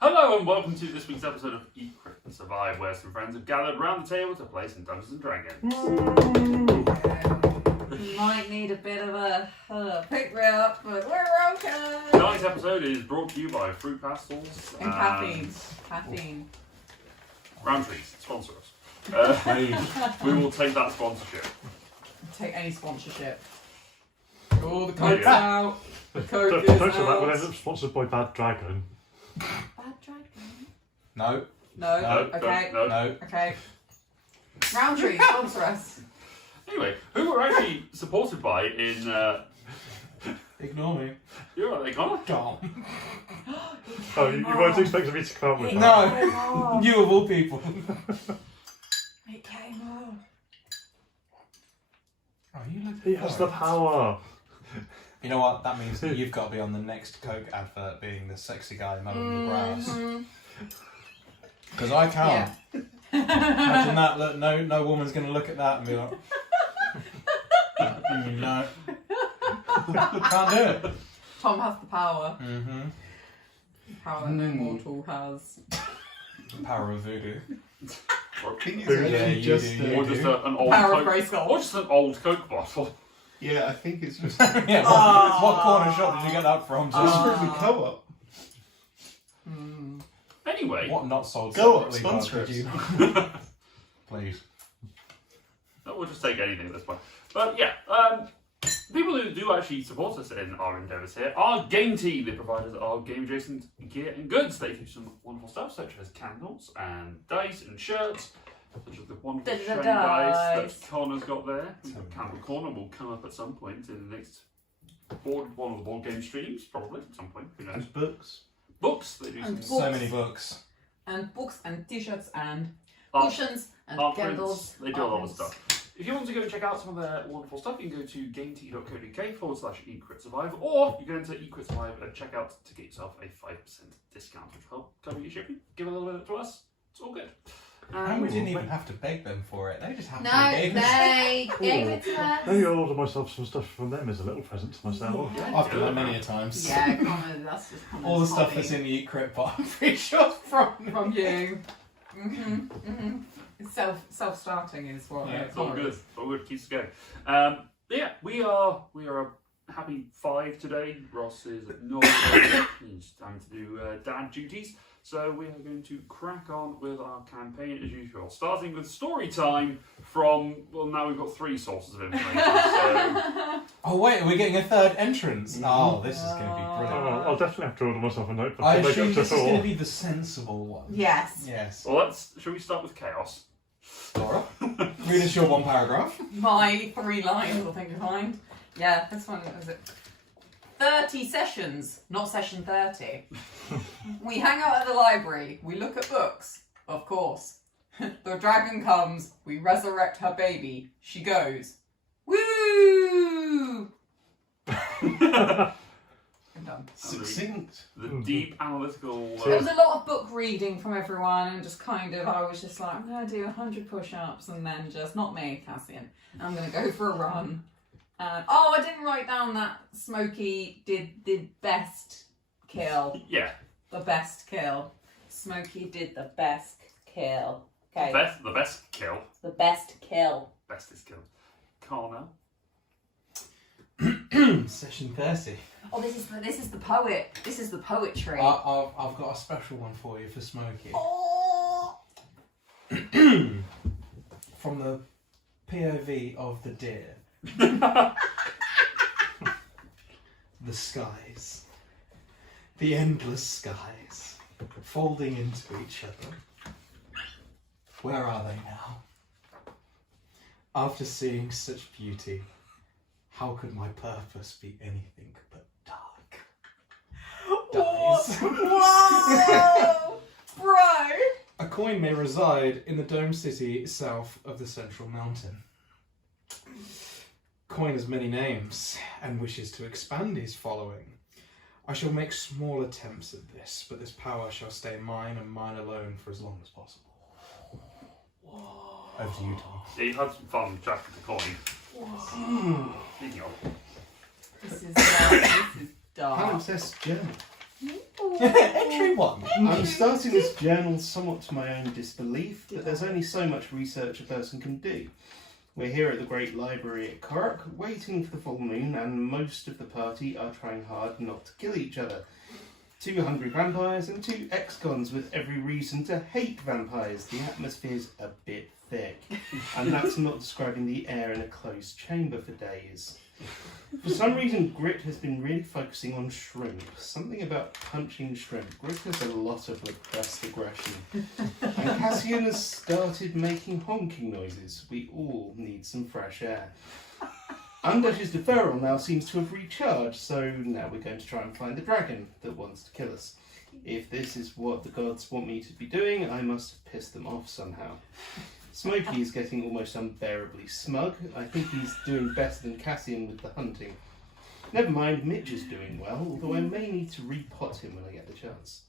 Hello and welcome to this week's episode of Eat, Crit and Survive, where some friends have gathered around the table to play some Dungeons and Dragons. We might need a bit of a pick me up, but we're okay. Tonight's episode is brought to you by Fruit Pastels And caffeine. Caffeine. Roundtrees, sponsor us. We will take that sponsorship. Take any sponsorship. Oh, the code's Yeah. out. The code is Don't say that, we'll end out. up sponsored by Bad Dragon. Bad dragon? No, No. No, Okay. no. no. Okay. Roundtree, sponsor us. Anyway, who we're actually supported by in... Ignore me. You're right, Connor. Tom. Oh, you weren't expecting me to come up with that? No. No. You of all people. It came on. Oh, you look. He has the power. You know what? That means that you've got to be on the next Coke advert, being the sexy guy mowing the grass. Because I can't. Yeah. Imagine that. Look, no woman's going to look at that and be like, no. Can't do it. Tom has the power. Mm-hmm. Power that no mortal has. Power of voodoo. Or, think it's Yeah, actually you just do, or you just do. an old Power of Coke... Grayskull. Or just an old Coke bottle. Yeah, I think it's just Yeah, what corner shop did you get that from? just from the co-op. Anyway, What not sold Go up, separately, sponsor did you? Please. we'll just take anything at this point. But yeah, people who do actually support us in our endeavours here are Game Tea. They provide us our game adjacent gear and goods. They do some wonderful stuff such as candles and dice and shirts, such as the wonderful The shiny dice. dice that Connor's got there. Candle Corner will come up at some point in the next one of the board game streams, probably at some point. Who knows? And books. Books. They do And some So many books. And books and t-shirts and art, potions and art candles. prints. They do a lot of stuff. If you want to go check out some of their wonderful stuff, you can go to gametea.co.uk/eCritSurvive, or you can enter eCritSurvive at checkout to get yourself a 5% discount, which will help cover your shipping. Give a little bit to us. It's all good. And we didn't even have to beg them for it. They just have No, to be they gave it to us. Maybe I'll order myself some stuff from them as a little present to myself. I've done that many a times. Yeah, Connor, that's just Connor's All the stuff hobby. that's in the Eat Crit pot, I'm pretty sure it's from From you. Self-starting is what Yeah, it's all Connor good. is. It's all good. Keeps us going. Yeah, we are a happy 5 today. Ross is not. He's time to do dad duties. So we are going to crack on with our campaign as usual, starting with story time from, well, now we've got 3 sources of information. So Oh wait, are we getting a third entrance? Oh, this is going to be Oh, brilliant. well, I'll definitely have to order myself a notebook. I to make assume up to this is going to 4. be the sensible one. Yes. Yes. well, shall we start with chaos? Laura, read us your one paragraph. My 3 lines, I think you find. Yeah, this one is it. 30 sessions, not session 30. We hang out at the library. We look at books, of course. The dragon comes. We resurrect her baby. She goes. Woo! I'm done. Succinct. The deep analytical. There was a lot of book reading from everyone, and just kind of, I was just like, I'm going to do 100 push-ups, and then just, not me, Cassian, I'm going to go for a run. Oh, I didn't write down that Smokey did best kill. Yeah, The best kill. Smokey did the best kill. Okay. the best kill. The best kill. Bestest kill. Carmel. Session 30. Oh, this is the poet. This is the poetry. I've got a special one for you for Smokey. Oh. From the POV of the deer. The skies. The endless skies. Folding into each other. Where are they now? After seeing such beauty, how could my purpose be anything but dark? Dies. Whoa! Bro! A coin may reside in the dome city south of the central mountain. Coin has many names and wishes to expand his following. I shall make small attempts at this, but this power shall stay mine and mine alone for as long as possible. Over to you, Tom. Yeah, you've had some fun tracking the coin. Speaking of, This is dark. This is dark. Palimpsest journal. Entry 1. I'm starting this journal somewhat to my own disbelief, but there's only so much research a person can do. We're here at the Great Library at Korok, waiting for the full moon, and most of the party are trying hard not to kill each other. 2 hungry vampires and 2 ex-cons with every reason to hate vampires. The atmosphere's a bit thick, and that's not describing the air in a closed chamber for days. For some reason, Grit has been really focusing on shrimp. Something about punching shrimp. Grit has a lot of repressed aggression. And Cassian has started making honking noises. We all need some fresh air. Undush's deferral now seems to have recharged, so now we're going to try and find the dragon that wants to kill us. If this is what the gods want me to be doing, I must have pissed them off somehow. Smokey is getting almost unbearably smug. I think he's doing better than Cassian with the hunting. Never mind, Mitch is doing well, although I may need to repot him when I get the chance.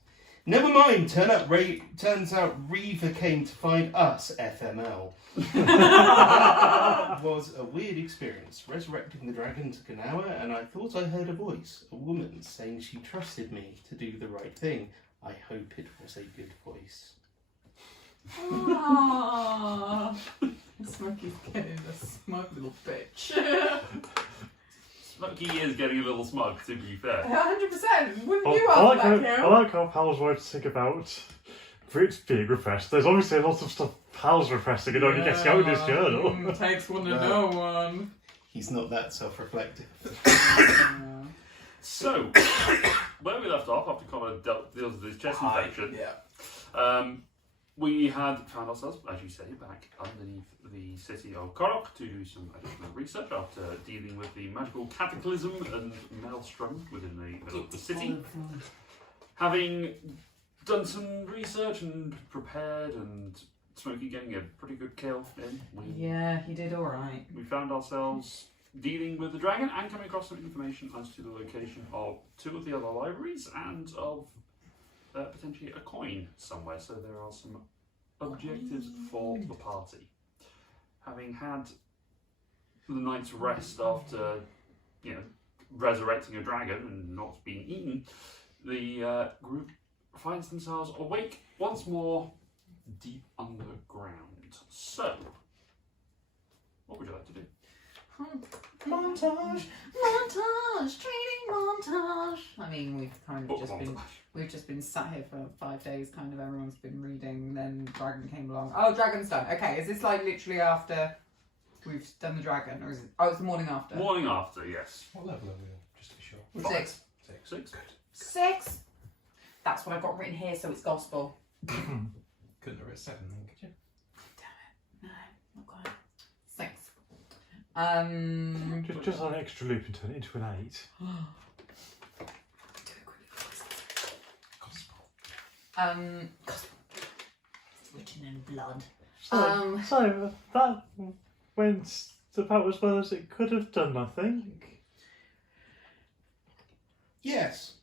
Never mind, turns out Reaver came to find us, FML. That was a weird experience. Resurrecting the dragon took an hour, and I thought I heard a voice, a woman, saying she trusted me to do the right thing. I hope it was a good voice. Aww. Smokey's getting a smug little bitch. Smokey is getting a little smug, to be fair. 100%. Wouldn't you I have like, that, how, Kim? I like how Pal's words think about Grit's being repressed. There's obviously a lot of stuff Pal's repressing and only gets out in his journal. Takes one to Well. know one. He's not that self-reflective. So, where we left off, after Connor deals with his chest infection, we had found ourselves, as you say, back underneath the city of Korok to do some additional research after dealing with the magical cataclysm and maelstrom within the middle of the city. Having done some research and prepared, and Smokey getting a pretty good kill in, Yeah, he did alright. we found ourselves dealing with the dragon and coming across some information as to the location of 2 of the other libraries and of potentially a coin somewhere. So there are some objectives for the party. Having had the night's rest after, resurrecting a dragon and not being eaten, the group finds themselves awake once more deep underground. So, what would you like to do? Montage, training montage. I mean, we've just been sat here for 5 days. Kind of, everyone's been reading. Then Dragon came along. Oh, Dragon's done. Okay, is this like literally after we've done the Dragon, or is it? Oh, it's the morning after. Morning after, yes. What level are we on, just to be sure? 6. 6. 6. That's what I've got written here, so it's gospel. Couldn't have written 7 then, could you? No, not quite. 6. Just an extra loop and turn it into an 8. Gospel. It's written in blood. So that went about as well as it could have done, I think. Yes.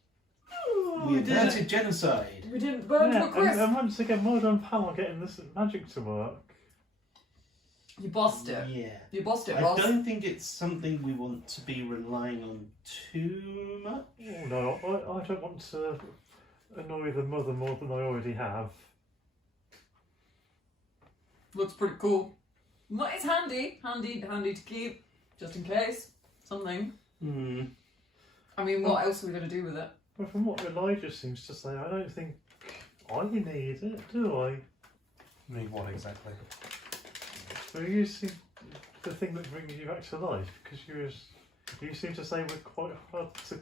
We averted genocide. We didn't burn to a crisp. And once again, well done, Pal, on getting this magic to work. You bossed it. Yeah. You bossed it, I boss. don't think it's something we want to be relying on too much. Oh, no, I don't want to annoy the mother more than I already have. Looks pretty cool. Well, it's handy to keep, just in case. Something. Hmm. I mean, what else are we going to do with it? But from what Elijah seems to say, I don't think I need it, do I? Need what exactly? So you see the thing that brings you back to life, because you seem to say we're quite hard to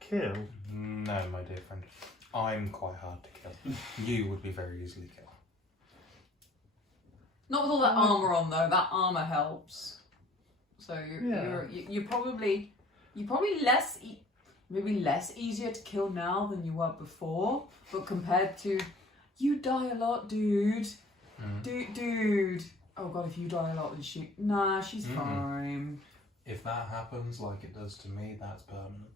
kill. No, my dear friend. I'm quite hard to kill. You would be very easily killed. Not with all that armour on, though. That armour helps. So Yeah. you're probably maybe less easier to kill now than you were before. But compared to, you die a lot, dude. Dude. Oh god, if you die a lot, then she's fine. If that happens like it does to me, that's permanent.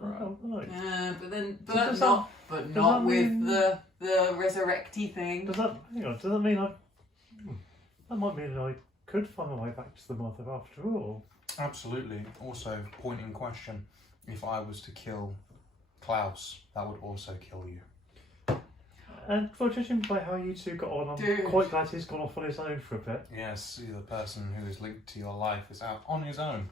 Oh, right. Yeah, but does not that with mean- the resurrecty thing. Does that mean that might mean I could find my way back to the mother after all? Absolutely. Also, point in question, if I was to kill Klaus, that would also kill you. And well, judging by how you two got on, I'm Dude. quite glad he's gone off on his own for a bit. Yes, the person who is linked to your life is out on his own,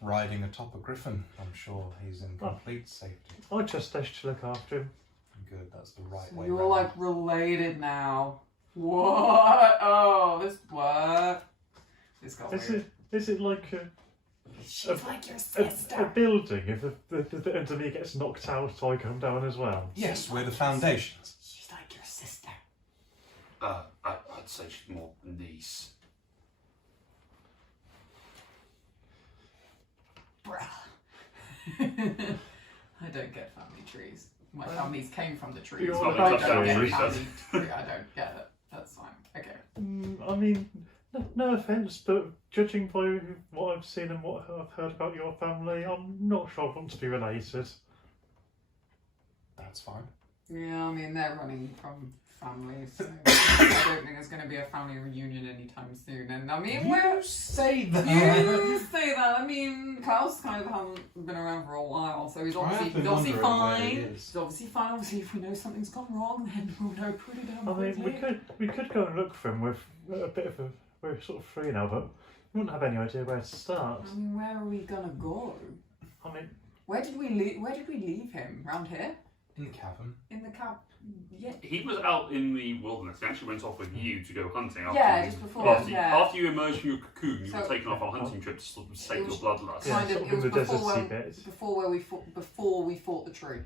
riding atop a griffin. I'm sure he's in complete safety. I just staged to look after him. Good, that's the right So way you're round. like related now. What? Oh, this what? This got weird. Is it like She's like your a sister. building? If the bit under me gets knocked out, I come down as well. Yes, we're the foundations. She's like your sister. I'd say she's more niece. Bruh. I don't get family trees. My families came from the trees. You're but all I about don't get trees. family tree. I don't get it. That's fine. Okay. I mean, no offence, but judging by what I've seen and what I've heard about your family, I'm not sure I want to be related. That's fine. Yeah, I mean they're running from families, so I don't think there's going to be a family reunion anytime soon. And I mean, You say that. you say that. I mean, Klaus kind of hasn't been around for a while, so he's I have obviously been obviously wondering where fine. he is. He's obviously fine. Obviously, if we know something's gone wrong, then we'll know pretty damn I mean, quickly. we could go and look for him with a bit of a. We're sort of free now, but we wouldn't have any idea where to start. I mean, where are we gonna go? I mean, Where did we leave him? Round here? In the cavern. In the cab? Yeah. He was out in the wilderness. He actually went off with you to go hunting. After Yeah, you, just before, After you emerged from your cocoon, you So- were taken off on a hunting trip to sort of save It your was- bloodlust. Yeah, Kind sort of. of It was in the before deserty when, bit. before we fought the tree.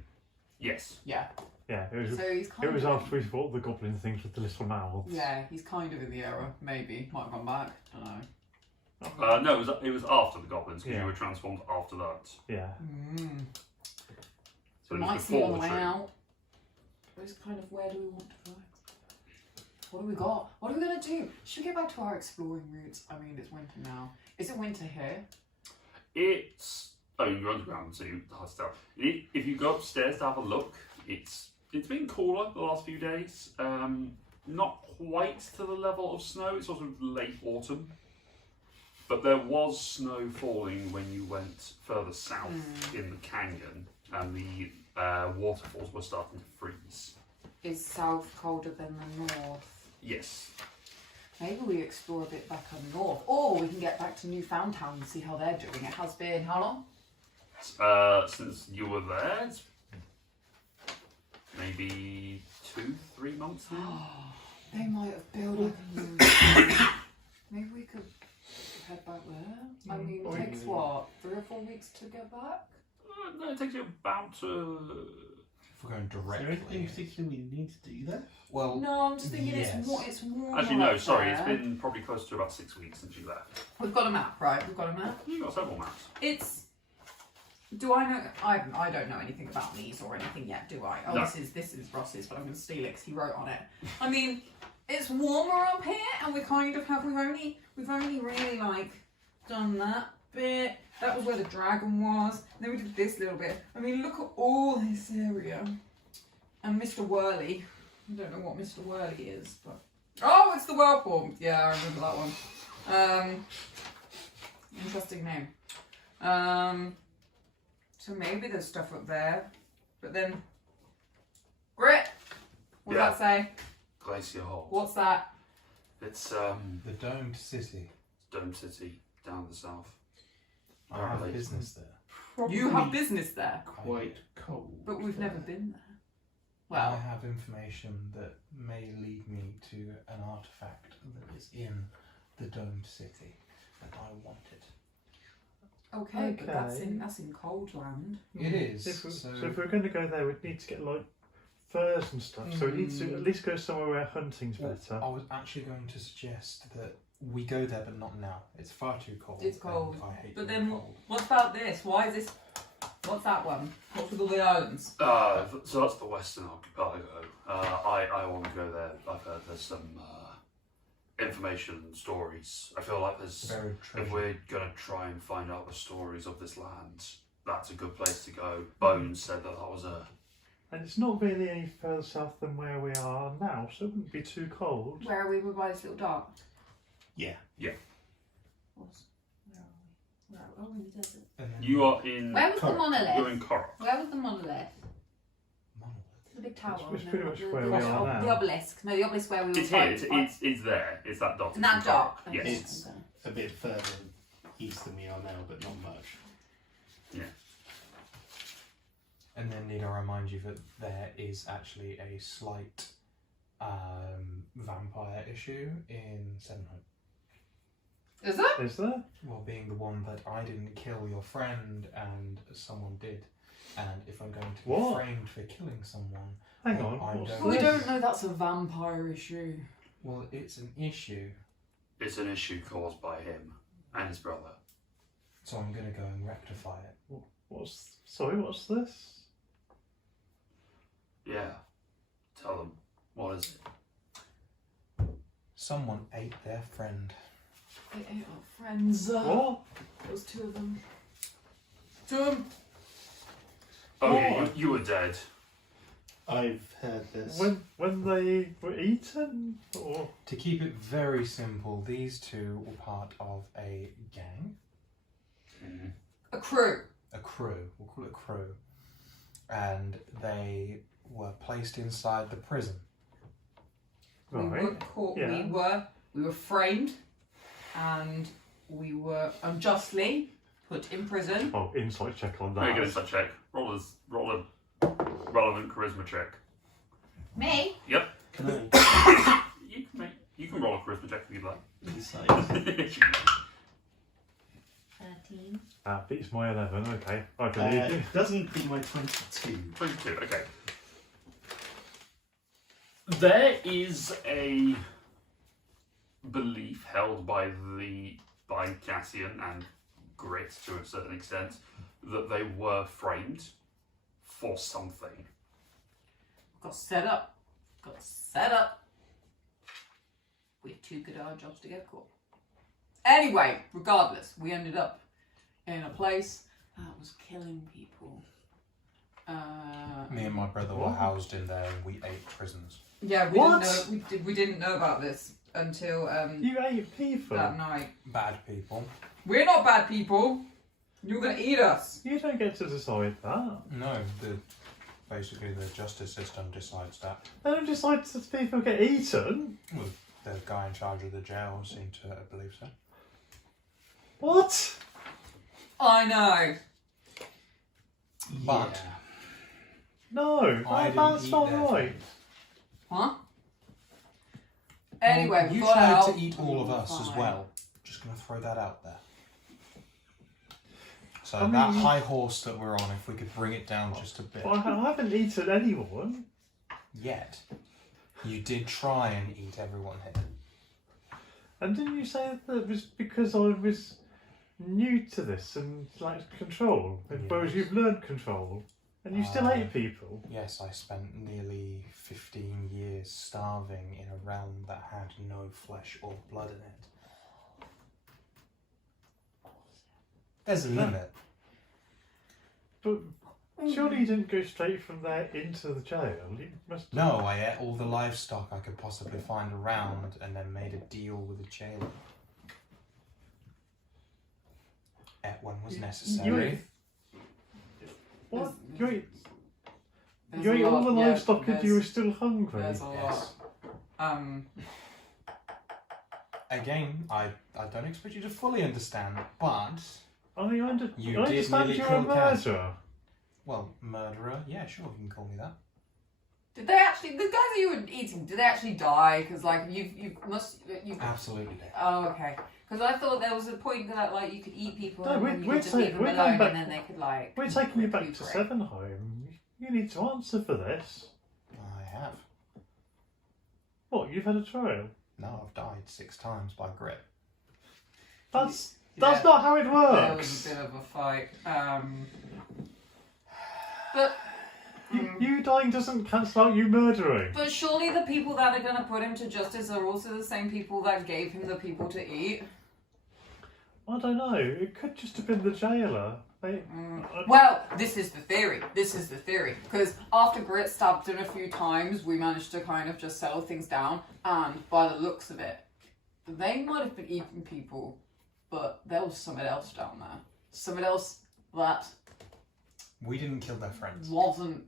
Yes. Yeah. Yeah, it was. So he's kind It was of. after we fought the goblin things with the little mouths. Yeah, he's kind of in the error. Maybe might have gone back. Don't know. No, it was after the goblins because Yeah. you were transformed after that. Yeah. So it Might was see on before the the way tree. out. It's kind of where do we want to go? What do we got? What are we gonna do? Should we get back to our exploring routes? I mean, it's winter now. Is it winter here? It's you're underground, so it's hard to tell. If you go upstairs to have a look, it's been cooler the last few days. Not quite to the level of snow. It's sort of late autumn, but there was snow falling when you went further south in the canyon, and the waterfalls were starting to freeze. Is south colder than the north? Yes. Maybe we explore a bit back up north, or we can get back to Newfound Town and see how they're doing. It has been how long? Since you were there, it's maybe 2-3 months now. They might have built like a new. Maybe we could head back there. I mean, it takes what 3 or 4 weeks to get back. No, it takes you about. If we're going Is there directly. anything particular we need to do there? Well, No, I'm just thinking yes. it's warm. Actually, no, sorry, it's been probably close to about 6 weeks since you left. We've got a map, right? We've got a map. You've got several maps. It's. Do I know? I don't know anything about these or anything yet, do I? Oh, No. this is Ross's, but I'm going to steal it because he wrote on it. I mean, it's warmer up here, and we kind of have. We've only really like done that bit. That was where the dragon was. And then we did this little bit. I mean, look at all this area. And Mr. Whirly. I don't know what Mr. Whirly is, but oh, it's the Whirlpool. Yeah, I remember that one. Interesting name. So maybe there's stuff up there, but then Grit. What Yeah. does that say? Glacier Hold. What's that? It's the domed city. Dome City down the south. I have Alright. business there. You have business there, Quite cold. but we've never been there. I Well, have information that may lead me to an artifact that is in the domed city, and I want it. okay, but that's Okay. in cold land. It is. If we, so so if we're going to go there, we'd need to get like furs and stuff. So we need to at least go somewhere where hunting's Well, better. I was actually going to suggest that we go there, but not now. It's far too cold. It's cold. and I hate But being then, cold. what about this? Why is this? What's that one? What's with all the islands? So that's the Western Archipelago. I want to go there. I've heard there's some information and stories. I feel like there's. Buried If treasure. we're gonna try and find out the stories of this land, that's a good place to go. Bones said that was a. And it's not really any further south than where we are now, so it wouldn't be too cold. Where are we? We're by this little dot. Yeah. Where are we? Oh, in the desert. And then You are in. Where was the You're monolith? in Korok. Where was the monolith? big tower. It's no, pretty not much the- where the- we the- are now. The obelisk. No, the obelisk where we were It's here. fighting. It's there. It's that dot. In that dock. Yes. It's a bit further east than we are now, but not much. And then need I remind you that there is actually a slight vampire issue in Sevenhope. Is it? Is there? Well, being the one that I didn't kill your friend and someone did. And if I'm going to be What? framed for killing someone, Hang Well, on. I what's don't- We this? don't know that's a vampire issue. well, it's an issue. It's an issue caused by him and his brother. So I'm going to go and rectify it. What's this? Yeah. Tell them. What is it? Someone ate their friend. They ate our friends. What? There's two of them. Two of them. Oh, yeah, What? you were dead. I've heard this. When they were eaten? Or To keep it very simple, these two were part of a gang, A crew. a crew, we'll call it a crew, and they were placed inside the prison. We were right? caught. Yeah. We were framed, and we were unjustly put in prison. Oh, insight check on Make an that. insight check. Roll a relevant charisma check. Me? Yep. Can I You can roll a charisma check if you'd like. insight? 13. Beats my 11. Okay, I believe you. Doesn't beat my 22. 22, okay. There is a belief held by Cassian and Grit to a certain extent that they were framed for something. Got set up. Got set up. We're too good at our jobs to get caught. Anyway, regardless, we ended up in a place that was killing people. Me and my brother were What? housed in there and we ate prisons. Yeah, we What? didn't know. We didn't know about this until You ate people. that night. Bad people. We're not bad people. You're gonna eat us. You don't get to decide that. No, basically the justice system decides that. They don't decide that people get eaten. Well, the guy in charge of the jail seemed to believe so. What? I know. But No, I that's didn't not eat their right. friend. Huh? Anyway, Well, we you got tried out. to eat all of us as Fine. well. Just gonna throw that out there. So I that mean- high horse that we're on, if we could bring it down just a bit. But I haven't eaten anyone. Yet, you did try and eat everyone here. And didn't you say that it was because I was new to this and lacked control? And whereas Yes. you've learned control. And you still ate people. Yes, I spent nearly 15 years starving in a realm that had no flesh or blood in it. There's a limit. But surely you didn't go straight from there into the jail. You must. No, I ate all the livestock I could possibly find around and then made a deal with the jailer. Ate when was You necessary. ate. What? There's- You ate, There's you a ate all lot, the yeah, livestock and you were there's- still hungry. There's a Yes. lot. Again, I don't expect you to fully understand, but I mean, You I did understand nearly you're a kill Cass. murderer. well, murderer. Yeah, sure, you can call me that. Did they actually? The guys that you were eating, did they actually die? Because like you Absolutely. Dave. Oh, okay. Because I thought there was a point that like you could eat people No, and we're- then you we're could just saying- leave them we're going alone, back- and then they could like. We're taking you back to recuperate. Sevenhome. You need to answer for this. I have. What? You've had a trial? No, I've died 6 times by Grit. That's Yeah. not how it There was works. a bit of a fight. But You dying doesn't cancel out you murdering. but surely the people that are going to put him to justice are also the same people that gave him the people to eat. I don't know. It could just have been the jailer. Well, this is the theory. Because after Grit stabbed him a few times, we managed to kind of just settle things down. And by the looks of it, they might have been eating people, but there was something else down there. Something else that We didn't kill their friends. wasn't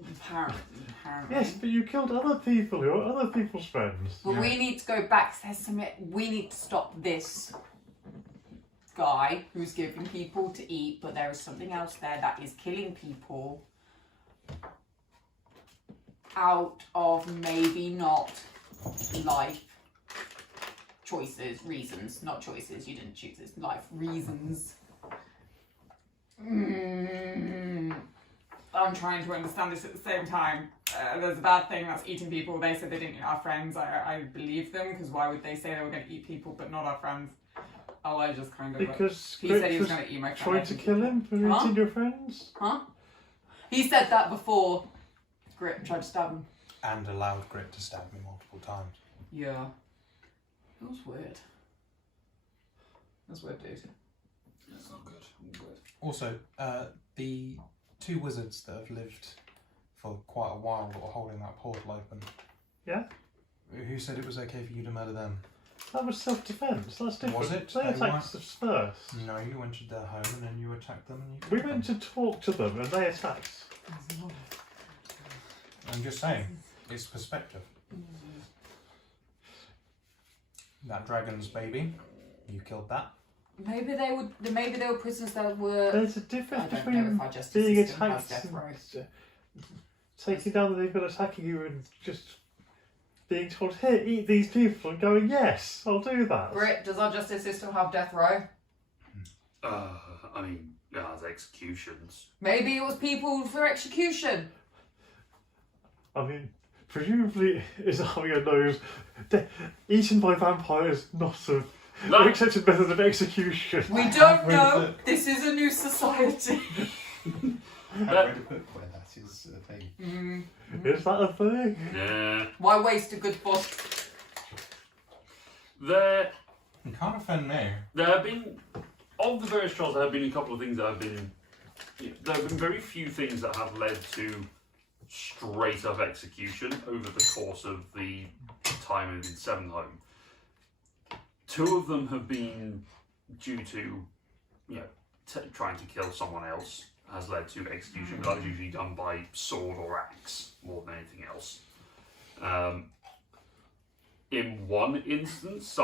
Apparently. Yes, but you killed other people who are other people's friends. But we need to go back. We need to stop this guy who's giving people to eat, but there is something else there that is killing people out of maybe not life choices, reasons, not choices. You didn't choose this. Life reasons. I'm trying to understand this at the same time. There's a bad thing that's eating people. They said they didn't eat our friends. I believe them, because why would they say they were going to eat people but not our friends? Oh, I just kind of... Because he said he was Grit going to eat my was friend. trying to kill him for Huh? eating your friends. Huh? He said that before Grit tried to stab him. And allowed Grit to stab me multiple times. Yeah. That was weird. That's weird, dude. That's not good. Good. Also, the two wizards that have lived for quite a while that were holding that portal open. Yeah? Who said it was okay for you to murder them? That was self-defence. That's different. Was it? They They attacked us first. No, you went to their home and then you attacked them and you We killed went them. to talk to them and they attacked. I'm just saying, it's perspective. That dragon's baby, you killed that. Maybe they were prisoners that were... There's a I difference don't know between if our justice being system has attacked death and row. taking down the people attacking you and just being told, here, eat these people, and going, yes, I'll do that. Grit, does our justice system have death row? I mean, yeah, there's executions. Maybe it was people for execution. I mean, presumably, is having a nose eaten by vampires not a That- accepted method of execution. We have don't read know. a book. This is a new society. I've read a book where that is a thing. Is that a thing? Yeah. Why waste a good book? There You can't offend me. have been, of the various trials, there have been a couple of things that have been, there have been very few things that have led to straight up execution over the course of the time in Seventh Home. Two of them have been due to, trying to kill someone else has led to execution, but that was usually done by sword or axe more than anything else. In one instance,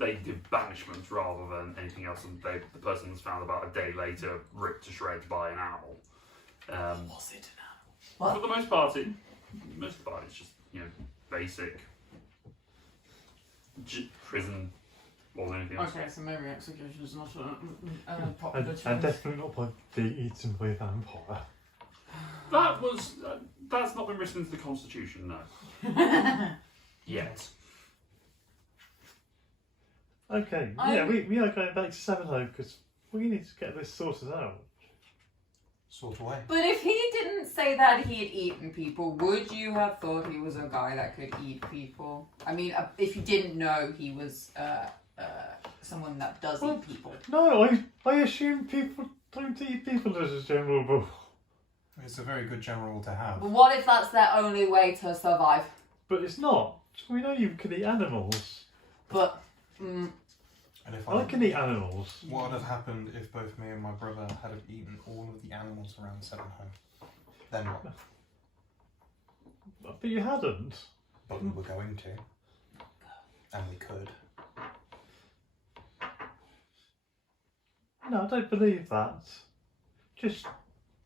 they did banishment rather than anything else, and the person was found about a day later, ripped to shreds by an animal. Was it an animal? For the most part, it's just basic prison more than anything else. Okay, so maybe execution is not a popular And choice. definitely not by being eaten by a vampire. That's not been written into the Constitution, no. Yet. Okay, we are going back to Sevenhome because we need to get this sorted out. Sort away. But if he didn't say that he had eaten people, would you have thought he was a guy that could eat people? I mean, if you didn't know he was someone that does eat people. No, I assume people don't eat people as a general rule. It's a very good general rule to have. But what if that's their only way to survive? But it's not. We know you can eat animals. But, And if I can eat animals. What would have happened if both me and my brother had have eaten all of the animals around Sevenhome? Then what? But you hadn't. But we were going to. And we could. No, I don't believe that.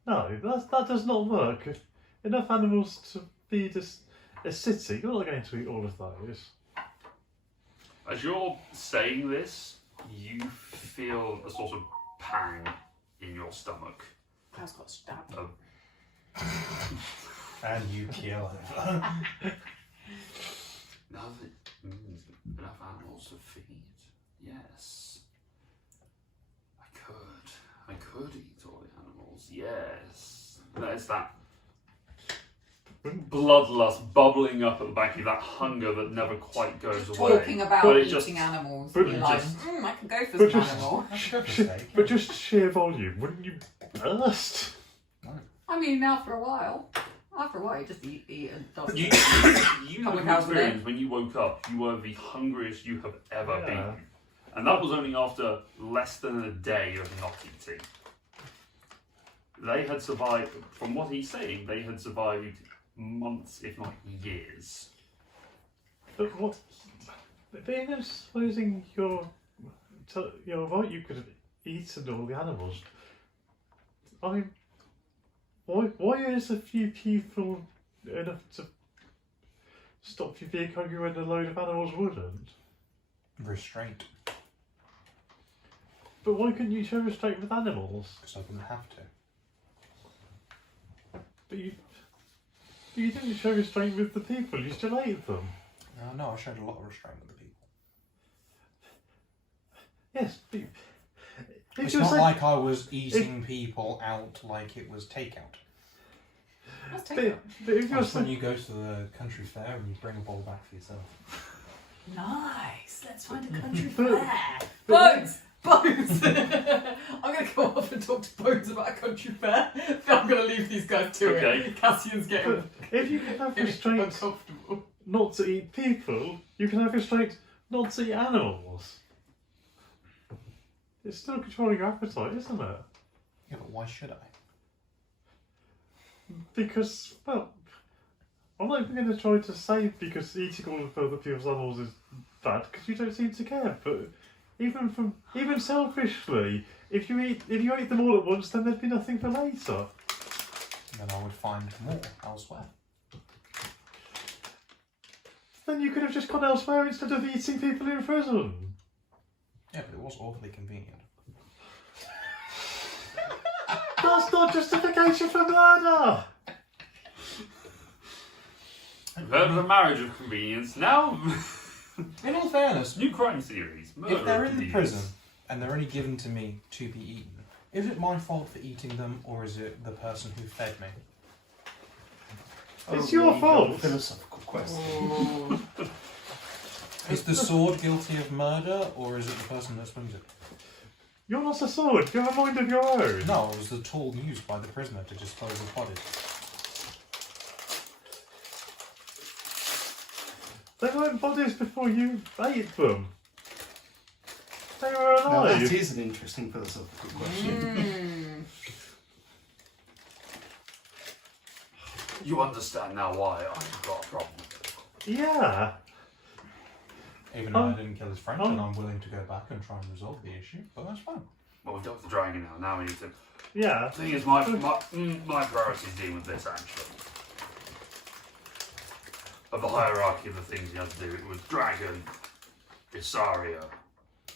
No, that does not work. Enough animals to feed a city. You're not going to eat all of those. As you're saying this, you feel a sort of pang in your stomach. Klaus got stabbed. And you kill her. Now that enough animals to feed, yes. I could eat all the animals, yes. There's that bloodlust bubbling up at the back of you, that hunger that never quite goes away. Talking about But it eating just- animals. but You're it like, just- I could go for but some just- animal. That's a good mistake. But just sheer volume, wouldn't you burst? I mean, after a while, you just eat and dust. You Couple have of cows a day. experienced when you woke up, you were the hungriest you have ever Yeah. been. And that was only after less than a day of not eating. they had survived, from what he's saying, they had survived months, if not years. But what? But even supposing you're right, you could have eaten all the animals. I mean, why is a few people enough to stop you being hungry when a load of animals wouldn't? Restraint, But why couldn't you show restraint with animals? because I wouldn't have to. But you didn't show restraint with the people. You still ate them. No, I showed a lot of restraint with the people. Yes, but if It's you're not saying- like I was eating people out like it was takeout. Let's take but, it. but if you're That's when saying, you go to the country fair and you bring a bowl back for yourself. Nice. Let's find a country But- fair. but- Bones. Bones. I'm going to go off and talk to Bones about a country fair. I'm going to leave these guys to Okay. it. Cassian's getting but if you can have restraint uncomfortable. not to eat people, you can have restraint not to eat animals. It's still controlling your appetite, isn't it? Yeah, but why should I? Because, well, I'm not even going to try to say because eating all of other people's animals is bad, because you don't seem to care. But even selfishly, if you ate them all at once, then there'd be nothing for later. Then I would find more elsewhere. Then you could have just gone elsewhere instead of eating people in prison. Yeah, but it was awfully convenient. That's not justification for murder. We've heard of the marriage of convenience. Now, In all fairness, new crime series. Murder if they're of in the convenience. prison and they're only given to me to be eaten, is it my fault for eating them or is it the person who fed me? It's Oh, your there you go, fault. Philosophical question. Is the sword guilty of murder or is it the person that swings it? You're not a sword. You have a mind of your own. No, it was the tool used by the prisoner to dispose of bodies. They weren't bodies before you ate them. They were Now that alive. is an interesting philosophical question. You understand now why I've got a problem with it. Yeah. Even though I didn't kill his friend and I'm willing to go back and try and resolve the issue, but that's fine. Well, we've dealt with the dragon now. Now we need to. Yeah. The thing is, my priority is dealing with this actually. Of the hierarchy of the things you have to do, it was dragon, Isaria,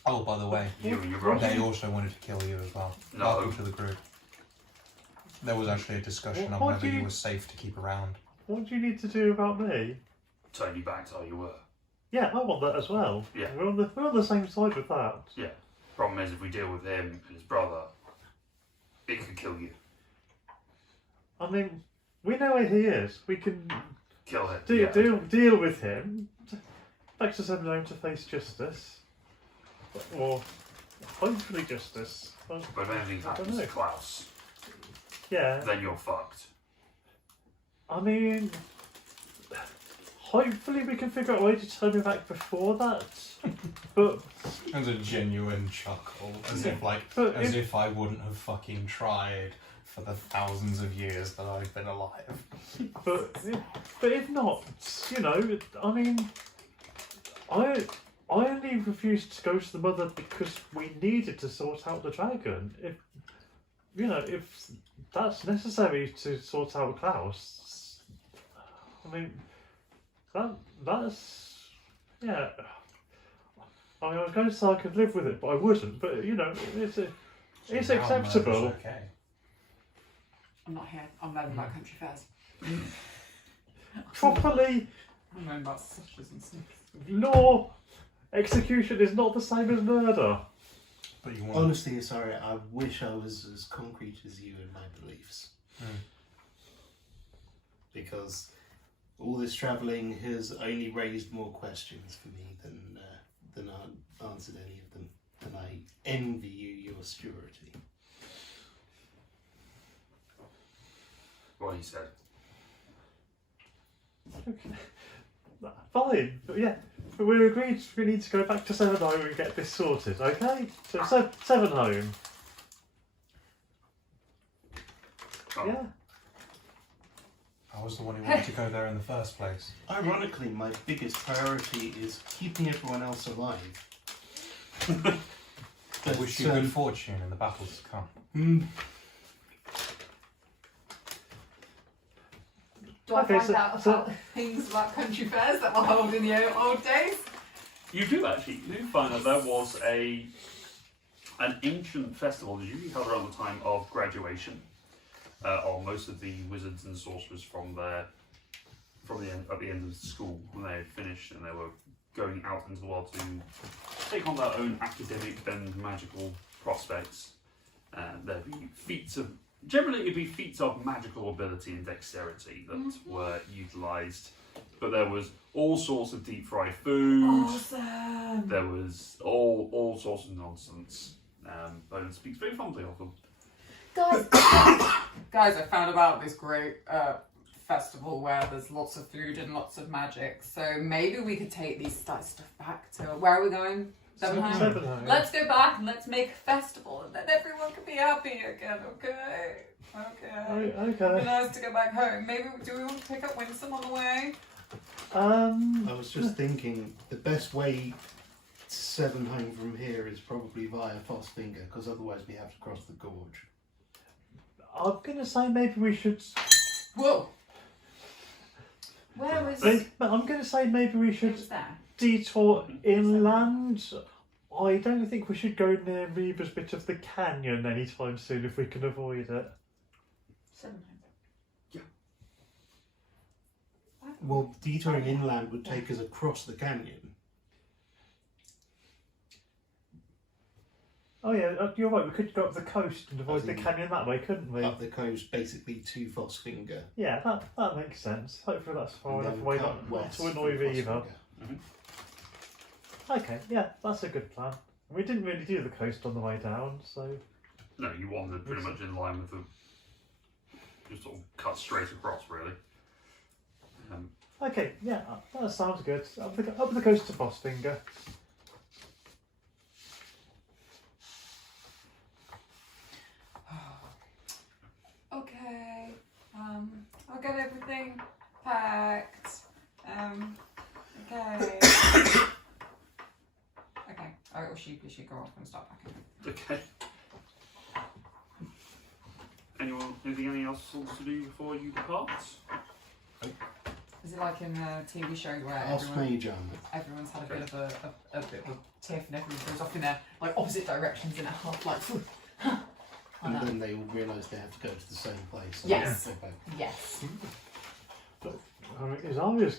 Oh, by the way, you and your brother. they also wanted to kill you as well. No. Welcome to the group. There was actually a discussion on What whether do you you- were safe to keep around. What do you need to do about me? Turn you back to how you were. Yeah, I want that as well. Yeah. We're on the same side with that. Yeah. Problem is, if we deal with him and his brother, it could kill you. I mean, we know where he is. We can Kill him. deal with him. Back to send him to face justice. Or hopefully justice. But if anything I don't happens know. to Klaus, Yeah. then you're fucked. I mean, hopefully we can figure out a way to turn him back before that. But There's a genuine chuckle, as if But as if- if I wouldn't have fucking tried for the thousands of years that I've been alive. but if not, you know, I mean, I only refused to go to the mother because we needed to sort out the dragon. If that's necessary to sort out Klaus, I mean, that's yeah. I mean, I was going to say I could live with it, but I wouldn't. But it's So now acceptable. murder's Okay. I'm not here. I'm learning about country fairs. Properly, I'm learning about sausages and stuff. law execution is not the same as murder. But you want Honestly, sorry, I wish I was as concrete as you in my beliefs. Because all this travelling has only raised more questions for me than answered any of them. And I envy you your security. What he said. Fine, but yeah, but we agreed we need to go back to Seven Home and get this sorted, okay? So Seven Home. Carl. Yeah. I was the one who wanted to go there in the first place. Ironically, my biggest priority is keeping everyone else alive. I wish you good fortune in the battles to come. Do I Okay, find out about things about country fairs that were held in the old days? You do actually. You do find that there was an ancient festival that usually held around the time of graduation. Of most of the wizards and sorcerers at the end of school when they had finished and they were going out into the world to take on their own academic and magical prospects. There'd be generally it'd be feats of magical ability and dexterity that were utilised. But there was all sorts of deep fried food. Awesome. There was all sorts of nonsense. Bowen speaks very fondly of them. Guys, I found about this great festival where there's lots of food and lots of magic. So maybe we could take these stuff back to where are we going? Sevenheim? Sevenheim. Let's go back and let's make a festival and then everyone can be happy again, okay? Okay. It'd be Okay. nice to go back home. Maybe do we want to pick up Winsome on the way? I was just thinking the best way to Sevenheim from here is probably via Fossfinger, because otherwise we have to cross the gorge. I'm gonna say maybe we should. Whoa! Where was I'm gonna say maybe we should who's there? detour inland. I don't think we should go near Reba's bit of the canyon anytime soon if we can avoid it. Sevenheim. Well, detouring inland would take us across the canyon. Oh yeah, you're right. We could go up the coast and avoid As the in canyon that way, couldn't we? Up the coast, basically to Fossfinger. Yeah, that makes sense. Hopefully that's far and enough then away cut not west to annoy from Reba. Fossfinger. Okay, yeah, that's a good plan. We didn't really do the coast on the way down, so No, you wandered pretty much in line with the. Just sort of cut straight across, really. okay, yeah, that sounds good. Up the coast to Fossfinger. Okay. I'll get everything packed. Okay. Okay. I will sheepishly go off and start packing. Okay. Anything else to do before you depart? Is it like in a TV show where Ask Mage Armor. everyone's had a bit of a bit of a tiff and everyone goes off in their like opposite directions in a half like And then they all realise they have to go to the same place. and Yes. then go back. yes. I mean, is Arya's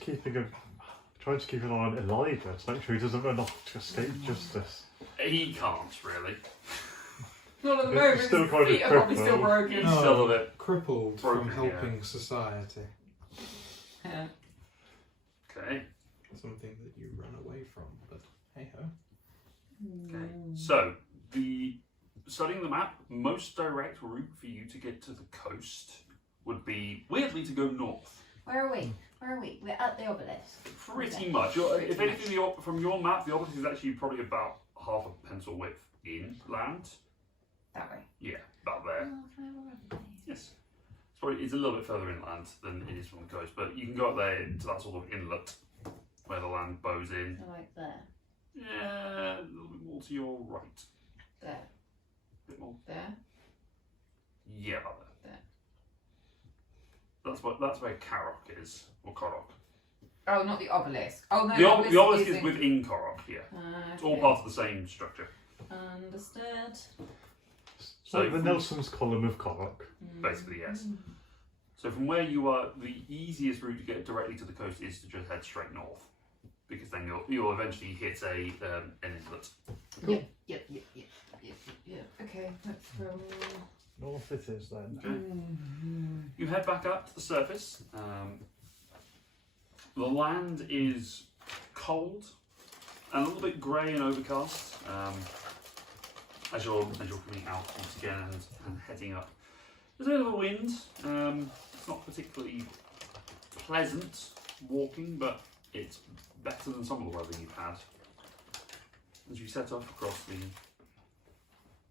trying to keep an eye on Elijah to make sure he doesn't run off to escape justice? He can't really. Not at the He's moment. still His kind of feet are probably still crippled. broken. He's still a bit. Crippled Broken, from helping society. Yeah. Okay. Something that you run away from, but hey ho. Okay. So studying the map, most direct route for you to get to the coast would be weirdly to go north. Where are we? Where are we? We're at the obelisk. Pretty much. If anything, from your map, the obelisk is actually probably about half a pencil width inland. That way. Yeah, about there. Oh, can I have a run, please? Yes. It's a little bit further inland than it is from the coast, but you can go up there into that sort of inlet where the land bows in. So like there. Yeah, a little bit more to your right. There. A bit more. There. Yeah, about there. There. That's where Karok is, or Korok. Oh, not the obelisk. Oh no, The obelisk is in- within Korok, yeah. It's all Okay. part of the same structure. Understood. So Like the from- Nelson's column of Korok. Basically, yes. So from where you are, the easiest route to get directly to the coast is to just head straight north, because then you'll eventually hit an inlet. Yep. Okay, let's go. North it is then. Okay. You head back up to the surface. The land is cold and a little bit grey and overcast as you're coming out once again and heading up. There's a bit of a wind. It's not particularly pleasant walking, but it's better than some of the weather you've had. As you set off across the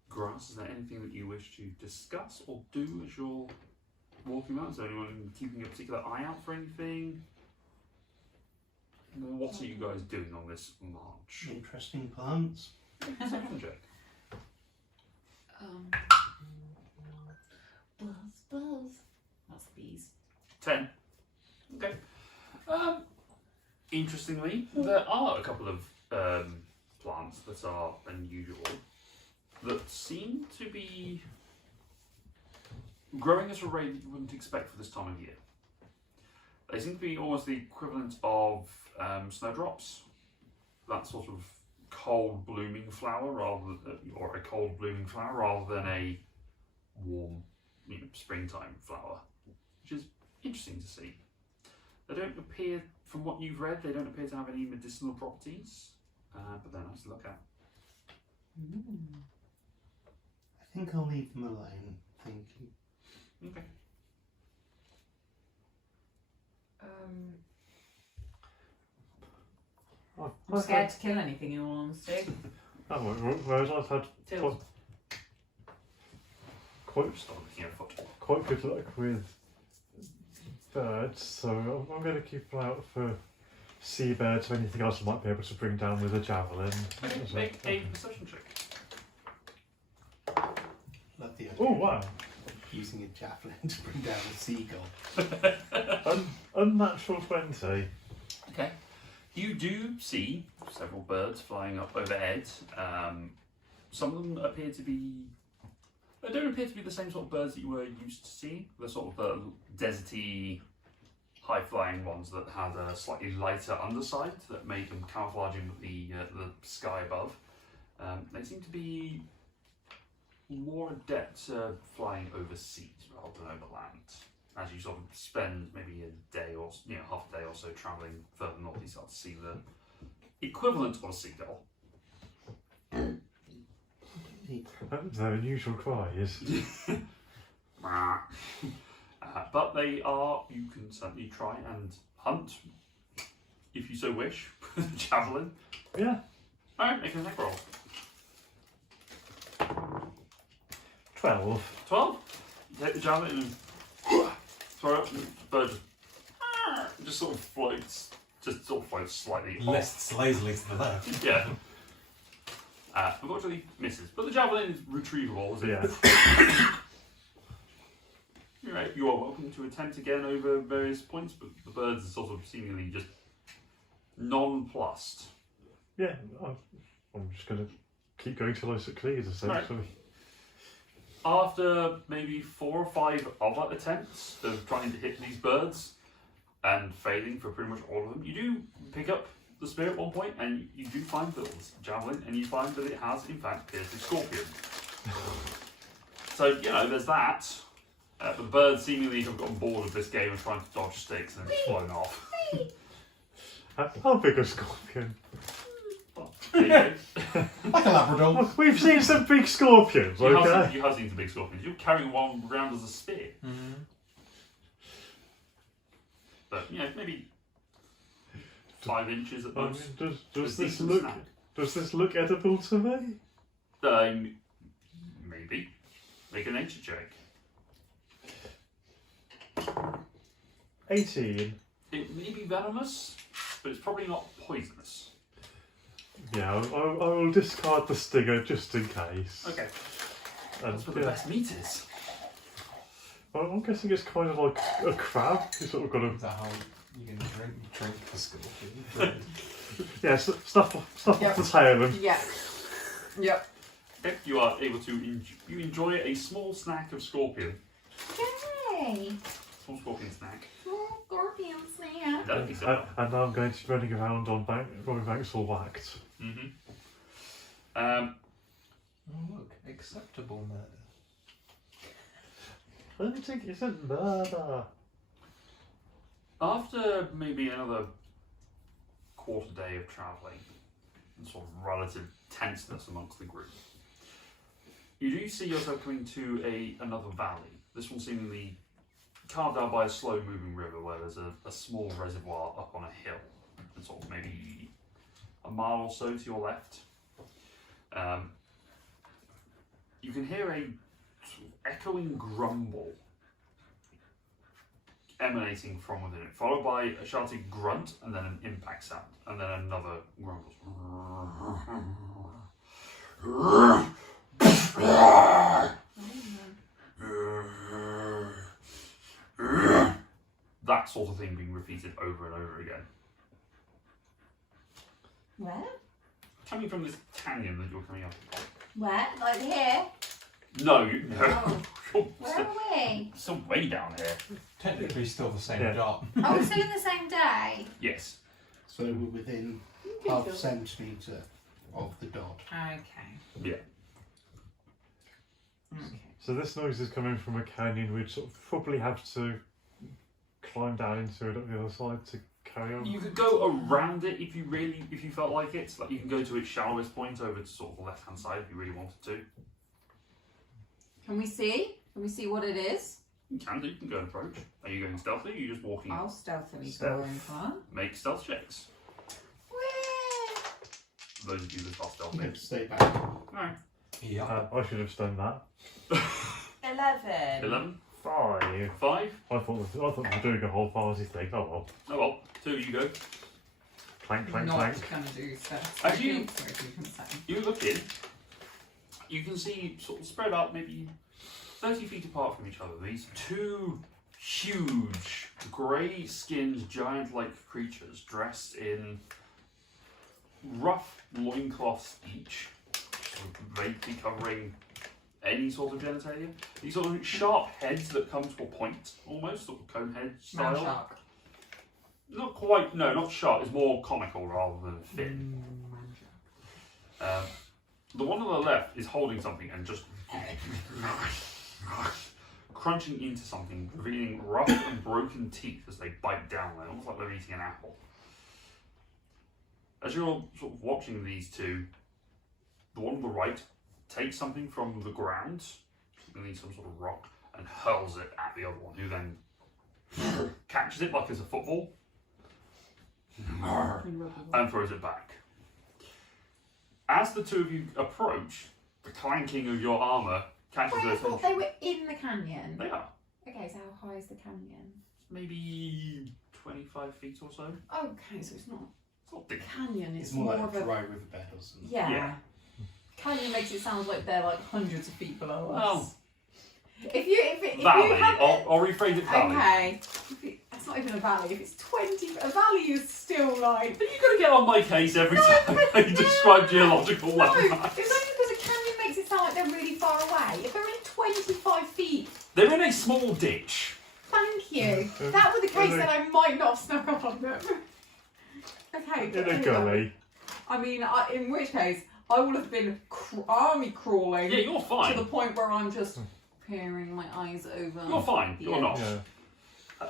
grass, is there anything that you wish to discuss or do as you're walking around? Is there anyone keeping a particular eye out for anything? What are you guys doing on this march? Interesting plants. Perception check. Buzz, buzz. That's bees. 10. Okay. Interestingly, there are a couple of plants that are unusual that seem to be growing at a rate that you wouldn't expect for this time of year. They seem to be almost the equivalent of snowdrops. That sort of cold blooming flower, or a cold blooming flower, rather than a warm, springtime flower, which is interesting to see. They don't appear, from what you've read, they don't appear to have any medicinal properties, but they're nice to look at. I think I'll leave them alone. Thank you. Okay. I'm scared to kill anything, in all honesty. Whereas I've had Tails. quite Start looking at foot. quite good luck with birds, so I'm going to keep an eye out for seabirds or anything else I might be able to bring down with a javelin. So- Make a perception check. Love the idea Oh wow! of using a javelin to bring down a seagull. Unnatural 20. Okay. You do see several birds flying up overhead. Some of them appear to be. They don't appear to be the same sort of birds that you were used to seeing. They're sort of the deserty, high-flying ones that had a slightly lighter underside that made them camouflaging the sky above. They seem to be more adept at flying over seas rather than over land. As you sort of spend maybe a day or half a day or so travelling further north, you start to see the equivalent of a seagull. Their unusual cries. But they are, you can certainly try and hunt, if you so wish, with a javelin. Yeah. Alright, make a neck roll. 12. 12. You take the javelin and throw it, and the bird just sort of floats, slightly off. Lists lazily to the left. Yeah. Unfortunately, misses. But the javelin is retrievable, is it? Yeah. Right, you are welcome to attempt again over various points, but the birds are sort of seemingly just nonplussed. Yeah, I'm just going to keep going till I succeed, essentially. After maybe 4 or 5 other attempts of trying to hit these birds and failing for pretty much all of them, you do pick up the spear at one point and you do find the javelin and you find that it has in fact pierced a scorpion. So, there's that. But the birds seemingly have gotten bored of this game of trying to dodge sticks and have flown off. How big a scorpion? Well, there you go. Like a Labrador. Well, we've seen some big scorpions, You okay? have seen the big scorpions. You're carrying one around as a spear. But, maybe 5 inches at I most. mean, does A this decent look snack. does this look edible to me? Maybe. Make a nature check. 18. It may be venomous, but it's probably not poisonous. Yeah, I will discard the stinger just in case. Okay. And, That's where the best meat is. Well, I'm guessing it's kind of like a crab. You sort of got Is that how you can drink the scorpion? to stuff Yep. off the tail and Yeah. Yep. Okay, you are able to you enjoy a small snack of scorpion. Yay! Small scorpion snack. Small scorpion snack. Delicately so. and now I'm going to be running around on Robin Banks all whacked. Oh look, acceptable murder. I don't think it's a murder. After maybe another quarter day of travelling and sort of relative tenseness amongst the group, you do see yourself coming to another valley. This one seemingly carved out by a slow-moving river where there's a small reservoir up on a hill, and sort of maybe a mile or so to your left. You can hear a sort of echoing grumble emanating from within it, followed by a shouting grunt and then an impact sound, and then another grumble. That sort of thing being repeated over and over again. Where? Coming from this canyon that you're coming up on. Where? Like here? No, no. Oh. You're Where are we? still way down here. Technically still the same Yeah. dot. Are we still in the same day? Yes. So we're within half a centimetre of the dot. Okay. Yeah. Okay. So this noise is coming from a canyon. We'd sort of probably have to climb down into it at the other side to carry on. You could go around it if you felt like it. Like you can go to its shallowest point over to sort of the left hand side if you really wanted to. Can we see? Can we see what it is? You can do. You can go and approach. Are you going stealthy? Or are you just walking? I'll stealthily Stealth. go in front. Make stealth checks. Where? Those of you that are You stealthy. have to stay back. Alright. Yeah. I should have done that. 11. 11. 5. 5. I thought we were doing a whole party thing. Oh well. Oh well. 2 you go. Clank, clank, Not clank. gonna do stealth. As you- Sorry, you can say. You look in. You can see sort of spread out maybe 30 feet apart from each other. These two huge grey-skinned giant-like creatures dressed in rough loincloths each, sort of vaguely covering any sort of genitalia. These sort of sharp heads that come to a point, almost sort of cone head style. Man shark. Not quite. No, not sharp. It's more comical rather than thin. Man shark. The one on the left is holding something and just crunching into something, revealing rough and broken teeth as they bite down, like, almost like they're eating an apple. As you're sort of watching these two, the one on the right takes something from the ground, something some sort of rock, and hurls it at the other one, who then catches it like it's a football and throws it back. As the two of you approach, the clanking of your armour catches Wait, their I thought attention. they were in the canyon. They are. Okay, so how high is the canyon? Maybe 25 feet or so. Okay, so it's not It's not big. canyon, it's, It's more like of a a. dry riverbed or something. Yeah. Yeah. Canyon makes it sound like they're like hundreds of feet below us. Well, If you valley. have I'll rephrase it valley. Okay. It's not even a valley. If it's 20, a valley is still like. But you're going to get on my case every time I describe geological No, it's only landmarks. because a canyon makes it sound like they're really far away. If they're in 25 feet, They're in a small ditch. thank you. If that were the case, then I might not have snuck up on them. Okay. In a anyway. gully. I mean, in which case, I would have been army crawling Yeah, you're to fine. the point where I'm just peering my eyes over. You're fine. Yeah. You're not. Yeah.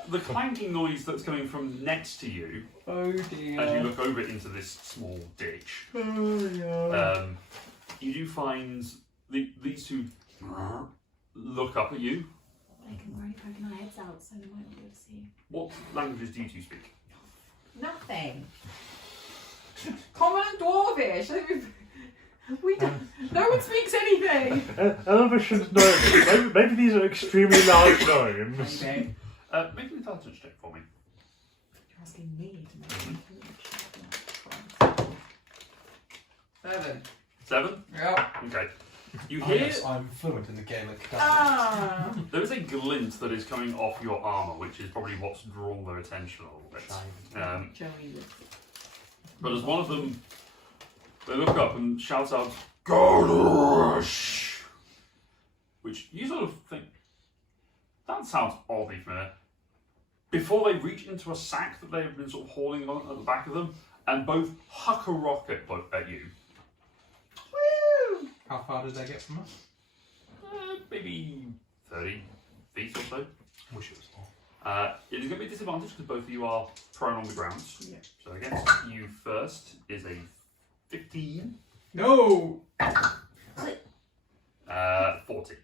The clanking noise that's coming from next to you Oh dear. as you look over into this small ditch, Oh yeah. you do find these two look up at you. They can already poking our heads out, so we might not be able to see. What languages do you two speak? Nothing. Common and Dwarvish. I think we don't. No one speaks anything. Elvis should know. Maybe these are extremely large gnomes. Okay. Make an intelligence check for me. You're asking me to make an intelligence check. 7. 7? Yep. Okay. You Oh, hear yes, I'm fluent in the Gaelic dialect. Ah. there is a glint that is coming off your armour, which is probably what's drawn their attention a little bit. Joey would. But as one of them, they look up and shout out, "Gardush!" Which you sort of think, that sounds oddly familiar. Before they reach into a sack that they've been sort of hauling on at the back of them, and both huck a rocket at you. Woo! How far did they get from us? Maybe 30 feet or so. Wish it was more. It is going to be a disadvantage because both of you are prone on the ground. Yeah. So against you first is a 15. No! 40.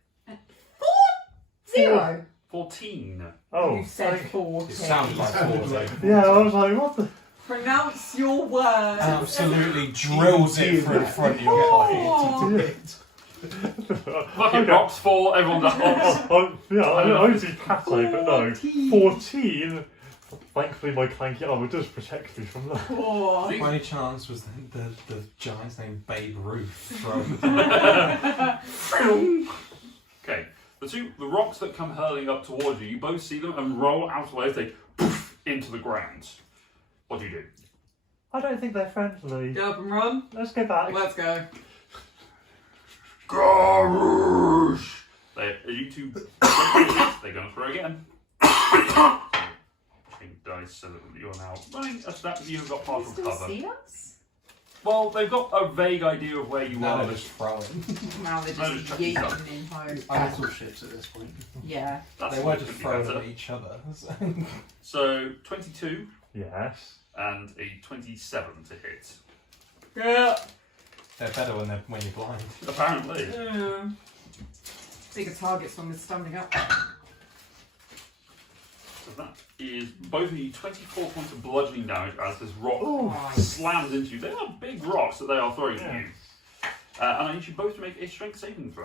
0. 14. Oh, You said thank- 40. It sounded like water. yeah. I was like, what the? Pronounce your words. Absolutely drills it through the front of your head. Oh. Fucking rocks fall, everyone dies. Yeah, I would be Pate, but no. 14. Thankfully, my clanky armor does protect me from that. Oh. By any chance was the giant's name Babe Ruth from Okay, the rocks that come hurling up towards you, you both see them and roll out of the way as they poof into the ground. What do you do? I don't think they're friendly. Get up and run. Let's go back. Let's go. Garush! You two, they're going to throw again. Change dice so that you're now running. That you've got partial Still cover. see us? Well, they've got a vague idea of where you now are. they're just throwing. Now they're No, just just chucking stuff. yeeting in hope. Battleships at this point. Yeah. That's They were just could be throwing better. at each other. So. So 22 Yes. and a 27 to hit. Yeah. They're better when you're blind. Apparently. Yeah. Bigger targets when we're standing up. So that is both of you 24 points of bludgeoning damage as this rock Nice. slams into you. They are big rocks that they are throwing at Yeah. you. And I need you both to make a strength saving throw.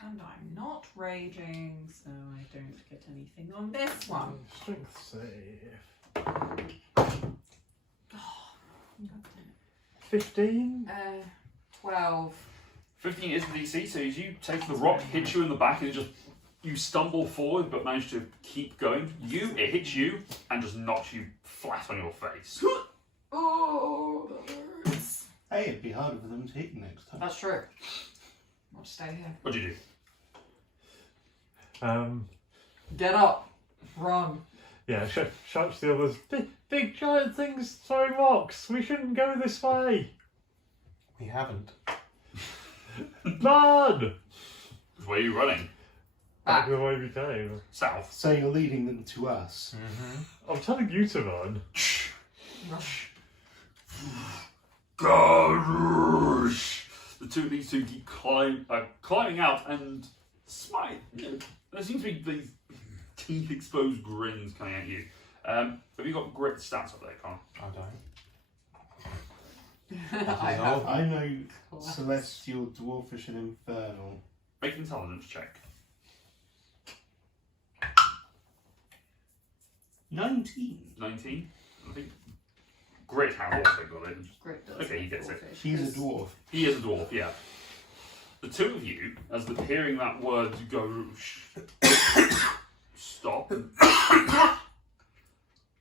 And I'm not raging, so I don't get anything on this one. Strength save. 15. 12. 15 is the DC, so as you take the rock, hits you in the back, and you stumble forward but manage to keep going. It hits you and just knocks you flat on your face. Oh, that hurts. Hey, it'd be harder for them to hit you next time. That's true. I'll just stay here. What do you do? Get up. Run. Yeah, shouts to the others. Big giant things throwing rocks. We shouldn't go this way. We haven't. Run! Where are you running? Back the way we came. South. So you're leading them to us. I'm telling you to run. Rush. Garush! These two keep climbing out and smite. There seems to be these teeth exposed grins coming at you. Have you got grit stats up there, Con? I don't. I have. I know Celestial, Dwarfish, and Infernal. Make an intelligence check. 19. 19. I think Grit has also got it. Great does. Okay, he gets it. He's a dwarf. He is a dwarf, yeah. The two of you, as hearing that word go stop.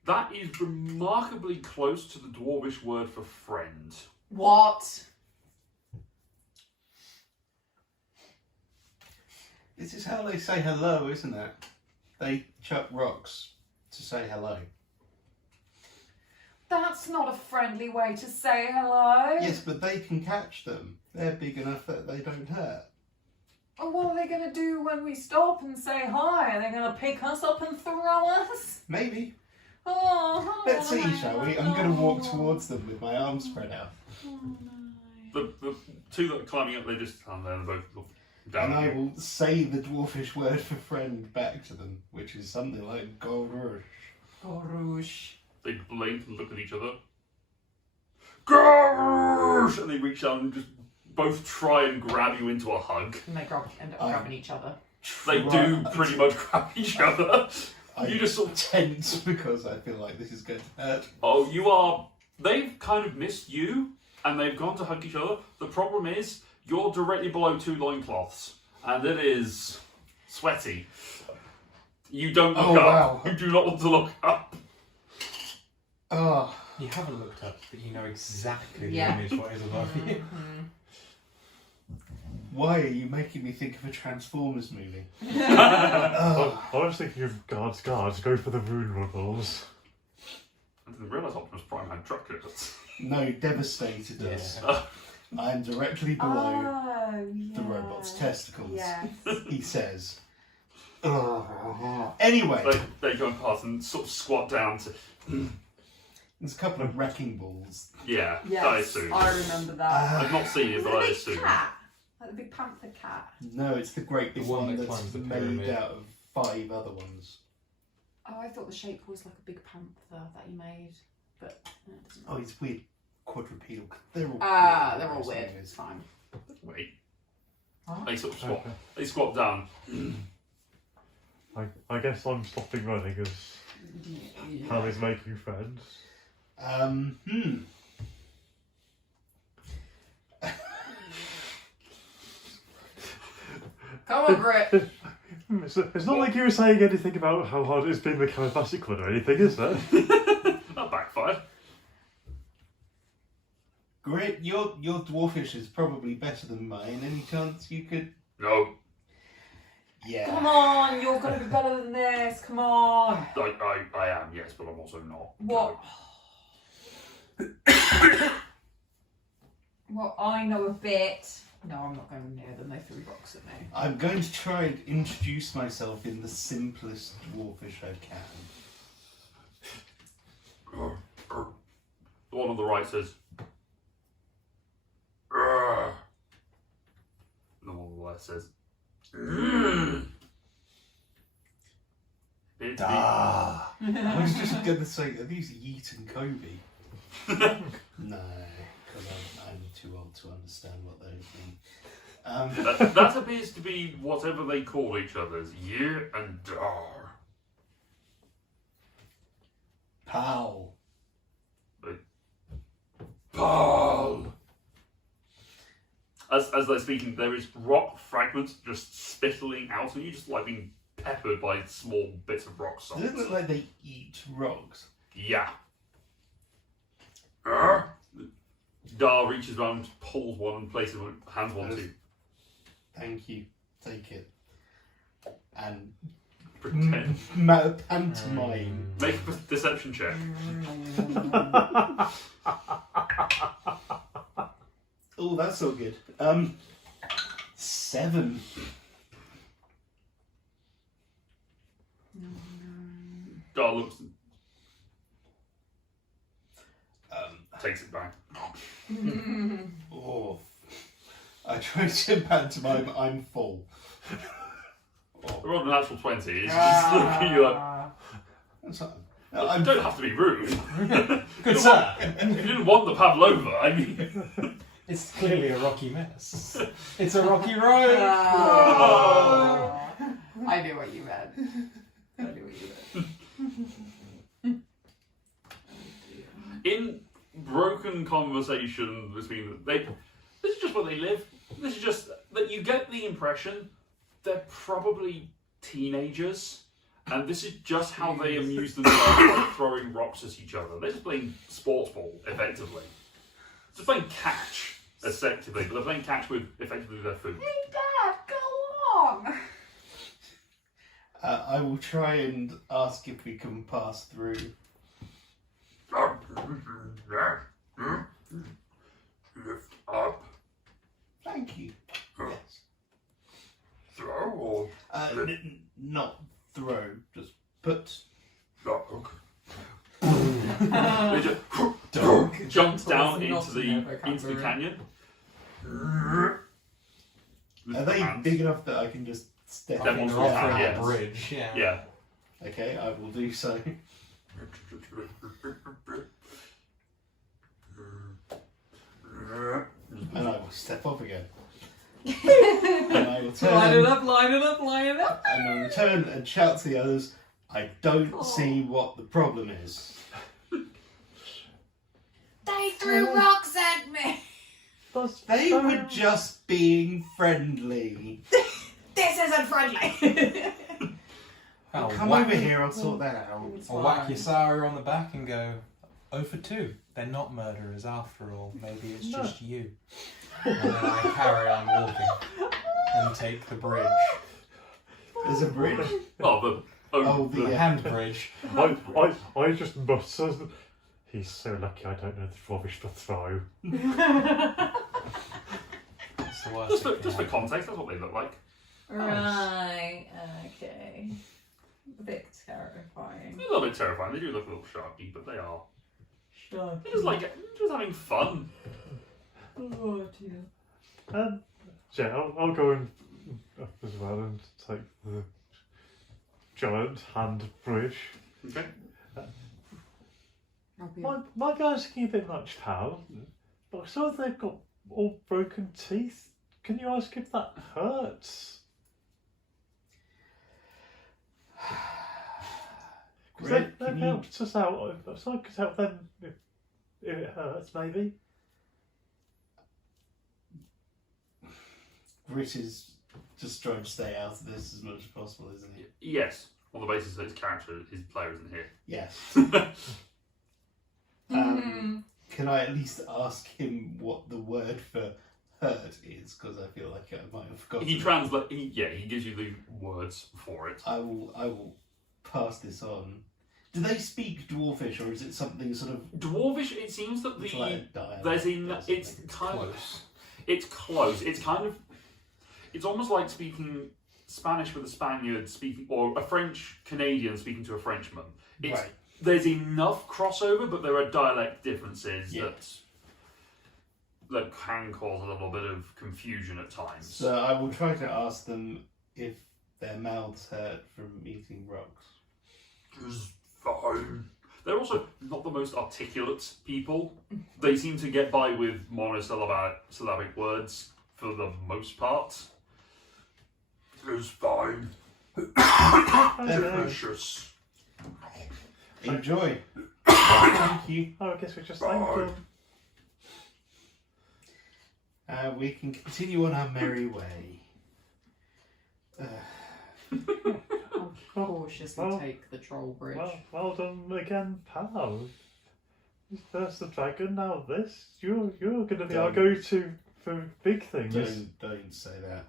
That is remarkably close to the dwarvish word for friend. What? This is how they say hello, isn't it? They chuck rocks to say hello. That's not a friendly way to say hello. Yes, but they can catch them. They're big enough that they don't hurt. Oh, what are they going to do when we stop and say hi? Are they going to pick us up and throw us? Maybe. Oh, Let's see, shall we? I'm going to walk towards them with my arms spread out. The two that are climbing up, they just stand there and both look down And at I you. will say the dwarfish word for friend back to them, which is something like Gorush. Gorush. They blink and look at each other. Garush! And they reach out and just both try and grab you into a hug. And they end up grabbing each other. They do pretty much grab each other. I'm You just sort of tense because I feel like this is going to hurt. Oh, you are. They've kind of missed you, and they've gone to hug each other. The problem is, you're directly below two loincloths, and it is sweaty. You don't look Oh, up. wow. You do not want to look up. Oh, You haven't looked up, but you know exactly the Yeah. image what is above you. why are you making me think of a Transformers movie? I was thinking of guards, go for the rune bubbles. I didn't realise Optimus Prime had truck cuts. No, Devastator does. Yeah. I'm directly below Oh, yeah. the robot's testicles. Yes. He says. Anyway, They go past and sort of squat down to. there's a couple of wrecking balls. Yeah, Yes, I assume. I remember that. I've not seen it, Is but it I a big assume. cat? Like the big panther cat? No, it's the great big The one one that that's climbs the made pyramid. out of 5 other ones. Oh, I thought the shape was like a big panther that he made. But no, it doesn't Oh, it's weird quadrupedal. They're all They're all weird. anyways. It's fine. Wait. What? They sort of squat. Okay. They squat down. I guess I'm stopping running as Hallie's making friends. Come on, Grit. It's not like you were saying anything about how hard it's been the Calabastic one or anything, is there? That backfired. Grit, your dwarfish is probably better than mine. Any chance you could? No. Yeah. Come on, you're gonna be better than this. Come on. I am, yes, but I'm also not. What? Well, I know a bit. No, I'm not going near them. They threw rocks at me. I'm going to try and introduce myself in the simplest dwarfish I can. The one on the right says, "Urgh." The one on the left says, "Mm." I was just going to say, are these Yeet and Kobe? No, because I'm too old to understand what those mean. That appears to be whatever they call each other's year and dar. Pal. Pal. As they're speaking, there is rock fragments just spittling out of you, just like being peppered by small bits of rock Does it look salt. like they eat rocks? Yeah. Dar reaches around, pulls one, and places one, hands one to Thank you. Take it. And pretend. pantomime. Make a deception check. Oh, that's all good. 7. Dar looks, takes it back. Oh. I tried to pantomime, I'm full. The rolled a natural 20. It's just looking at you like, That's not, you don't have to be rude. Good sir. If you didn't want the pavlova, I mean. It's clearly a rocky mess. It's a rocky road. I knew what you meant. I knew what you meant. In broken conversation between this is just where they live. This is just that you get the impression they're probably teenagers, and this is just how they amuse themselves by throwing rocks at each other. They're just playing sports ball, effectively. Just playing catch, effectively, but they're playing catch with effectively their food. Hey, Dad, go along. I will try and ask if we can pass through. Lift up, Thank you. Yes. throw, or Not throw, just put. dog. They just jump down Not into never the through. canyon. Are they big enough that I can just step They're on ones They're with offering hands. a bridge, yeah. Yeah. Okay, I will do so. And I will step up again. And I will Line it turn up, line it up, line it up. and I will turn and shout to the others, I don't see what the problem is. They threw rocks at me. They were just being friendly. This isn't friendly. I'll Come whack- over here, I'll sort that out. I'll whack Yasara on the back and go, 0 for 2. They're not murderers after all. Maybe it's just you. And then I carry on walking and take the bridge. There's a bridge. Oh, The The hand bridge. I just mutter. He's so lucky I don't know the rubbish to throw. It's the worst just thing for, can just for happen. context, that's what they look like. Right, okay. A bit terrifying. A little bit terrifying. They do look a little sharky, but they are. Sure. They're just like just having fun. Oh dear. Yeah, I'll go in up as well and take the giant hand bridge. Okay. My guys can give it much power, but I saw they've got all broken teeth. Can you ask if that hurts? Grit, That can you- helps us out. So I could help them if it hurts, maybe. Grit is just trying to stay out of this as much as possible, isn't he? Yes, on the basis that his character, his player isn't here. Yes. Mm-hmm. Can I at least ask him what the word for hurt is? Because I feel like I might have forgotten. He gives you the words for it. I will pass this on. Do they speak Dwarfish, or is it something sort of Dwarvish, it seems that it's like a dialect there's or it's something? kind of Close. it's close. It's kind of it's almost like speaking Spanish with a Spaniard speaking, or a French Canadian speaking to a Frenchman. It's Right. There's enough crossover, but there are dialect differences Yeah. that can cause a little bit of confusion at times. So I will try to ask them if their mouths hurt from eating rocks. It's fine. They're also not the most articulate people. They seem to get by with monosyllabic words for the most part. It's fine. Delicious. Enjoy. Thank you. Oh, I guess we just thank them. We can continue on our merry way. I'll cautiously Well, take the troll bridge. Well done again, pal. First the dragon, now this. You're going to be our go-to for big things. Don't say that.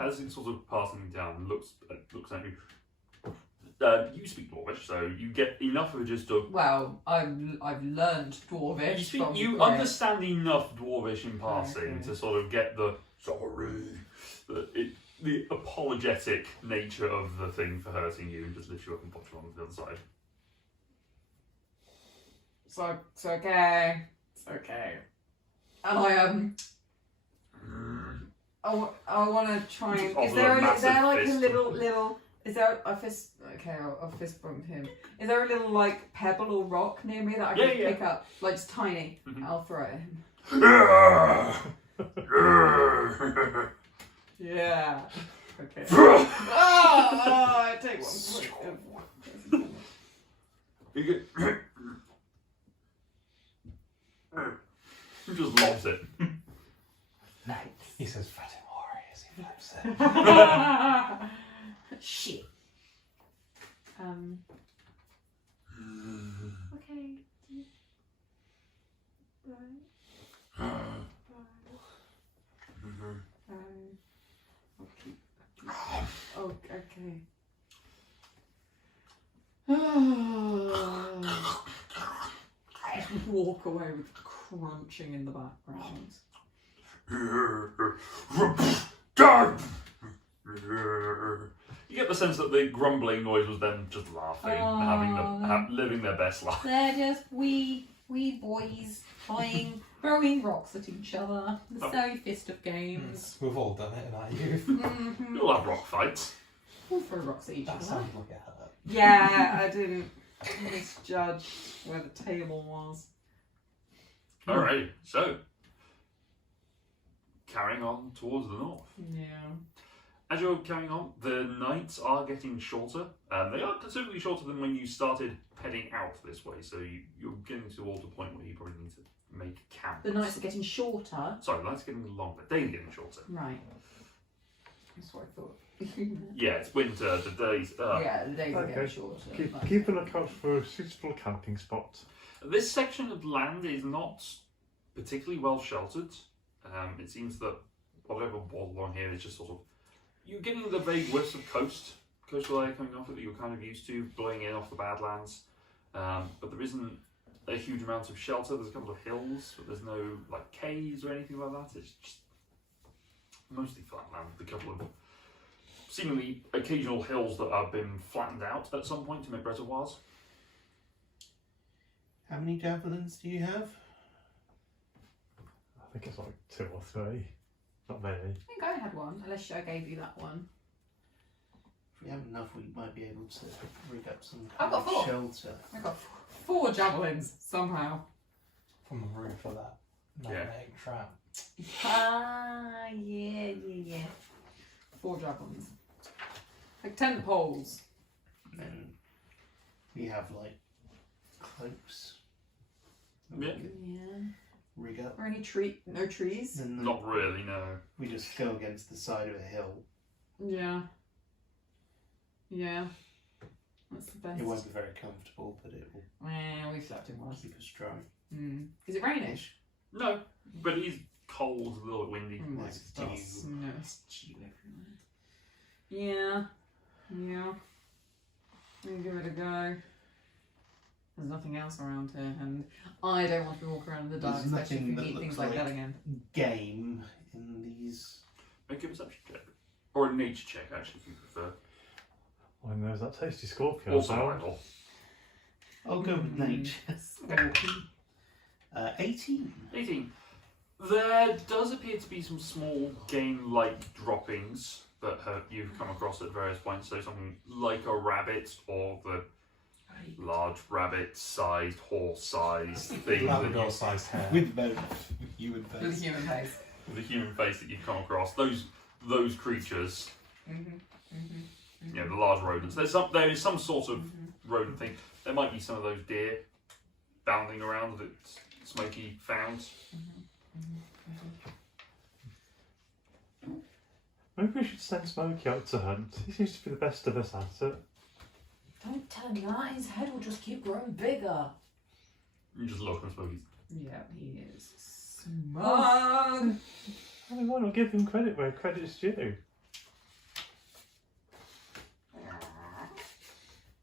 As it's sort of passing down, looks at you. You speak Dwarvish, so you get enough of a gist of. Well, I've learned Dwarvish. from You Grit. understand enough Dwarvish in passing Okay. to sort of get the sorry, the apologetic nature of the thing for hurting you, and just lift you up and put you on the other side. It's okay. It's okay. And I want to try and. Just Is there offer a is there massive like fist. a little? Is there a fist? Okay, I'll fist bump him. Is there a little like pebble or rock near me that I can Yeah. pick up, like just tiny? Mhm. I'll throw it at him. Yeah. Okay. I take one. You get. He just lobs it. Nice. He says Fatimori as he flips it. Shit. Okay. Oh, okay. Just walk away with crunching in the background. You get the sense that the grumbling noise was them just laughing, and living their best life. They're just wee boys throwing rocks at each other. The silly fist of games. We've all done it in our youth. Mm-hmm. You'll have rock fights. We'll throw rocks at each That other. sounds like it hurt. Yeah, I didn't misjudge where the table was. Alright, so carrying on towards the north. Yeah. As you're carrying on, the nights are getting shorter. They are considerably shorter than when you started heading out this way, so you're getting towards a point where you probably need to make camp. The nights are getting shorter. Sorry, the nights are getting longer. Days are getting shorter. Right. That's what I thought. Yeah, it's winter, the days. Yeah, the days are Okay. getting shorter. Keep a lookout for a suitable camping spot. This section of land is not particularly well sheltered. It seems that whatever was along here is just sort of. You're getting the vague whiffs of coastal air coming off it that you're kind of used to, blowing in off the Badlands. But there isn't a huge amount of shelter. There's a couple of hills, but there's no like caves or anything like that. It's just mostly flat land with a couple of seemingly occasional hills that have been flattened out at some point to make reservoirs. How many javelins do you have? I think it's like 2 or 3. Not many. I think I had one, unless I gave you that one. we have enough, we might be able to rig up some I've got kind of 4. shelter. I got 4 javelins somehow. From the roof of that magnetic trap. Yeah. 4 javelins. Like tent poles. And then we have like cloaks. that we Yeah. could Yeah. Rig up. Or any no trees? Then Not really, no. we just go against the side of a hill. Yeah. Yeah. That's the best. It won't be very comfortable, but it will We've slept in worse. keep us dry. Is it raining? No, but it is cold, a little bit windy. Nice dew. No, it's dew everywhere. Yeah. We'll give it a go. There's nothing else around here, and I don't want to walk around in the dark, There's especially if nothing we that meet looks things like that like- again. Game in these. Make a perception check. Or a nature check, actually, if you prefer. When there's that tasty scorpion. Or I found. survival. I'll go with nature. 18. 18. There does appear to be some small game-like droppings that you've come across at various points. So something like a rabbit or the large rabbit-sized, horse-sized thing that you, Labrador-sized hair. With both. Human With a face. human face. with a human face that you've come across. Those creatures, you know, the large rodents. There is some sort of rodent thing. There might be some of those deer bounding around that Smokey found. Maybe we should send Smokey out to hunt. He seems to be the best of us at it. Don't tell him that, his head will just keep growing bigger. You just look and Smokey's. Yeah, he is smug. I mean, why not give him credit where credit's due?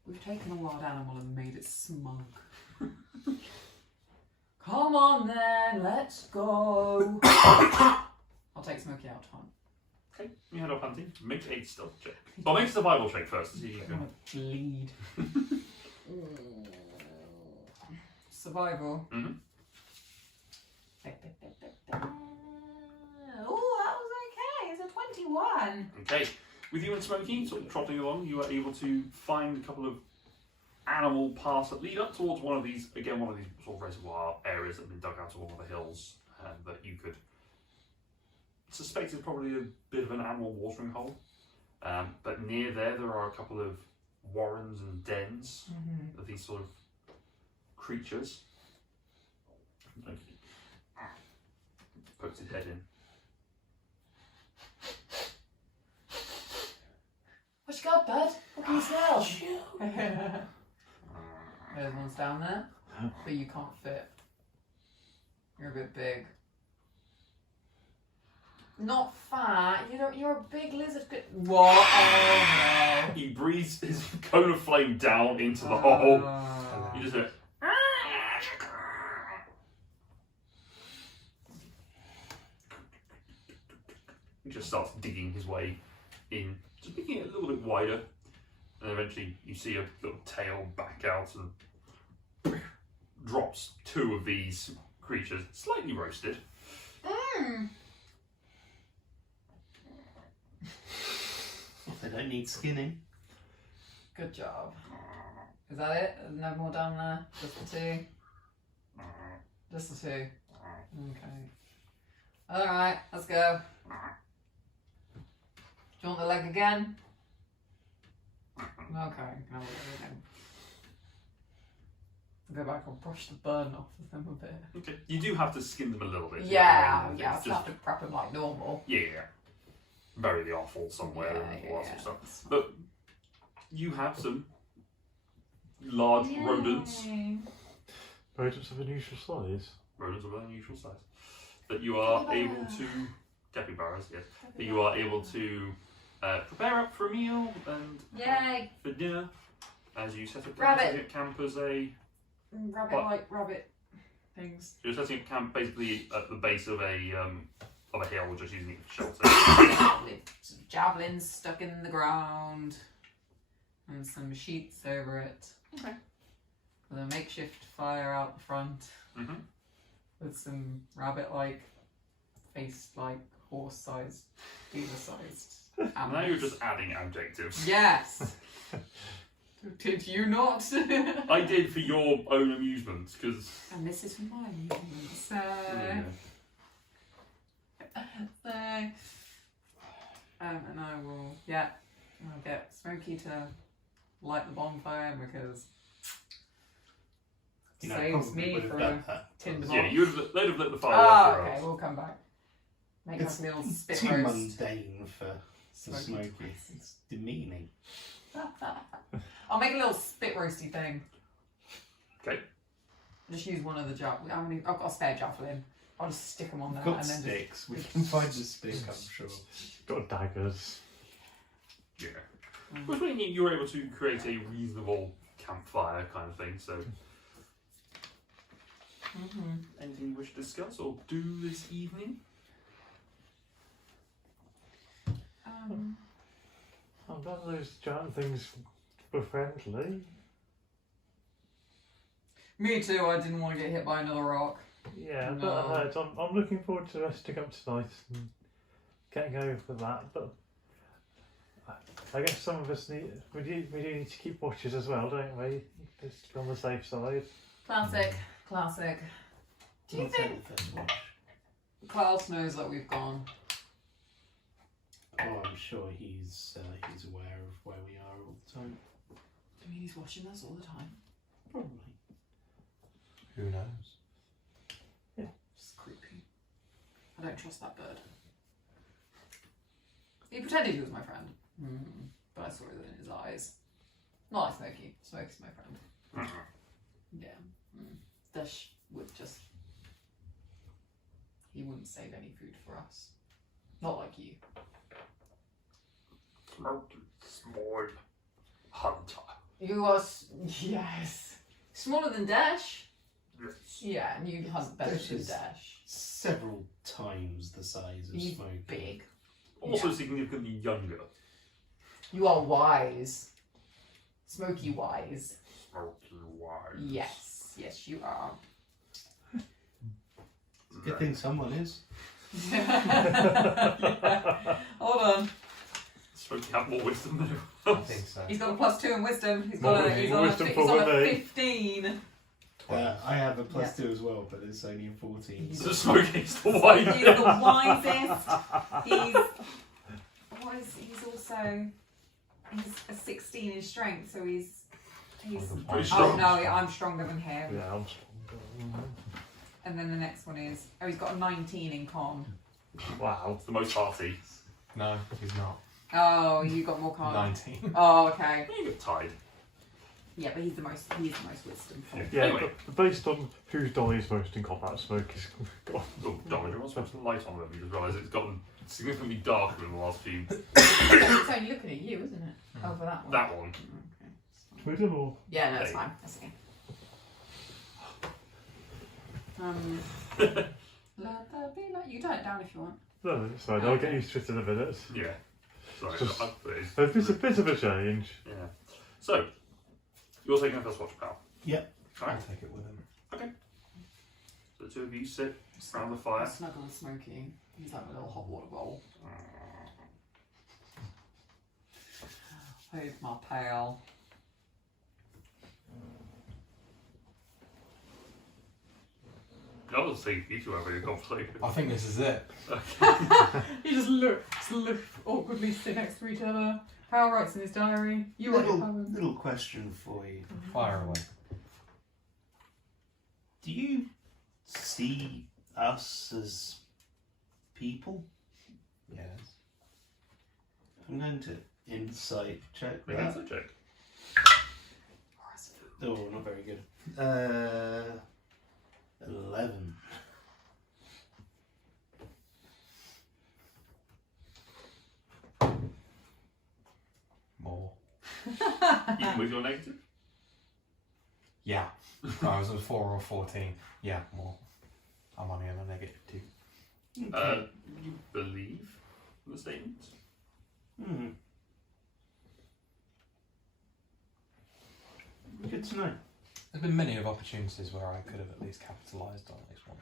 We've taken a wild animal and made it smug. Come on then, let's go. I'll take Smokey out, Tom. Okay, you head off hunting. Make a stealth check. Well, make a survival check first to see if you I can. want to bleed. Survival. Mhm. Oh, that was okay. It's a 21. Okay, with you and Smokey sort of trotting along, you are able to find a couple of animal paths that lead up towards one of these sort of reservoir areas that have been dug out of one of the hills that you could suspect is probably a bit of an animal watering hole. But near there are a couple of warrens and dens of these sort of creatures. Okay. Pokes his head in. What you got, bud? What can you smell? There's one's down there, but you can't fit. You're a bit big. Not fat. You're a big lizard. What? Oh no. He breathes his cone of flame down into the hole. Oh. You just hear, he just starts digging his way in, just making it a little bit wider, and eventually you see a little tail back out and drops 2 of these creatures, slightly roasted. They don't need skinning. Good job. Is that it? No more down there? Just the 2? Just the 2. Okay. Alright, let's go. Do you want the leg again? Okay, can have the leg again. I'll go back and brush the burn off of them a bit. Okay, you do have to skin them a little bit. Yeah, It's I'll just, have to prep them like normal. yeah, bury the offal somewhere and all that sort of stuff. But you have some large rodents. Rodents of unusual size. Rodents of unusual size. That you are able to, capybaras, yes, that you are able to prepare up for a meal and Yay! for dinner as you set up Rabbit. camp as a. Rabbit things. You're setting up camp basically at the base of a hill, just using it for shelter. Some javelins stuck in the ground and some sheets over it. Okay. With a makeshift fire out front Mhm. with some rabbit-like, face-like horse-sized, beaver-sized And animals. now you're just adding adjectives. Yes. Did you not? I did for your own amusement, because. And this is for my amusement. So, and I will, I'll get Smokey to light the bonfire because it saves probably me would have for done a that. tinder Yeah, box. they'd have lit the fire Oh, after okay, us. we'll come back. Make It's us a little spit too roast. mundane for Smoky Smokey. twice. It's demeaning. I'll make a little spit roasty thing. Okay. Just use one of the I've got a spare javelin. I'll just stick them on there We've got and then sticks. We can find the stick, I'm sure. Got daggers. Yeah. Which means you were able to create a reasonable campfire kind of thing, so. Anything you wish to discuss or do this evening? I'm glad those giant things were friendly. Me too. I didn't want to get hit by another rock. Yeah, No. but I heard, I'm looking forward to resting up tonight and getting over that. But I guess some of us we do need to keep watches as well, don't we? Just to be on the safe side. Classic. Do you What's think that with that watch? Klaus knows that we've gone? Oh, I'm sure he's aware of where we are all the time. I mean, he's watching us all the time. Probably. Who knows? It's creepy. I don't trust that bird. He pretended he was my friend, but I saw it in his eyes. Not like Smokey. Smokey's my friend. Yeah. Dash would just. He wouldn't save any food for us. Not like you. Smokey, small hunter. You are. Yes. Smaller than Dash? Yes. Yeah, and you hunt better Dash than is- Dash. Several times the size of He's Smokey. big. Also Yeah. significantly younger. You are wise. Smoky wise. Smokey wise. Yes. Yes, you are. Good thing someone is. Yeah. Hold on. Smokey have more wisdom than I everyone else. think so. He's got a +2 in wisdom. He's More got a, than he's me. on a, Wisdom he's for on a me. 15. I have a +2 as well, but it's only a 14. So Smokey's the He's wise. the wisest. He's also a 16 in strength, so he's Very oh strong. no, I'm stronger than him. Yeah, I'm strong. And then the next one is he's got a 19 in con. Wow. It's the most hearty. No, he's not. Oh, you got more con. 19. Oh, okay. You get tied. Yeah, but he is the most wisdom. Yeah, Anyway. but based on whose dolly is most in combat, Smokey's got. Oh, Dom, you're not supposed to light on them. You just realise it's gotten significantly darker in the last few. It's only looking at you, isn't it? Oh, for that one. That one. Okay. We don't know. Yeah, no, it's Hey. fine. That's okay. Let there be light. You can turn it down if you want. No, it's fine. I'll get used to it in a minute. Yeah. Sorry, Just- it's- It's a bit of a change. yeah. So, you're taking a first watch, pal. Yep. I'll Alright. take it with him. So the two of you sit around the fire. Snuggle with Smokey. He's like a little hot water bowl. Hold my pail. I was thinking you two having a conversation. I think this is it. You just look awkwardly sit next to each other. Hal writes in his diary. You write your poem. Little question for you. Fire away. Do you see us as people? Yes. I'm going to insight check Make that. an insight check. Oh, not very good. 11. More. Even with your negative? Yeah. No, I was at 4 or 14. Yeah, more. I'm only on a -2. You believe the statement? Hmm. Good to know. There's been many of opportunities where I could have at least capitalised on this one.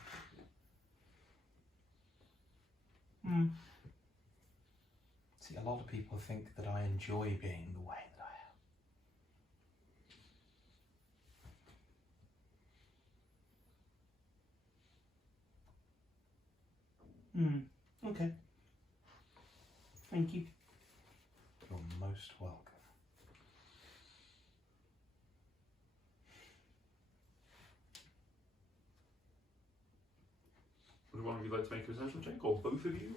See, a lot of people think that I enjoy being the way that I Okay. Thank you. am. You're most welcome. Would one of you like to make a social check, or both of you?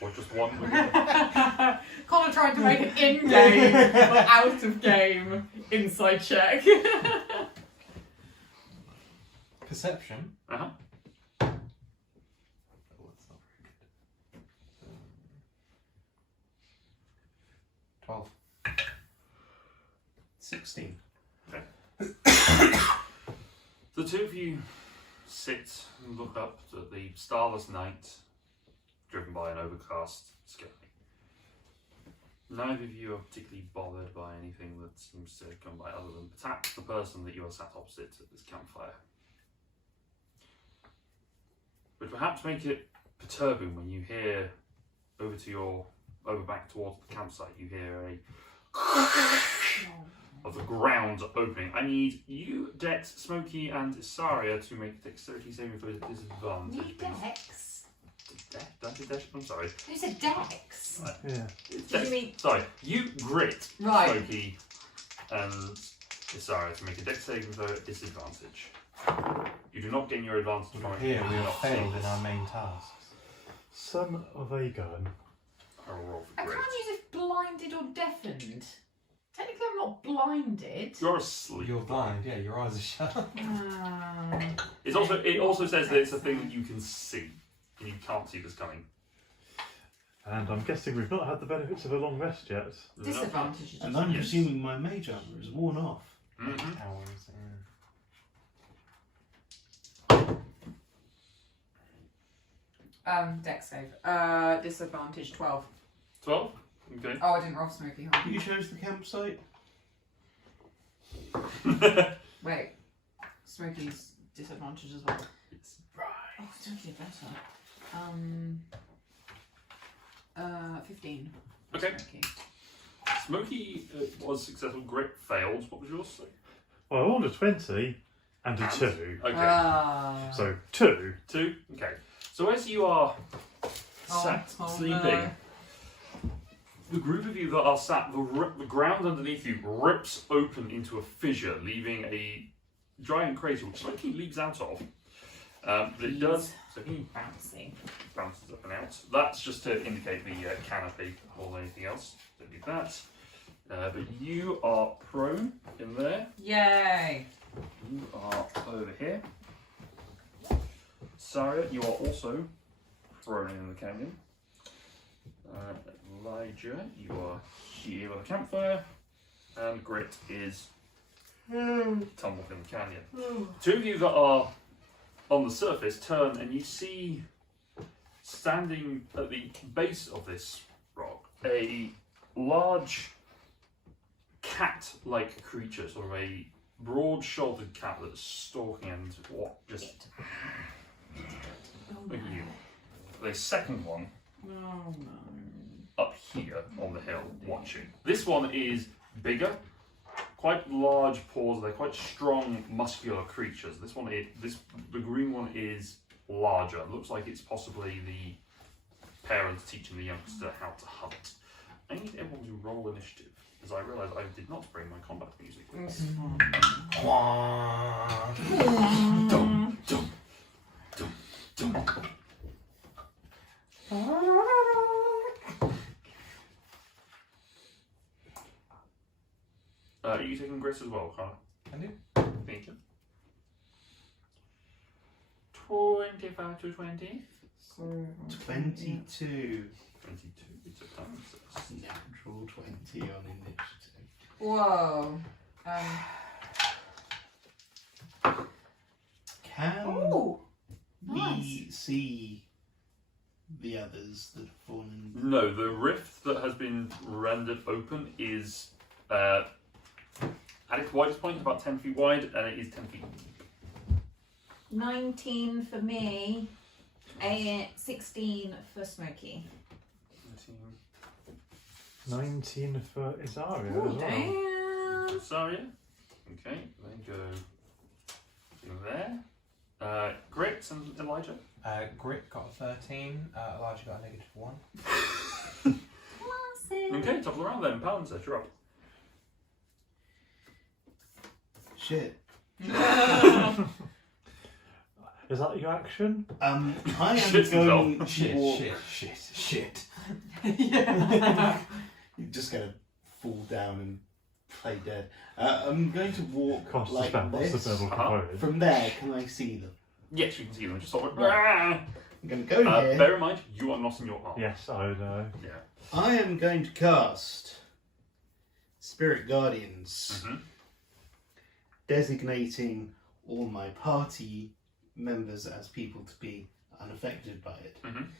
Or just one? Connor trying to make an in-game or out of game inside check. Perception. Uh-huh. Oh, that's not very good. 12. 16. The two of you sit and look up at the starless night, driven by an overcast sky. Neither of you are particularly bothered by anything that seems to come by other than perhaps the person that you are sat opposite at this campfire. But perhaps make it perturbing when you hear over back towards the campsite, you hear of the ground opening. I need you, Dex, Smokey, and Isaria to make dexterity saving throws at disadvantage. Need Dex? Dex? I'm sorry. Who said Dex? Yeah. Did you mean... Sorry, you Grit, Right. Smokey, and Isaria to make a dex saving throw at disadvantage. You do not gain your advantage from it. Here we You have are not failed seeing in this. our main tasks. Some of Aegon. I will roll for I Grit. can't use if blinded or deafened. Technically, I'm not blinded. You're asleep. You're blind, yeah, your eyes are shut. It also says that it's a thing that you can see, and you can't see this coming. And I'm guessing we've not had the benefits of a long rest yet. Disadvantage. And I'm Yes. presuming my mage armor is worn off. Mm-hmm. Hours, yeah. Dex save. Disadvantage 12. 12? Okay. Oh, I didn't roll Smoky, huh? You chose the campsite? Wait. Smoky's disadvantage as well. Right. Oh, Smoky better. 15. Okay. Smoky. Smoky was successful. Grit failed. What was yours? Well, I rolled a 20 and a And? 2. Okay. So 2. 2? Okay. So as you are sat Oh, sleeping, no. the group of you that are sat, the ground underneath you rips open into a fissure, leaving a giant crater which Smokey leaps out of. But it does. So he Bouncy. bounces up and out. That's just to indicate the canopy more than anything else. Don't need that. But you are prone in there. Yay! You are over here. Saria, you are also prone in the canyon. Elijah, you are here with a campfire. And Grit is tumbled in the canyon. Two of you that are on the surface turn and you see standing at the base of this rock a large cat-like creature, sort of a broad-shouldered cat that's stalking and just looking at you. The second one Oh no. up here on the hill watching. This one is bigger, quite large paws. They're quite strong, muscular creatures. The green one is larger. Looks like it's possibly the parents teaching the youngster how to hunt. I need everyone to roll initiative, as I realise I did not bring my combat music with me. Dum, dum, dum, dum. Are you taking Grit as well, Connor? I do. Thank you. 25 to 20. 22. 22. It's a time. Natural 20 on initiative. Whoa. Can Oh! we Nice. see the others that have fallen? No, the rift that has been rendered open is at its widest point about 10 feet wide, and it is 10 feet deep. 19 for me. A 16 for Smokey. 19 for Isaria Ooh, as well. damn. Sorry. Okay, then go there. Grit and Elijah. Grit got a 13. Elijah got a -1. Okay, top of the round then. Palantir, you're up. Shit. Is that your action? I am Shit going to Shit, walk. shit. Yeah. You're just going to fall down and play dead. I'm going to walk Cost like spent. What's the this. verbal component? From there, can I see them? Yes, you can see them. Just sort of. Right. I'm going to go here. Bear in mind, you are not in your arm. Yes, I know. Yeah. I am going to cast Spirit Guardians, Mhm. designating all my party members as people to be unaffected by it. Mhm.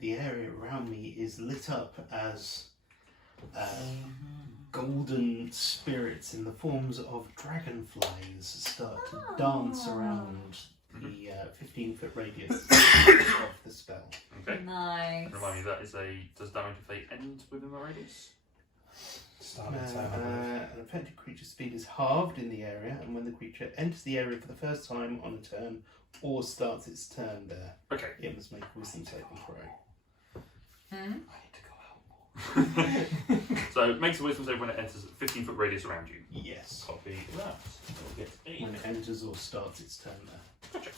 The area around me is lit up as golden spirits in the forms of dragonflies start to dance around the 15-foot radius of the spell. Okay. Nice. Remind me, that is does damage if they end within the radius? Start of turn, I believe. An affected creature's speed is halved in the area, and when the creature enters the area for the first time on a turn or starts its turn there, Okay. it must make a wisdom saving throw. Hmm? I need to go out. So it makes a wisdom save when it enters a 15-foot radius around you. Yes. Copy that. We'll get 8. When it enters or starts its turn there. Gotcha.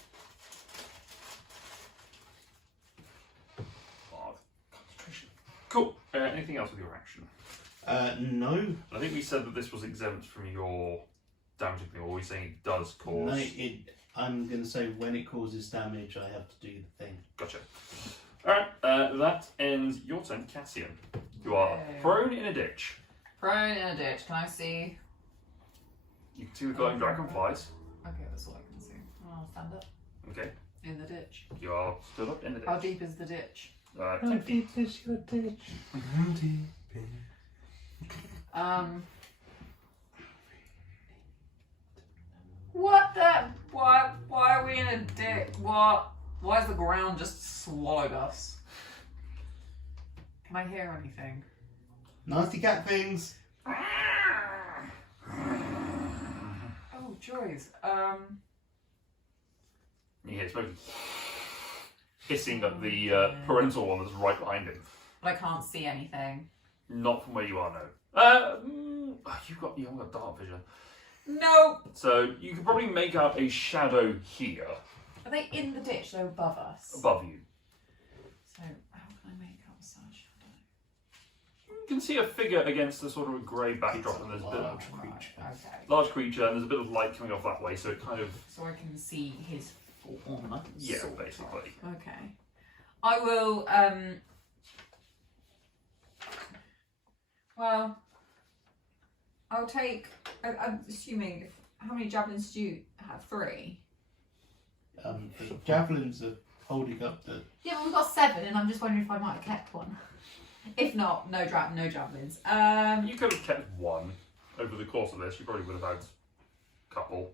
5 concentration. Cool. Anything else with your action? No. I think we said that this was exempt from your damaging thing, or are we saying it does cause? No, I'm going to say when it causes damage, I have to do the thing. Gotcha. Alright, that ends your turn, Cassian. You are Okay. prone in a ditch. Prone in a ditch. Can I see? You can see the glowing dragonflies. Okay, that's all I can see. I'll stand up Okay. in the ditch. You are stood up in the ditch. How deep is the ditch? 10 feet. is your ditch? What the? Why are we in a ditch? What? Why has the ground just swallowed us? Can I hear anything? Nasty cat things! Oh, joys. You hear smoke hissing at the parental one that's right behind him. But I can't see anything. Not from where you are, no. You haven't got dark vision. Nope. So you could probably make out a shadow here Are they in the ditch? They're above us. above you. So how can I make out such? You can see a figure against a sort of a grey backdrop, It's and a there's a bit of large creature. Okay. large creature, and there's a bit of light coming off that way, so it kind of So I can see his form. yeah, sort of. basically. Okay. I will. Well, I'll take. I'm assuming. How many javelins do you have? 3. The javelins are holding up the. Yeah, but we've got 7, and I'm just wondering if I might have kept one. If not, no javelins. You could have kept one over the course of this. You probably would have had a couple.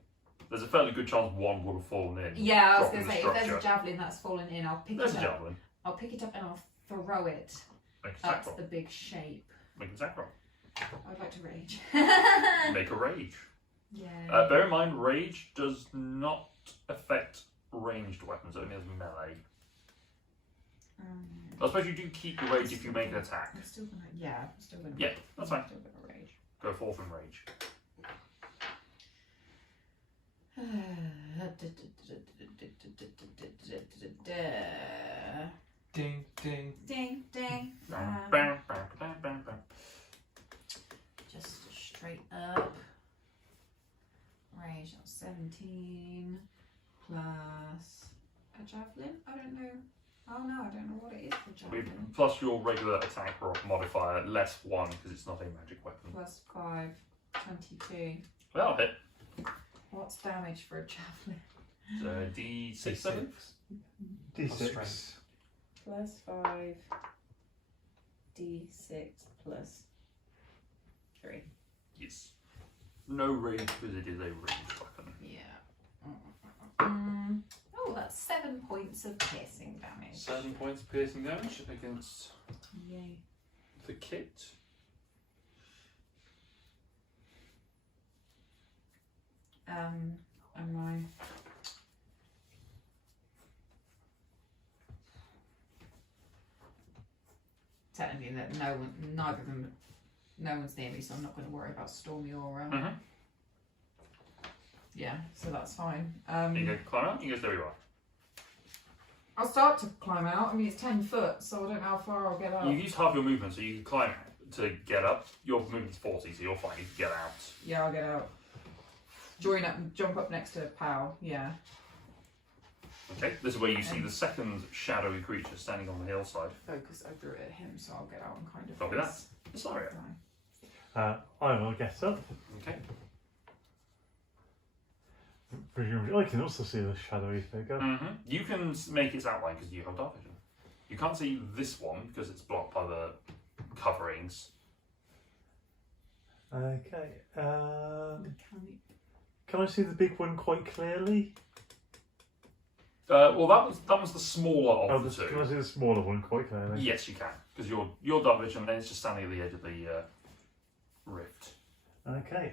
There's a fairly good chance one would have fallen in. Yeah, I was dropping going to the say if there's a structure. javelin that's fallen in, I'll pick There's it a up. javelin. I'll pick it up and I'll throw it Make a attack at roll. the big shape. Make an attack roll. I'd like to rage. Make a rage. Yeah. Bear in mind, rage does not affect ranged weapons. It only has melee. I suppose you do keep your rage if you make an attack. I'm still gonna. Yeah, I'm still gonna. Yeah, that's fine. I'm still gonna rage. Go forth in rage. Ding, ding. Ding, ding. Bam, bam, bam, bam, bam, bam. Just straight up. Rage of 17 plus a javelin. I don't know. Oh no, I don't know what it is for With- javelin. Plus your regular attack roll modifier, less 1 because it's not a magic weapon. Plus 5, 22. Well, hit. What's damage for a javelin? So D6 7. D6. strength. Plus 5, D6 plus 3. Yes. No rage because it is a ranged weapon. Yeah. Oh, that's 7 points of piercing damage. 7 points of piercing damage against Yay. the kit. Am I? Technically, that neither of them, no one's near me, so I'm not going to worry about Stormy or. Mhm. Yeah, so that's fine. You go climb out, you go stay where you are. I'll start to climb out. I mean, it's 10 foot, so I don't know how far I'll get out. You use half your movement, so you can climb to get up. Your movement's 40, so you're fine. You can get out. Yeah, I'll get out. Join up, jump up next to Pow. Yeah. Okay, this is where you see the second shadowy creature standing on the hillside. Focus over at him, so I'll get out and kind of. Copy that. Isaria. I will get up. Okay. Presumably, I can also see the shadowy figure. You can make its outline because you have dark vision. You can't see this one because it's blocked by the coverings. Okay. Mechanic. Can I see the big one quite clearly? Well, that was the smaller of the Can I two. see the smaller one quite clearly? Yes, you can because you're dark vision, and then it's just standing at the edge of the rift. Okay.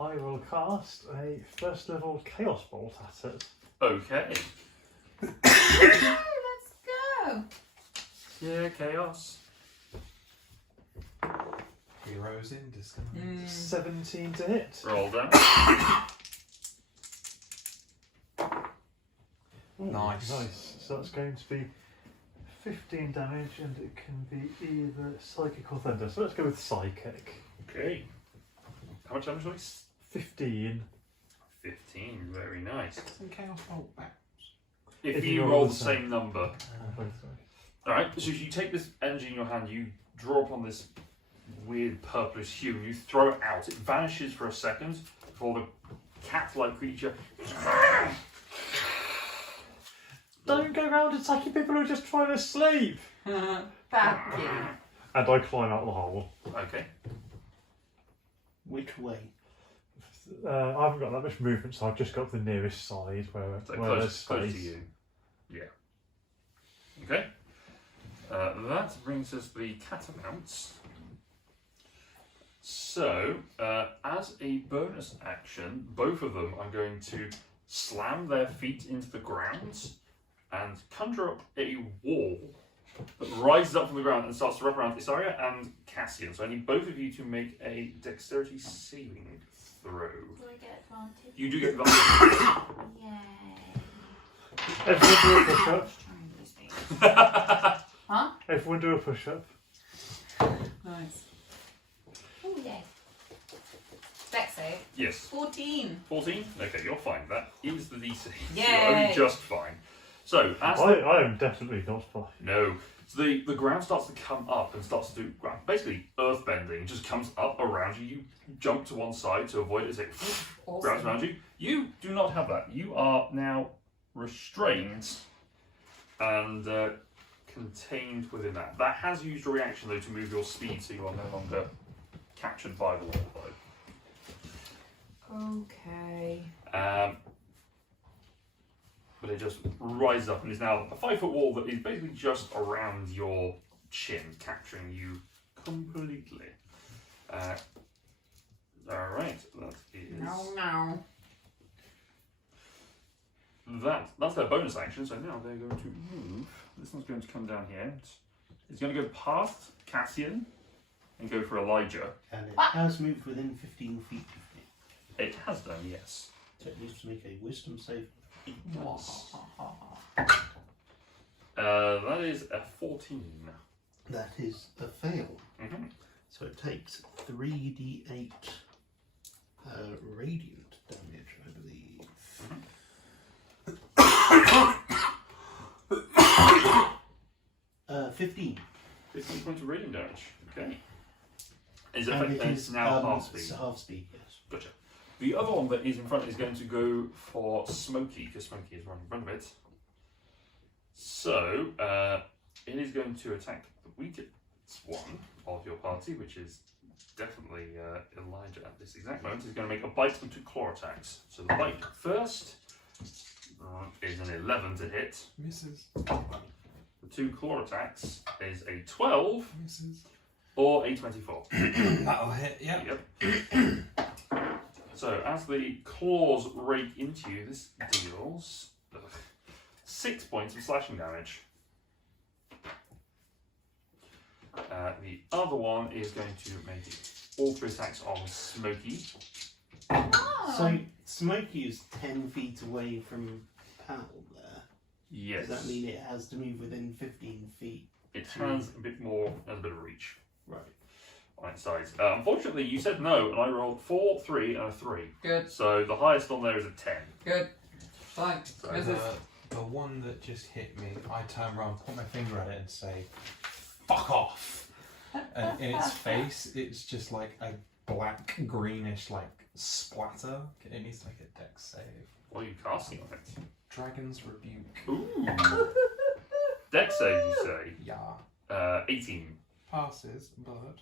I will cast a first level Chaos Bolt at it. Okay. Let's go. Yeah, chaos. Heroes in disguise. 17 to hit. Roll down. Nice. Nice. So that's going to be 15 damage, and it can be either Psychic or Thunder. So let's go with Psychic. Okay. How much damage was 15. 15. Very nice. Some chaos bolt back. If you roll the same number. Sorry. Alright, so as you take this energy in your hand, you draw upon this weird purplish hue and you throw it out. It vanishes for a second before the cat-like creature. Don't go around attacking people who are just trying to sleep! Bad kitty. And I climb out the hole. Okay. Which way? I haven't got that much movement, so I've just got the nearest side where So there's close space. to you. Yeah. Okay. That brings us the catamounts. So, as a bonus action, both of them are going to slam their feet into the ground and conjure up a wall that rises up from the ground and starts to wrap around Isaria and Cassian. So I need both of you to make a dexterity saving throw. Do I get advantage? You do get advantage. Yay. Everyone do a push-up. Huh? Everyone do a push-up. Nice. Oh, yes. Dex save. Yes. 14. 14? Okay, you're fine. That is the DC. Yay. You're only just fine. So, as I am definitely not fine. no. So the ground starts to come up and starts to do basically earth bending. It just comes up around you. You jump to one side to avoid it as it grabs around you. You do not have that. You are now restrained and contained within that. That has used a reaction though to move your speed, so you are no longer captured by the wall though. Okay. But it just rises up and is now a 5 foot wall that is basically just around your chin, capturing you completely. Alright, that is. No. That's their bonus action, so now they're going to move. This one's going to come down here. It's going to go past Cassian and go for Elijah. And it has moved within 15 feet of me. It has done, yes. So it needs to make a wisdom save. That is a 14. That is a fail. Mm-hmm. So it takes 3d8 radiant damage, I believe. 15. 15 points of radiant damage. Okay. Is it And effective? it It's is now half speed. It's half speed, yes. Gotcha. The other one that is in front is going to go for Smokey, because Smokey is right in front of it. So, it is going to attack the weakest one of your party, which is definitely Elijah at this exact moment is going to make a bite and 2 claw attacks. So the bite first is an 11 to hit. Misses. The 2 claw attacks is a 12 Misses. or a 24. That'll hit, yep. Yep. So as the claws rake into you, this deals 6 points of slashing damage. The other one is going to make all 3 attacks on Smokey. Oh. So Smokey is 10 feet away from Pal there. Yes. Does that mean it has to move within 15 feet? It has a bit more, has a bit of reach Right. on its sides. Unfortunately, you said no, and I rolled 4, 3, and a 3. Good. So the highest on there is a 10. Good. Fine. So Misses. the one that just hit me, I turn around, point my finger at it, and say, "Fuck off!" And in its face, it's just like a black greenish like splatter. It needs to make a dex save. What are you casting on it? Dragon's Rebuke. Ooh. Dex save, you say? Yeah. 18. Passes, but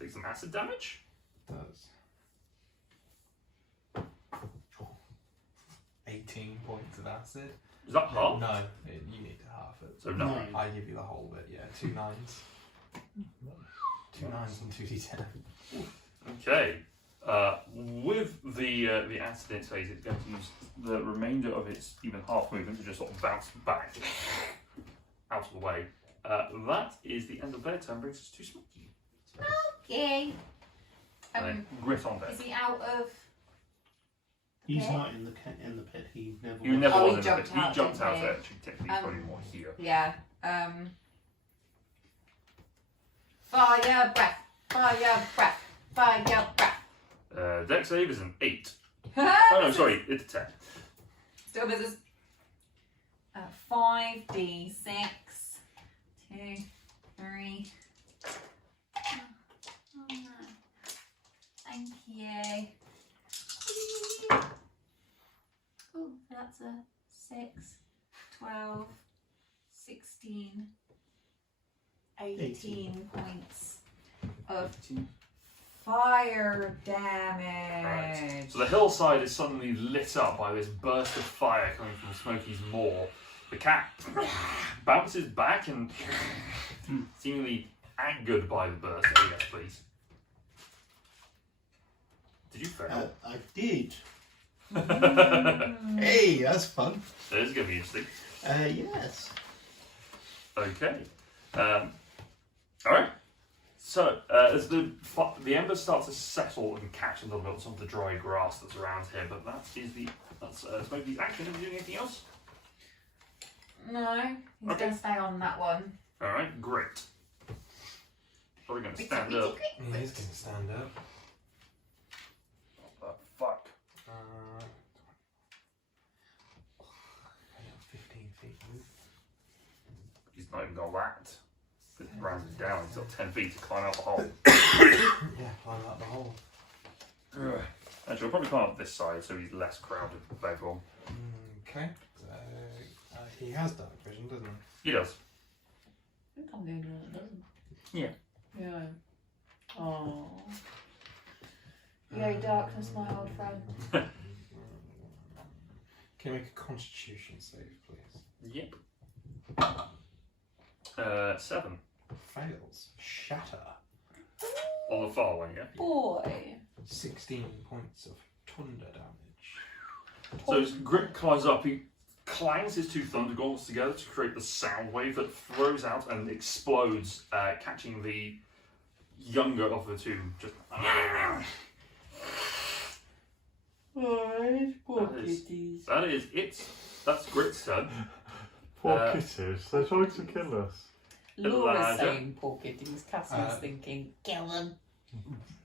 Take some acid damage? does 18 points of acid. Is that half? No, you need to half it. So 9. I give you the whole bit, yeah. 2 9s. 2 9s and 2d10. Okay. With the acid in its phase, it's going to use the remainder of its even half movement to just sort of bounce back out of the way. That is the end of their turn. Brings us to Smokey. Okay. Grit on deck. Is he out of? He's Okay. not in the pit. He never. You was. never Oh, was he in jumped the pit. He out, jumped out didn't he? there. Actually, technically, he's probably more here. Yeah. Fire breath. Fire breath. Fire breath. Dex save is an 8. Oh no, sorry, it's a 10. Still misses. 5d6. 2, 3. Oh no. Thank you. Oh, that's a 6, 12, 16, 18 points of fire damage. Right. So the hillside is suddenly lit up by this burst of fire coming from Smokey's maw. The cat bounces back and seemingly angered by the burst. Oh yes, please. Did you fail? I did. Hey, that's fun. This is going to be interesting. Yes. Okay. Alright. So, as the embers start to settle and catch a little bit of some of the dry grass that's around here, but that's Smokey's action. Is he doing anything else? No, he's Okay. going to stay on that one. Alright, great. Probably going to stand up. He is going to stand up. What the fuck? 15 feet move. He's not even got that. It rounds it down. He's got 10 feet to climb out the hole. Yeah, climb out the hole. Actually, we'll probably climb up this side so he's less crowded with everyone. Okay. He has dark vision, doesn't he? He does. I think I'm the only one that doesn't. Yeah. Yeah. Oh. Yay, darkness, my old friend. Can you make a constitution save, please? Yep. 7. Fails. Shatter. On the far one, yeah? Boy. 16 points of thunder damage. So as Grit climbs up, he clangs his 2 thunder gauntlets together to create the sound wave that throws out and explodes, catching the younger of the 2. Just Poor That is- kitties. that is it. That's Grit's turn. Poor Uh, kitties, they're trying to kill us. Laura's Elijah. saying poor kitties. Cassie's Uh, thinking, kill them.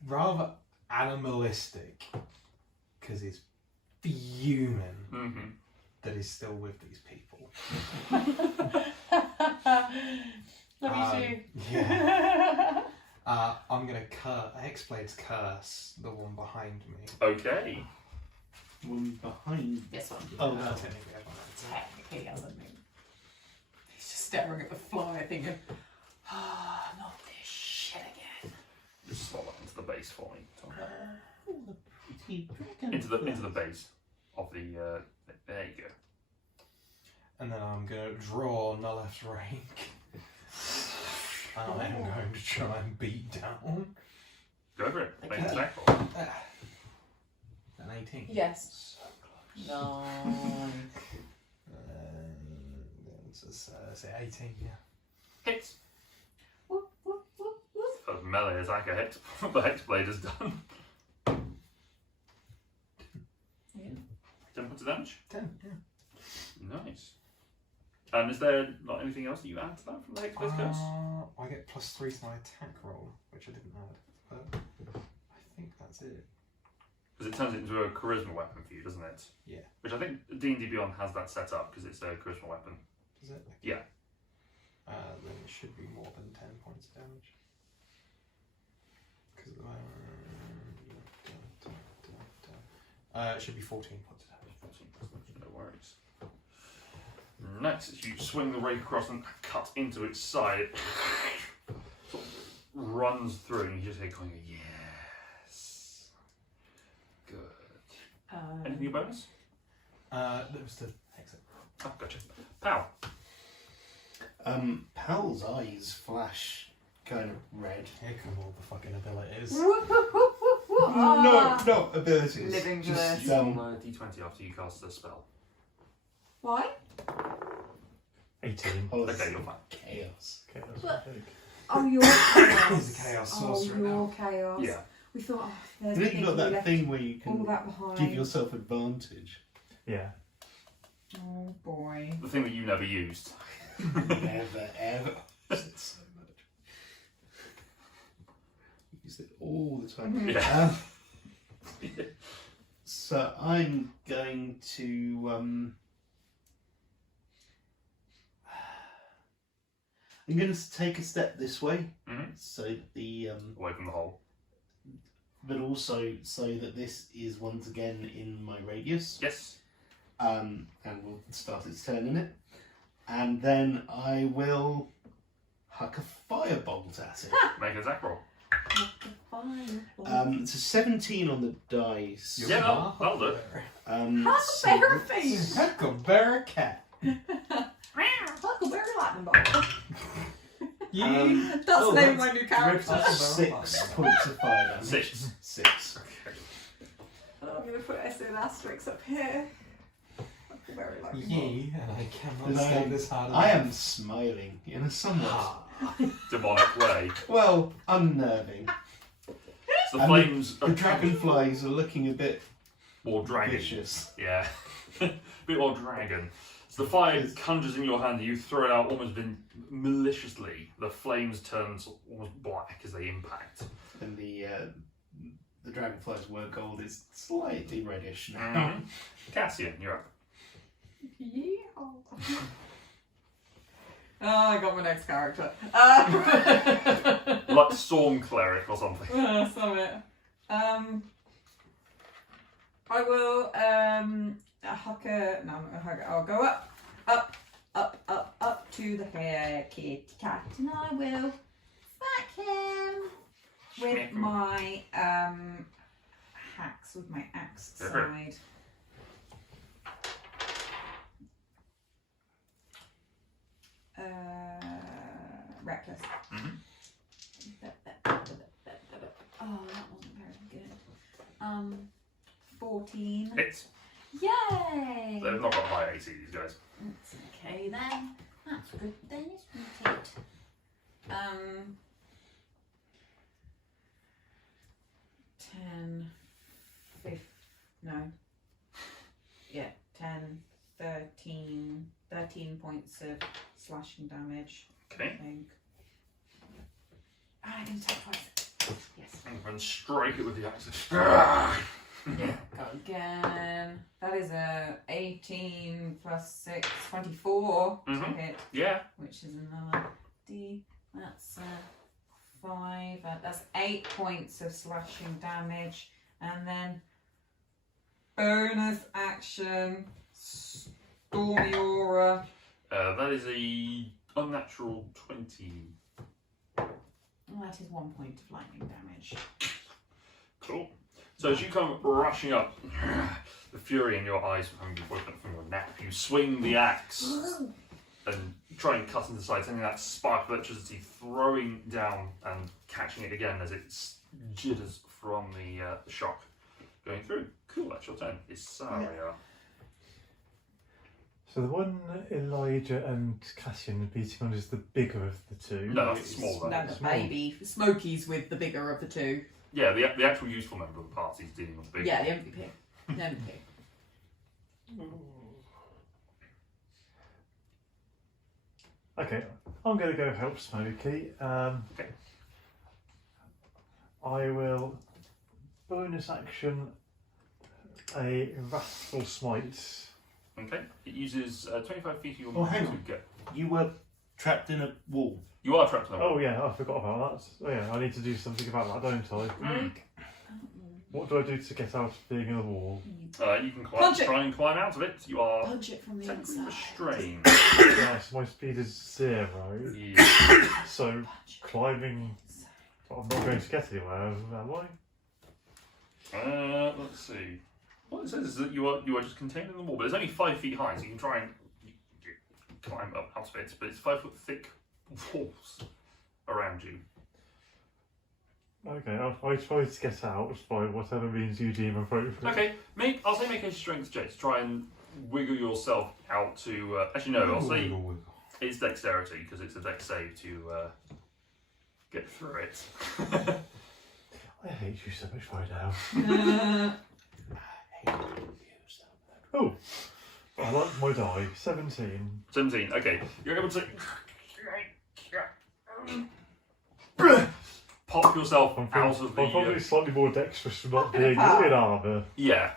Rather animalistic, because he's fuming Mm-hmm. that he's still with these people. Love you too. Yeah. I'm going to Hexblade's curse the one behind me. Okay. One behind. This one. Oh, no. no. Technically, everyone Technically hasn't moved. He's just staring at the fly thinking, not this shit again. Just swallow. base for me, Tom. Pretty dragon Into the flies. base of the. There you go. And then I'm going to draw Nulleth's Rake. And I am going to try and beat down Go for it. Make an Okay. attack roll. an 18. Yes. No. Say 18, yeah. Hits. Whoop, whoop, whoop, whoop. First melee attack a hit. The Hexblade is done. 10 points of damage. 10, yeah. Nice. And is there not anything else that you add to that from the Hexblade curse? I get +3 to my attack roll, which I didn't add. But I think that's it. Because it turns it into a charisma weapon for you, doesn't it? Yeah. Which I think D&D Beyond has that set up because it's a charisma weapon. Is it? Yeah. Then it should be more than 10 points of damage. Because it should be 14 points of damage. No worries. Next, as you swing the rake across and cut into its side, it sort of runs through, and you just hear going, yes. Good. Anything bonus? That was the exit. Oh, gotcha. Pow. Pal's eyes flash kind of red. Here come all the fucking abilities. Whoop, whoop, whoop, whoop, whoop. No, not abilities. Living just You roll a d20 after you cast the spell. Why? 18. Okay, you're fine. Chaos. Okay, that's But- what I think. Oh, you're chaos. He's a chaos sorcerer Oh, you're now. chaos. Yeah. We thought, oh, there's You the think thing you've got we that left thing where you all can that behind. give yourself advantage. Yeah. Oh boy. The thing that you never used. Never, ever. Use it so much. Use it all the time. Yeah. So I'm going to I'm going to take a step this way, Mhm. so that the Away from the hole. but also so that this is once again in my radius, Yes. and we'll start its turn in it, and then I will huck a firebolt at it. Make an attack roll. It's a 17 on the dice. Yeah, that'll do it. So Huckleberry that's- Huckleberry cat. Huckleberry lightning bolt. You. That's the name of my new Ripped character. up 6 points of fire damage. 6. 6. I'm going to put S in asterisks up here. Huckleberry lightning bolt. Ye, and I cannot And say this hard I enough. am smiling in a somewhat, Demonic way. well, unnerving. So the And flames The are dragonflies are looking a bit more dragon. vicious. Yeah. Bit more dragon. So the fire conjures in your hand, you throw it out almost maliciously. The flames turn almost black as they impact. And the dragonflies were gold is slightly reddish now. Cassian, you're up. Yeehaw. Oh, I got my next character. Like Storm Cleric or something. Summit. I will huck a. No, I'm not gonna hug it. I'll go up to the hair kitty cat, and I will whack him with my hacks with my axe Go for it. side. Reckless. Mhm. Oh, that wasn't very good. 14. Hits. Yay! They've not got high AC, these guys. That's okay then. That's good then, isn't it? 10, 15, no. Yeah, 10, 13 points of slashing damage, I Okay. think. I can take twice. Yes. And strike it with the axe. Go again. That is a 18 plus 6, 24 to Mhm. hit, Yeah. which is another D. That's 5. That's 8 points of slashing damage. And then bonus action, Stormy Aura. That is a unnatural 20. That is 1 point of lightning damage. Cool. So as you come rushing up, the fury in your eyes having been woken up from your nap, you swing the axe and try and cut into the side, sending that spark of electricity throwing down and catching it again as it jitters from the shock going through. Cool, that's your turn. Isaria. So the one Elijah and Cassian beating on is the bigger of the two. No, that's the smaller. No, the Small. baby. Smokey's with the bigger of the two. Yeah, the actual useful member of the party is dealing with the big Yeah, one. the MVP. The MVP. Okay, I'm going to go help Smokey. Okay. I will bonus action a Wrathful Smite. Okay. It uses 25 feet of your Oh, hang movement on. to get. You were trapped in a wall. You are trapped in a Oh yeah, I forgot about that. Oh yeah, I need to do something about that, don't I? What do I do to get out of being in the wall? You can Punch it. try and climb out of it. You are Punch it from the technically inside. restrained. Yes, my speed is 0. Yeah. So climbing, I'm not going to get anywhere, am I? Let's see. What it says is that you are just contained in the wall, but it's only 5 feet high, so you can try and climb up out of it. But it's 5 foot thick walls around you. Okay, I'll try to get out by whatever means you deem appropriate. Okay, I'll say make a strength check to try and wiggle yourself out to. Actually, no, I'll say Wiggle, wiggle. it's dexterity because it's a dex save to get through it. I hate you so much right now. Oh, I like my die. 17. 17. Okay, you're able to pop yourself I'm out of the. probably slightly more dexterous from not being in armour. Yeah,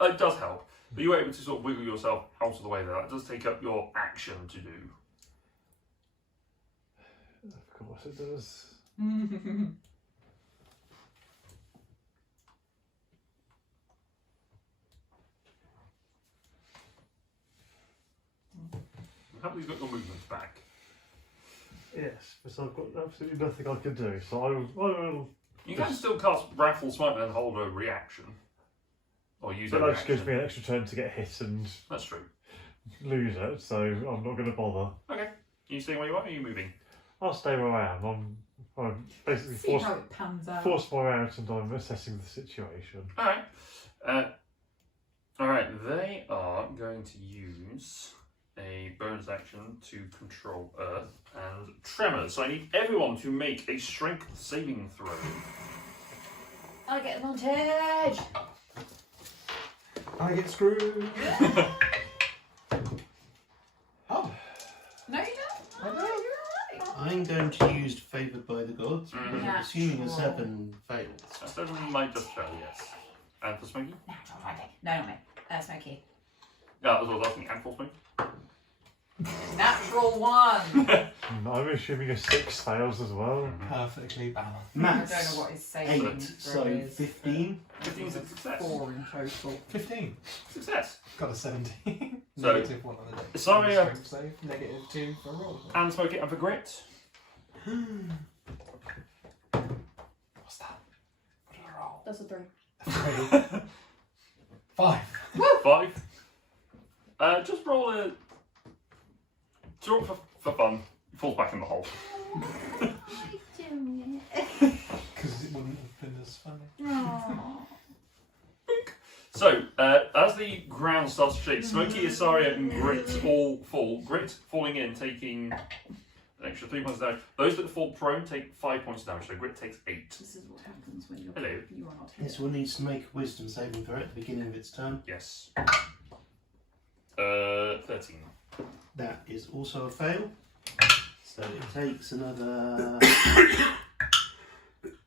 it does help. But you're able to sort of wiggle yourself out of the way there. That does take up your action to do. Of course it does. Happily, you've got your movement back. Yes, but I've got absolutely nothing I can do, so I will You can still cast Wrathful Smite and then hold a reaction. Or use a but that just reaction. gives me an extra turn to get hit and That's true. lose it, so I'm not going to bother. Okay. You staying where you are, or are you moving? I'll stay where I am. I'm basically See how it pans out. forced my way out and I'm assessing the situation. Alright, they are going to use a bonus action to control Earth and Tremors. So I need everyone to make a strength saving throw. I get advantage. I get screwed. Oh, No, you don't. I know. You're alright. I'm going to use Favoured by the Gods, but Mhm. I'm assuming a Natural. 7 fails. So 7 might just fail, yes. And for Smoky? Natural 20. No, not me. Smokey. Yeah, that's what I was asking. And for Smoky? Natural 1. I'm assuming a 6 fails as well. Perfectly balanced. I don't Maths, know what his saving 8, throw so is. 15. 15 is a success. 4 in total. 15. Success. Got a 17. So, Negative 1 on the deck. sorry, Strength save. Negative 2 for roll. And Smoky and for Grit. What's that? What did I roll? That's a 3. 5. 5. Just roll a. Draw for fun. It falls back in the hole. Why are you doing it? Because it wouldn't have been as funny. Aww. So, as the ground starts to shake, Smoky, Isaria, and Grit all fall. Grit falling in, taking an extra 3 points of damage. Those that fall prone take 5 points of damage, so Grit takes 8. This is what happens when you're, Hello. you are not here. This one needs to make a wisdom saving throw at the beginning of its turn. Yes. 13. That is also a fail. So it takes another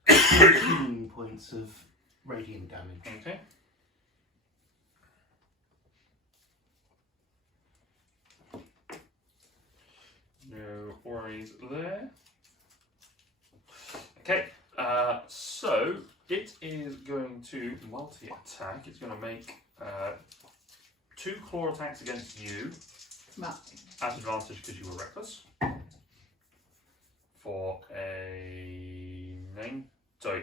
14 points of radiant damage. Okay. No worries there. Okay, so it is going to multi-attack. It's going to make 2 claw attacks against you Matt. at advantage because you were reckless. For a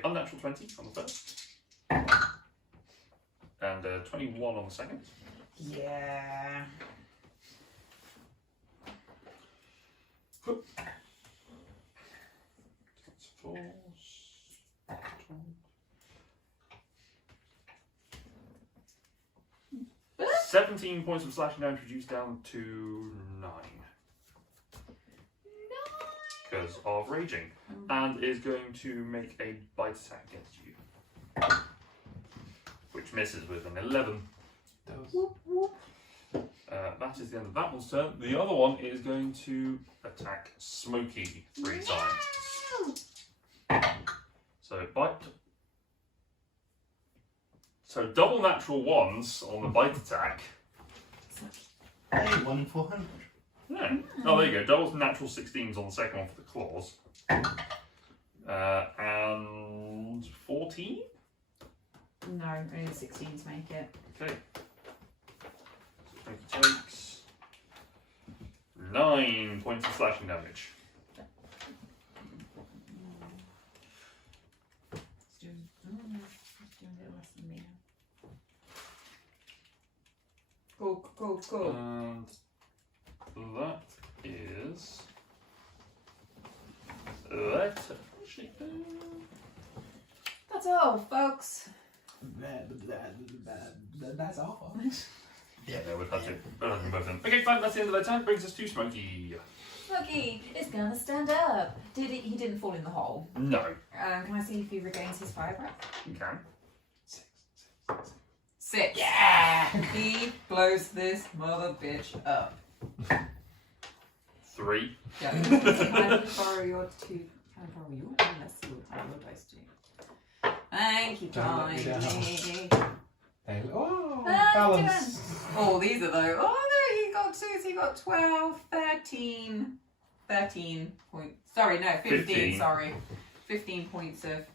unnatural 20 on the first. and 21 on the second. Yeah. That's 4. 17 points of slashing damage reduced down to 9. Because of raging. And is going to make a bite attack against you. Which misses with an 11. That is the end of that one's turn. The other one is going to attack Smokey 3 times. So bite. So double natural ones on the bite attack. Hey, 1 400. Yeah. Oh, there you go. Double natural 16s on the second one for the claws. And 14? No, only 16s make it. Okay. So Smokey takes 9 points of slashing damage. It's doing a bit less than me now. Go. And that is that. That's all, folks. That's all. Yeah, we've had to both of them. Okay, fine. That's the end of their turn. Brings us to Smokey. Smokey is gonna stand up. He didn't fall in the hole. No, Can I see if he regains his fire breath? you can. 6. Yeah! He blows this mother bitch up. 3. Yeah. Can I borrow your 2? Can I borrow your? Yes, your dice too. Thank you, Don't let me down. Tiny. Hey, oh, Ah, balance. Oh, these are though. Oh no, he got 2s. He got 12, 13. 13 points. Sorry, no, 15. 15. Sorry. 15 points of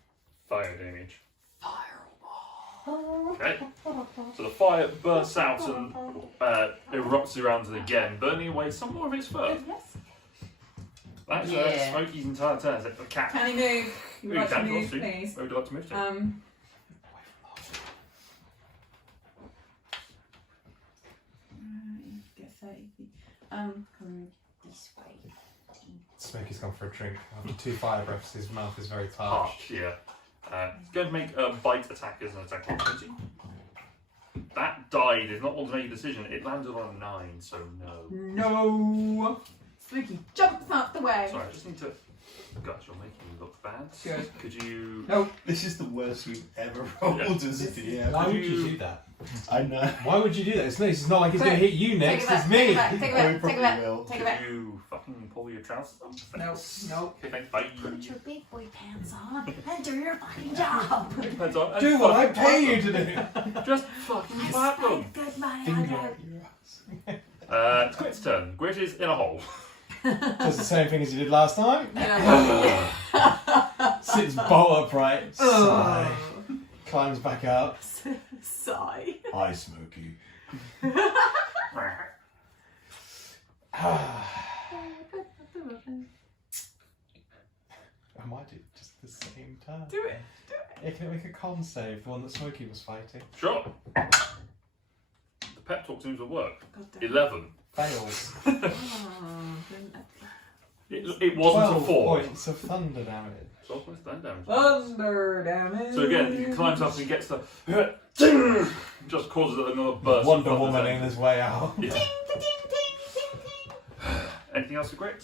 Fire damage. fireball. Okay. So the fire bursts out and erupts around it again, burning away some more of its fur. That's Yeah. Smokey's entire turn. Except for the cat. Can he move? You would Ooh, like to cat move, wants to. please? Where would you like to move to? Get 30 feet. Come this way. Smokey's gone for a drink. After 2 fire breaths, his mouth is very Harsh, parched. yeah. It's going to make a bite attack as an attack opportunity. That died is not one to make a decision. It landed on a 9, so no. No. Smokey jumps out the way. Sorry, I just need to. Gosh, you're making me look bad. Good. Could you? No. This is the worst you've ever rolled as a DM. Why would you- you do that? I know. Why would you do that? It's not like he's going to hit you next. Take it It's me. back, take it I back, probably take it back, will. take it Could back. you fucking pull your trousers up? No. No. Okay, thanks. Bye. Put your big boy pants on and do your fucking job. Depends on- and Do what I fucking pay you clap to do. them. Just fucking clap them. Good money. Finger I up your ass. It's Gwit's turn. Gwit is in a hole. Does the same thing as you did last time. Yeah. Sits bolt upright. Sigh. Climbs back up. Sigh. Hi, Smokey. I might do just the same turn. Do it. Yeah, can it make a con save, the one that Smokey was fighting? Sure. The pep talk seems to work. God damn. 11. Fails. It wasn't a 12 4. points of thunder damage. 12 points of damage. Thunder damage. So again, he climbs up and he gets the. Just causes another burst. of Wonder thunder Woman in damage. his way out. Yeah. Anything else for Grit?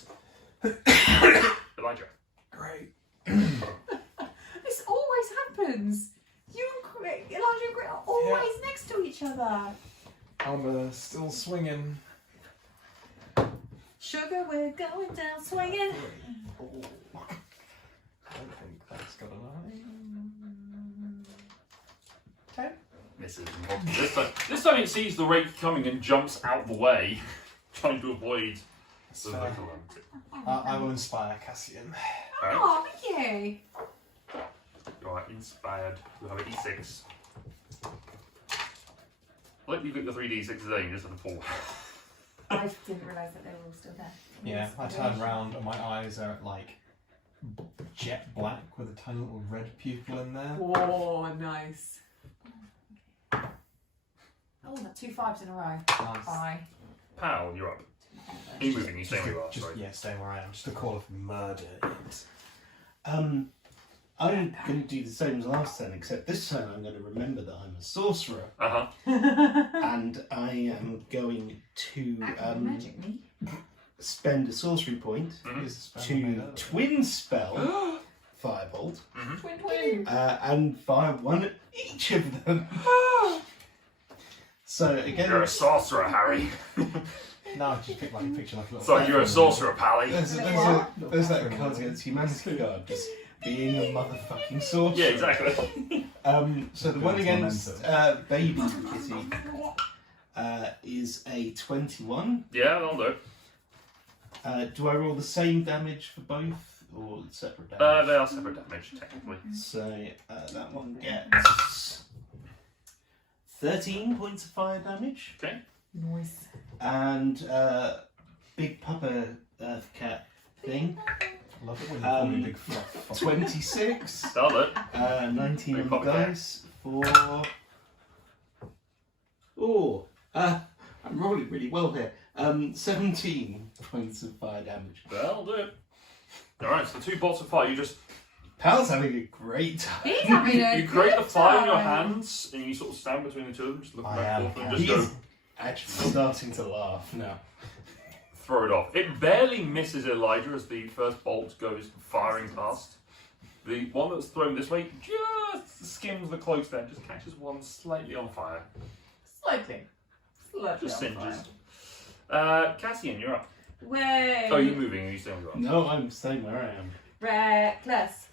Elijah. Great. This always happens. You and Elijah and Grit are always next to each other. I'm still swinging. Sugar, we're going down swinging. I don't think that's got a 9. 10? Misses. This time it sees the rake coming and jumps out the way, trying to avoid the fair. local calamity. I will inspire Cassian. Alright, Oh, yay. you are inspired. You have a d6. I like you got the 3d6s there, you just had a 4. I didn't realise that they were all still there. Yeah, I turn round and my eyes are like jet black with a tiny little red pupil in there. Oh, nice. Oh, 2 5s in a row. Nice. Bye. Pal, you're up. Are you moving? You staying where you are? Just, Sorry. yeah, staying where I am. Just a call of murder. I'm going to do the same as last time, except this time I'm going to remember that I'm a sorcerer, Uh huh. and I am going to Magic me. spend a sorcery point to twin spell Firebolt, Twin. and fire one at each of them. So again, You're a sorcerer, Harry. No, just pick like a picture like a little. So you're a sorcerer, Pally. there's that Cards Against Humanity card, just being a motherfucking sorcerer. Yeah, exactly. So the one It's against Baby Kitty is a 21. Yeah, that'll do. Do I roll the same damage for both, or separate damage? They are separate damage, technically. So that one gets 13 points of fire damage, Okay. Nice. and Big Papa Earth Cat thing, Love it when you call me big fluff. 26, That'll do. 19 Big on the Papa Cat. dice for... Oh, I'm rolling really well here. 17 points of fire damage. That'll do it. Alright, so 2 bolts of fire. You just Pal's having a great time. He's having a you create the good fire in your time. hands, and you sort of stand between the two of them, just looking I back am. and forth, and just He's go actually starting to laugh now. throw it off. It barely misses Elijah as the first bolt goes firing past. The one that's thrown this way just skims the cloak there, just catches one slightly on fire. Slightly. Just on fire. singes. Cassian, you're up. Way. Oh, are you moving? Or are you staying where you are? No, I'm staying where I am. Reckless.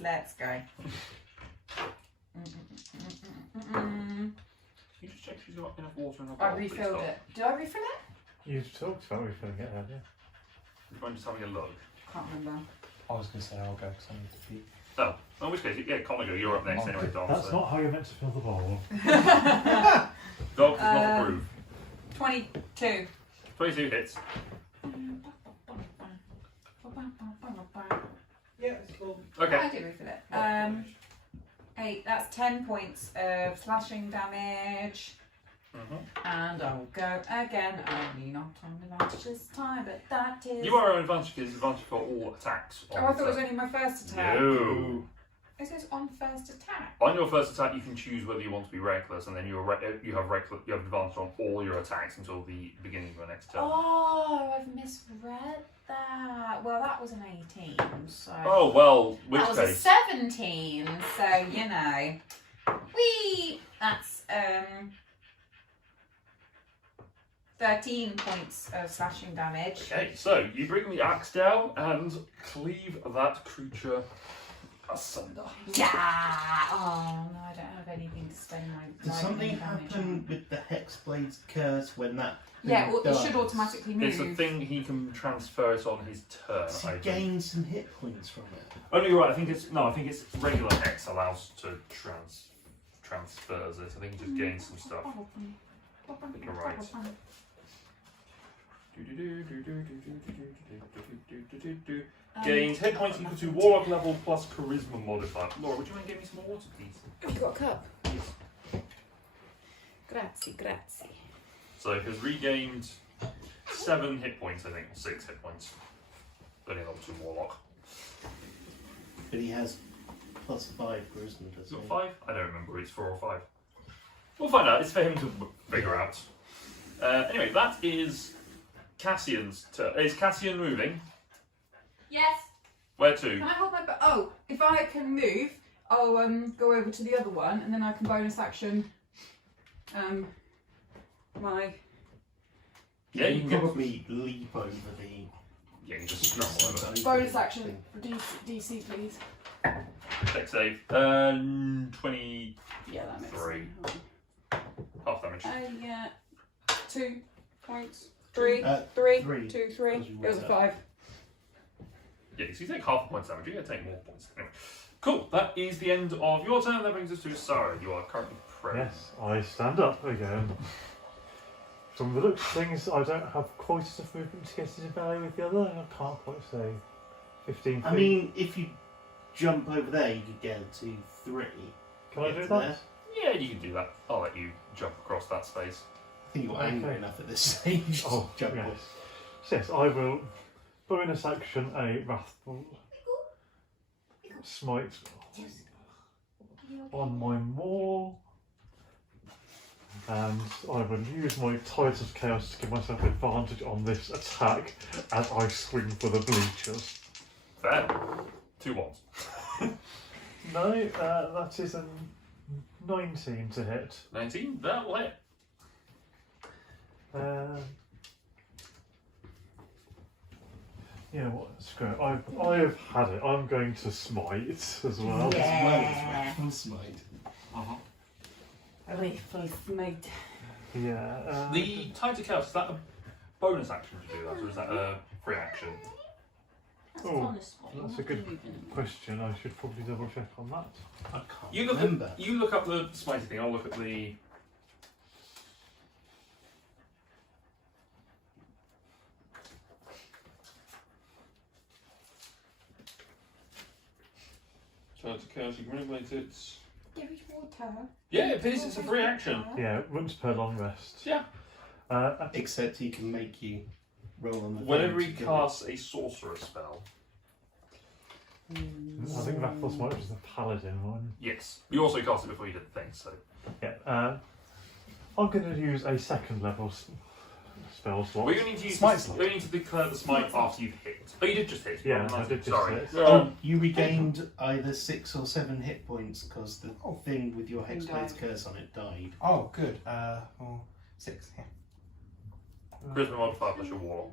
Let's go. Can you just check she's got enough water in her I bowl, please, refilled Doc? it. Did I refill it? You've talked about refilling it, haven't you? Do you mind just having a look? Can't remember. I was going to say I'll go because I need to pee. Oh, in which case, yeah, Connor, you're up next anyway, Dom. That's so. not how you're meant to fill the bowl. Dog does not approve. 22. 22 hits. Yeah, it's cool. Okay. I did refill it. 8. That's 10 points of slashing damage. And I'll go again. Only not on advantage this time, but that is. You are on advantage because it's advantage for all attacks. Oh, I thought it was only my first attack. No. It says on first attack. On your first attack, you can choose whether you want to be reckless, and then you have advantage on all your attacks until the beginning of your next turn. Oh, I've misread that. Well, that was an 18, so. Oh well, which that was case? a 17, so you know. Whee! That's 13 points of slashing damage. Okay, so you bring the axe down and cleave that creature asunder. Yeah! Oh no, I don't have anything to spend my Does something damage happen on. with the Hexblade's curse when that Yeah, thing well, it should dies? automatically move. It's a thing he can transfer it on his turn. Does he I think. gain some hit points from it? Oh no, you're right. I think it's regular hex allows to transfers it. I think it just gains some stuff. You're right. Gains hit points equal to warlock level plus charisma modifier. Laura, would you mind getting me some more water, please? Have you got a cup? Yes. Grazie. So he has regained 7 hit points, I think, or 6 hit points. Only level 2 warlock. But he has plus 5 charisma, Is doesn't it he? 5? I don't remember. It's 4 or 5. We'll find out. It's for him to figure out. Anyway, that is Cassian's turn. Is Cassian moving? Yes. Where to? Can I hold my? Oh, if I can move, I'll go over to the other one, and then I can bonus action. My. Yeah, you You can can get. probably leap over the. Yeah, you can just scramble over. Bonus action for DC, please. Deck save. 23. Yeah, that makes Three. sense. Half damage. Yeah. 2 points. 3. 3. 2, 3. Because you It was a rolled 5. Yeah, so you take half a point damage. You're going to take more points. Anyway. Cool. That is the end of your turn. That brings us to Sarah. You are currently prone. Yes, I stand up again. From the looks of things, I don't have quite enough movement to get into valley with the other. I can't quite say 15 feet. I mean, if you jump over there, you could get to 3. can I get do to that? there. Yeah, you can do that. I'll let you jump across that space. I think you're angry enough at this stage. Oh, Jump yes. off. So yes, I will bonus action a Wrathful Smite on my maul, and I will use my Tides of Chaos to give myself advantage on this attack as I swing for the bleachers. Fair. 2 ones. No, that is a 19 to hit. 19, that will hit. You know what? Screw it. I have had it. I'm going to smite as well. Yeah. Full smite. Uh-huh. Lethal smite. Yeah. The Tides of Chaos, is that a bonus action to do that, or is that a free action? That's Oh, on the spot. that's a good question. I should probably double check on that. I can't You look remember. you look up the smitey thing, I'll look at the... Tides of Chaos, you can manipulate it. There is water. Yeah, it is, it's a free action. Yeah, once per long rest. Yeah. Except he can make you roll on the Whenever thing he to do casts a sorcerer spell, I think Wrathful Smite was the Paladin one. yes. You also cast it before you did the thing, so... Yeah. I'm going to use a second level spell slot. Well, you need to use Smite the, slot. you need to declare the smite after you've hit. Oh, you did just hit. Yeah, Well, I did just sorry. hit. it. You regained either 6 or 7 hit points because the Oh. thing with your Thing Hexblade's died. curse on it died. Oh, good. Well, 6. Yeah. Charisma modifier plus your warlock.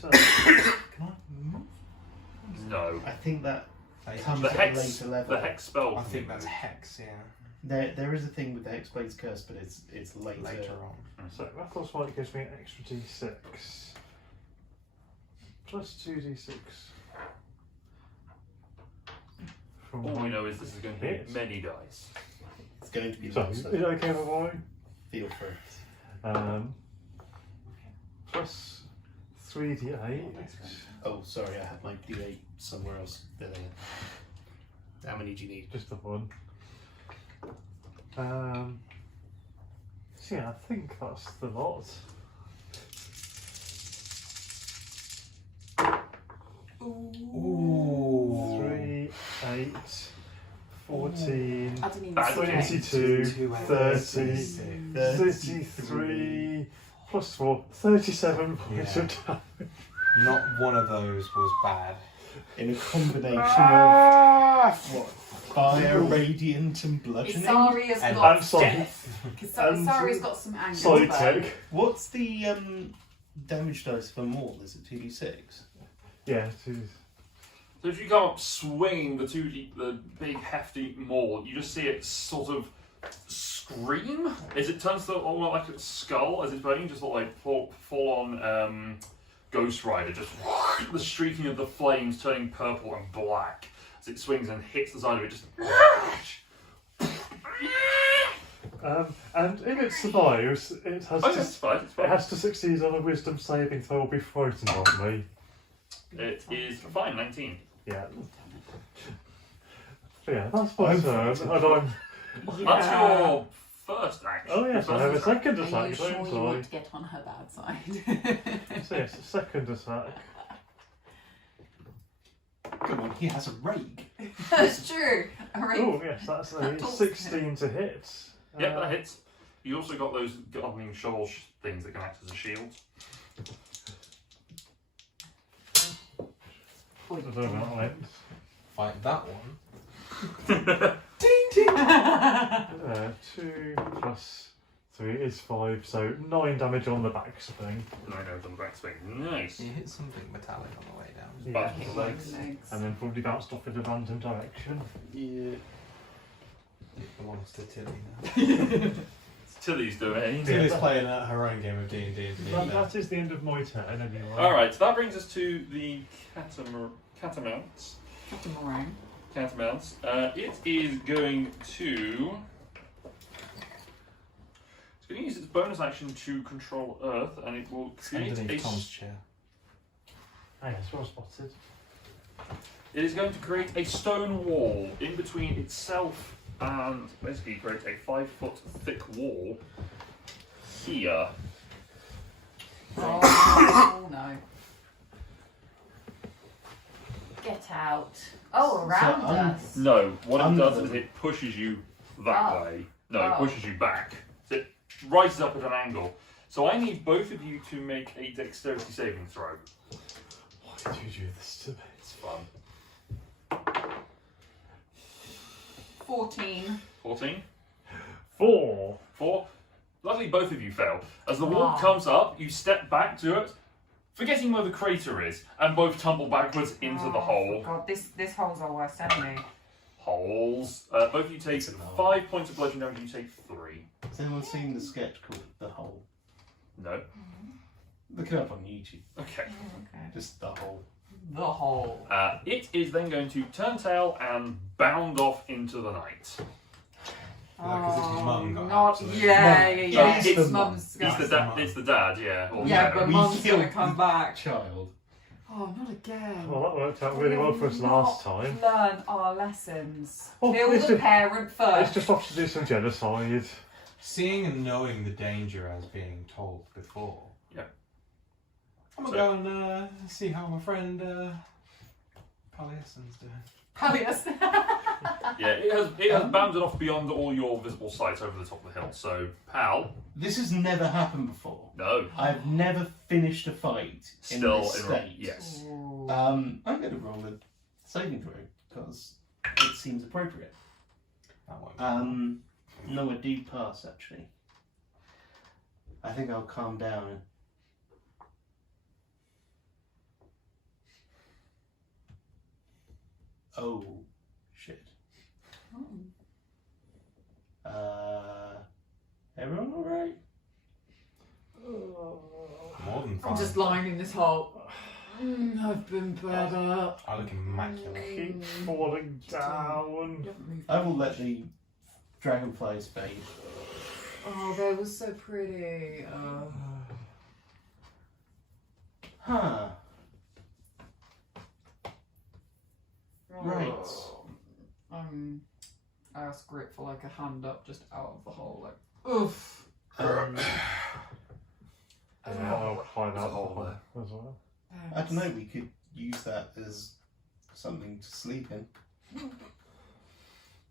So, Can I move? No. I think that comes The at a hex, later level. the hex spell. I think that's Hex, yeah. There is a thing with the Hexblade's curse, but it's later. Later on. so Wrathful Smite gives me an extra d6. Plus 2d6. From All my we know is this is going to be hit. many dice. It's going to be So, lots is of it okay with mine? feel for it. Plus 3d8. Oh, sorry, I had my D8 somewhere else. There. How many do you need? Just the one. So yeah, I think that's the lot. Ooh. 3, 8, 14, I didn't even That's see it. 22, 30, 33, plus 4, 37 points Yeah. of damage. Not one of those was bad. In a combination of what? Fire, radiant, and bludgeoning. Isaria's And- got I'm sorry. Isaria's got some anger. Side though. check. What's the damage dice for maul? Is it 2d6? Yeah, it is. So if you come up swinging the big hefty maul, you just see it sort of scream as it turns to almost like a skull as it's burning, just like full on Ghost Rider, just the streaking of the flames turning purple and black as it swings and hits the side of it. Just And if it survives, it has, oh, to, it's fine. It's it fine. has to succeed on a wisdom saving throw or be frightened of me. It is fine. 19. Yeah. So yeah, that's my I'm turn, frightened. and I'm. That's your first action. Oh yes, I have a second Are attack, you sure you don't want to get on her bad side? I? So yes, second attack. Come on, he has a rake. That's true. All right. Oh yes, that's a That talks 16 to hit. Yep, that hits. You also got those gardening shovel things that can act as a shield. I don't know how that went. Fight that one. 2 plus 3 is 5, so 9 damage on the back swing. And I know the back swing. Nice. You hit something metallic on the way down. Yeah. Hit his legs. And then probably bounced off in a random direction. Yeah. It belongs to Tilly now. Tilly's doing. Tilly's playing her own game of D&D. That is the end of my turn anyway. Alright, so that brings us to the catamounts. Catamaran. Catamounts. It is going to. It's going to use its bonus action to control Earth, and it will It's create underneath a. Tom's chair. Ah yes, well spotted. It is going to create a stone wall in between itself and basically create a 5-foot thick wall here. Oh no. Get out. Oh, around So, us. No, what it Under does is them. it pushes you that Oh. way. No, it Oh. pushes you back. So it rises up at an angle. So I need both of you to make a dexterity saving throw. Why did you do this to me? It's fun. 14. 14? 4. 4. Luckily, both of you fail. As the wall Ah. comes up, you step back to it, forgetting where the crater is, and both tumble backwards into the Oh, hole. God, this hole's our worst enemy. Holes. Both of you take 5 points of bludgeoning damage. You take 3. Has anyone seen the sketch called The Hole? No. Look it up on YouTube. Okay. Okay. Just The Hole. The hole. It is then going to turn tail and bound off into the night. Because his mum got not, absolutely- yeah. He's It's the mum's It's gonna. the dad. It's the dad. Yeah. Or Yeah, dad. but We mum's killed gonna come the back. Child. Oh, not again. Well, that worked out really well for us last time. Learn our lessons. Oh, Kill it's the just- parent It's first. just off to do some genocide. Seeing and knowing the danger as being told before. Yeah. I'm gonna go and see how my friend Palliason's doing. Pallias. Yeah. It has bounded off beyond all your visible sight over the top of the hill. So, pal. This has never happened before. No. I've never finished a fight Still in this in state. yes. I'm going to roll a saving throw because it seems appropriate. That won't be No, I do pass actually. I think I'll calm down. Oh, shit. Everyone alright? more than fine. I'm just lying in this hole. I've been better. I look immaculate. Keep falling down. I will let the dragonflies fade. Oh, they were so pretty. Huh. Right. I asked Grit for like a hand up just out of the hole, like, oof. And I'll climb out There's a hole there as well. I don't know, we could use that as something to sleep in.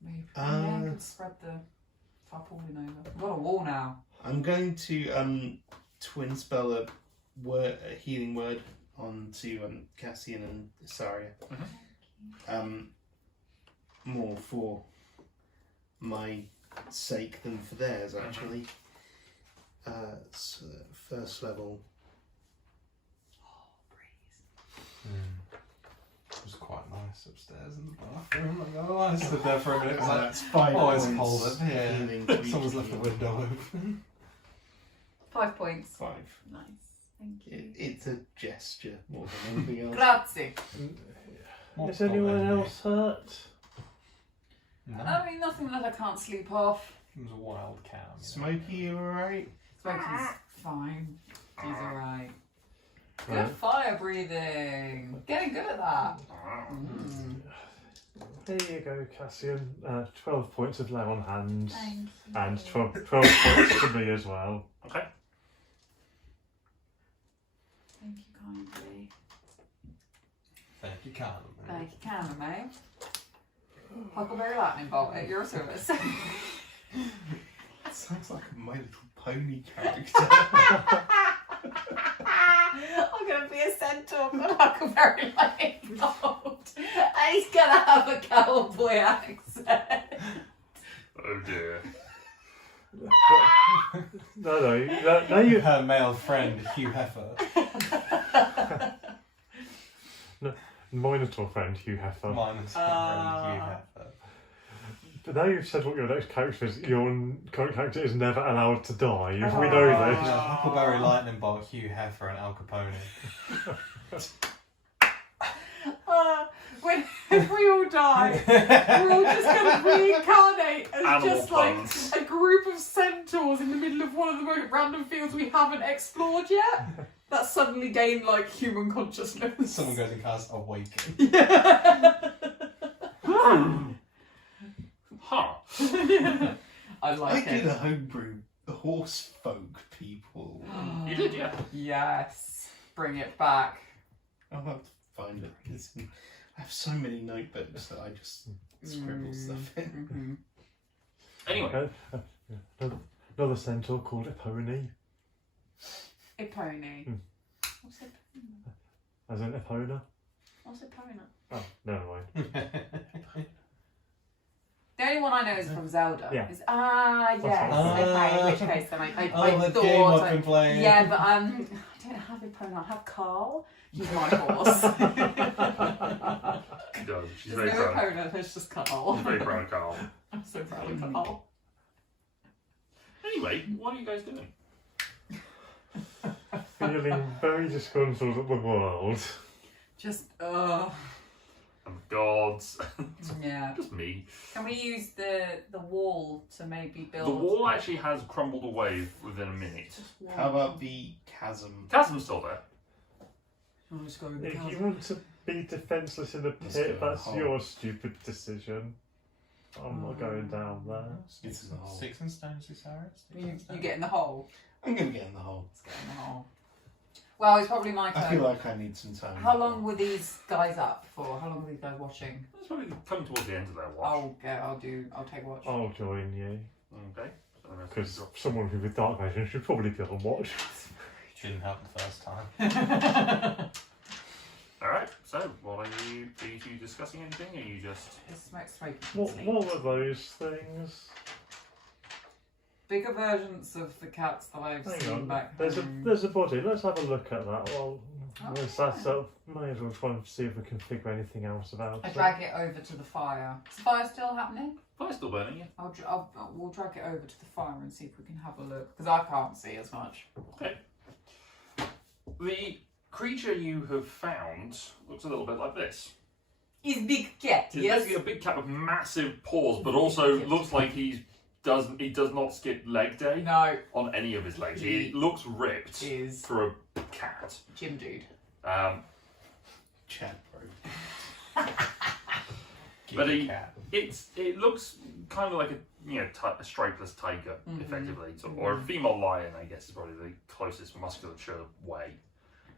Maybe. Uh, Yeah, I could spread the tarpaulin over. We've got a wall now. I'm going to twin spell a healing word onto Cassian and Isaria. More for my sake than for theirs, actually. So first level. It was quite nice upstairs in the bathroom. I'm not gonna lie. I stood there for a minute. It was like, That's 5 oh, it's points cold up here. healing to each Someone's of left the you. window open. 5 points. 5. Nice. Thank you. It's a gesture more than anything else. Grazie. Is anyone else hurt? No. I mean, nothing that I can't sleep off. It was a wild cow. you know. Smokey, you alright? Smokey's fine. He's alright. Good Right. fire breathing. Getting good at that. Mm. There you go, Cassian. 12 points of lay on hands. Thank you. And 12 points to me as well. Okay. Thank you kindly. Thank you, Carmen. Thank you, Canada, mate. Huckleberry Lightning Bolt at your service. Sounds like a My Little Pony character. I'm gonna be a centaur for Huckleberry Lightning Bolt. And he's gonna have a cowboy accent. Oh dear. No, you Her male friend, Hugh Heffer. Minotaur friend, Hugh Heffer. Minus my friend, Hugh Heffer. But now you've said what your next character is, your current character is never allowed to die. We know No, this. Huckleberry Lightning Bolt, Hugh Heffer, and Al Capone. If we all die, we're all just going to reincarnate as Animal just like puns. a group of centaurs in the middle of one of the most random fields we haven't explored yet. That suddenly gained like human consciousness. Someone goes and casts Awaken. Yeah. Huh. Yeah. I I like did it. a homebrew horse folk people. You did, yeah. Yes. Bring it back. I'll have to find it. I have so many notebooks that I just scribble stuff in. Mhm. Anyway, Another centaur called Epony, A pony. What's it? as in Epona. What's it pony? Oh, never mind. The only one I know is from Zelda. Yeah. Yes. right. Okay. In which case, then I Oh, the thought. game I've been playing. Yeah, but I don't have a pony. I have Carl. He's my horse. she does. She's There's very no proud. opponent. There's just Carl. She's very proud of Carl. I'm so proud of Carl. Anyway, what are you guys doing? Feeling very disgruntled at the world. Just And gods. yeah. Just me. Can we use the wall to maybe build? The wall actually has crumbled away within a minute. How about the chasm? Chasm's still there. I'll just go in the If you chasm. want to be defenceless in the Let's pit, go that's hole. your stupid decision. I'm not going down there. It's in the hole. Sticks and stones, Sarah. You get in the hole. I'm gonna get in the hole. Let's get in the hole. Well, it's probably my I turn. feel like I need some time. How long were these guys up for? How long were these guys watching? It's probably coming towards the end of their watch. I'll take watch. I'll join you. Okay. So the rest of Because you someone who with dark vision should probably be on watch. Didn't help the first time. Alright, so what are you two discussing anything? Or are you just It's smoking. What were those things? Bigger versions of the cats that I've Hang seen on. back There's home. a body. Let's have a look at that. Well, Oh, there's that stuff. May as well try and see if we can figure anything else about I it. drag it over to the fire. Is the fire still happening? fire's still burning, yeah? We'll drag it over to the fire and see if we can have a look. Because I can't see as much. The creature you have found looks a little bit like this. He's a big cat, It's yes? basically a big cat with massive paws, but also looks like he does not skip leg day No, on any of his legs. He looks ripped is for a cat. Jim Dude. Chat, bro. But Kitty cat. it looks kind of like a stripeless tiger, Mhm. effectively, so, or a female lion, I guess is probably the closest musculature way.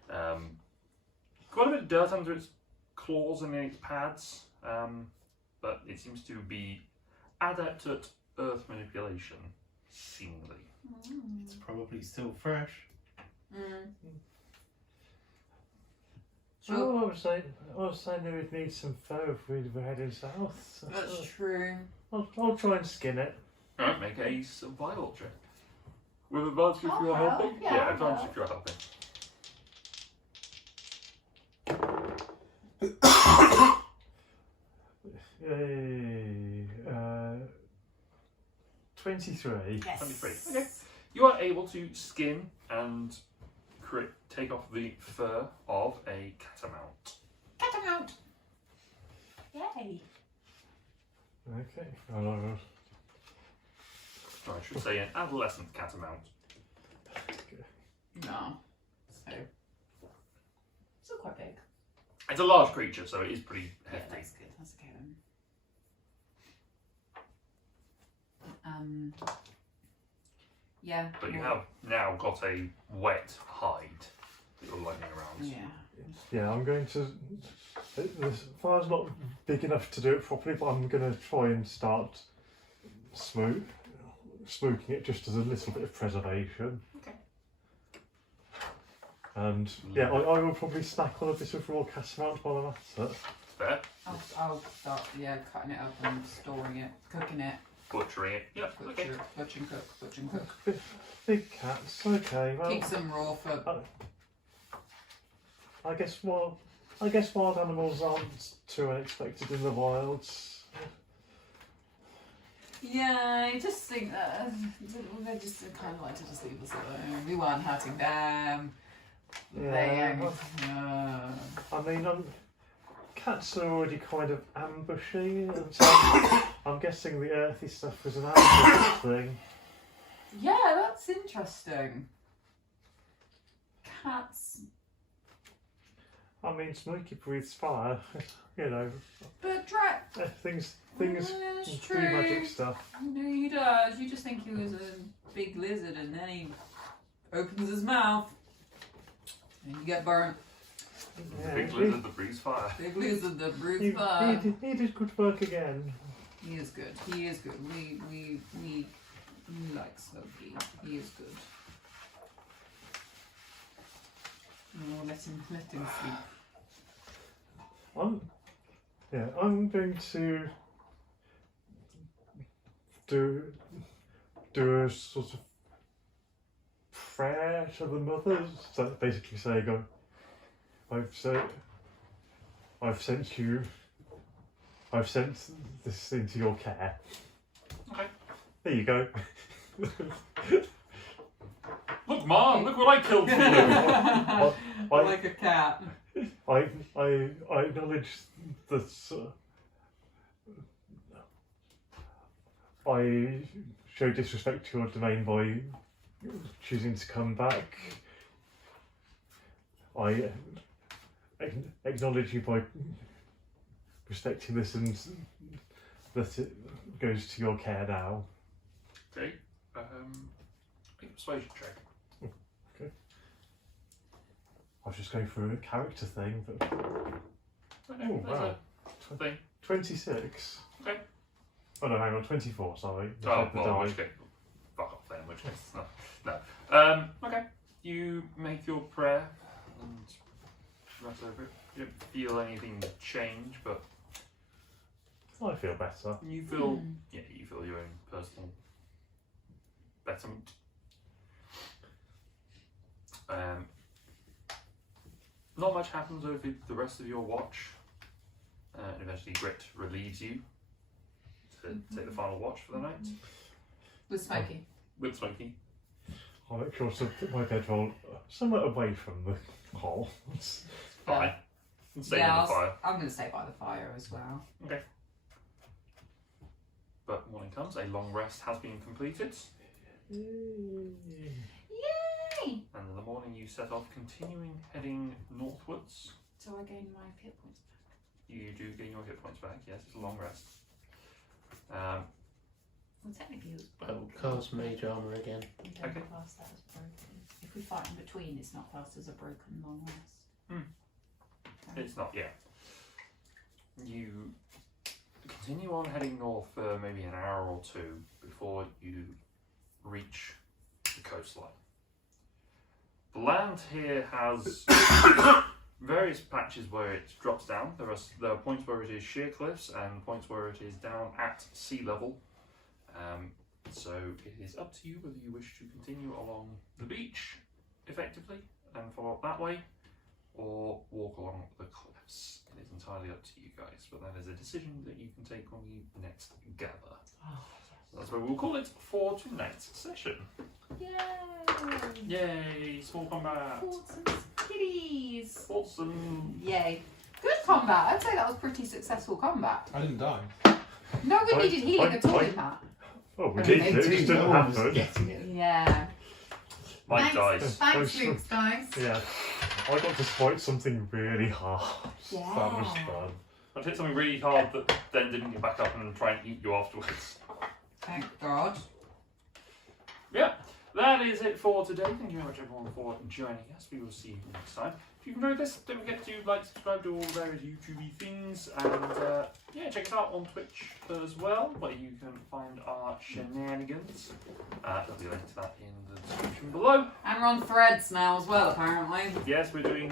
Quite a bit of dirt under its claws and its pads, but it seems to be adept at earth manipulation, seemingly. It's probably still fresh. Sure. Oh, I was saying that we'd need some fur if we were heading south. So That's true. I'll try and skin it. Alright, make a survival check. With advantage if I'll you're help, helping? yeah, Yeah, I'll advantage help. if you're helping. Yay. 23. Yes. 23. Okay. You are able to skin and take off the fur of a catamount. Catamount. Yay. Okay. Or I should say an adolescent catamount. No. So. Still quite big. It's a large creature, so it is pretty Yeah, hefty. that's good. That's okay then. Yeah. But you well, have now got a wet hide that you're lightning around. Yeah. Yeah, I'm going to. The fire's not big enough to do it properly, but I'm going to try and start smoking it just as a little bit of preservation. Okay. And yeah, I will probably snack on a bit of raw catamount while I'm at it. Fair. I'll start, cutting it up and storing it, cooking it. Butchering it. Yeah, okay. Butch and cook. Big cats, okay. Well, Keep some raw for. I guess wild animals aren't too unexpected in the wilds. Yeah, I just think that they just kind of like to just leave us alone. We weren't hurting them. Yeah. They I mean, cats are already kind of ambushy, and so I'm guessing the earthy stuff was an ambush thing. Yeah, that's interesting. cats. I mean, Smokey breathes fire. You know, But Drac. things That's do true. magic stuff. No, he does. You just think he was a big lizard, and then he opens his mouth, and you get burnt. The big lizard that breathes fire. Big lizard that He, breathes fire. he did good work again. He is good. He is good. We like Smokey. He is good. Oh, let him sleep. I'm going to do a sort of prayer to the mothers. So basically saying, I've sent this into your care. Okay. There you go. Look, Ma, look what I killed for you. I- Like a cat. I acknowledge that I show disrespect to your domain by choosing to come back. I acknowledge you by respecting this and that it goes to your care now. Okay. Make a persuasion check. I was just going through a character thing, but Okay, Oh, there's wow. a thing. 26. Okay. Oh no, hang on, 24, sorry. Oh, I had the well, in die. which case, fuck off then, in which case, no. Okay, you make your prayer and rest over it. You don't feel anything change, but I feel better. you feel, yeah, you feel your own personal betterment. Not much happens over the rest of your watch. And eventually Grit relieves you to take the final watch for the night With Smokey. with Smokey. I'll make sure to put my bedroll somewhat away from the hole. Fine. And stay in Yeah, the fire. I'm going to stay by the fire as well. But morning comes, a long rest has been completed, Yay! and in the morning you set off, continuing heading northwards. So I gain my hit points back. You do gain your hit points back, yes, it's a long rest. Well, technically it was I broken. will cast Mage Armor again. We don't Okay. class that as broken. If we fight in between, it's not classed as a broken long rest. It's not, yeah. You continue on heading north for maybe an hour or two before you reach the coastline. The land here has various patches where it drops down. There are points where it is sheer cliffs and points where it is down at sea level. So it is up to you whether you wish to continue along the beach effectively and follow up that way, or walk along the cliffs. It is entirely up to you guys, but that is a decision that you can take when we next gather. So that's where we'll call it for tonight's session. Yay! Yay! Small combat! Forts and kitties! Awesome! Yay. Good combat. I'd say that was pretty successful combat. I didn't die. No one needed healing at all I- in that. Oh, we Okay, did it, just didn't No one was happen. getting it. Yeah. Mike Thanks. dies. Thanks, Those- Luke's dice. Yeah. I got to fight something really hard. That was Yeah. fun. I'd hit something really hard that then didn't get back up and try and eat you afterwards. Thank God. Yeah, that is it for today. Thank you very much everyone for joining us. We will see you next time. If you've enjoyed this, don't forget to like, subscribe to all various YouTube things, and yeah, check us out on Twitch as well, where you can find our shenanigans. There'll be a link to that in the description below. And we're on Threads now as well, apparently. Yes, we're doing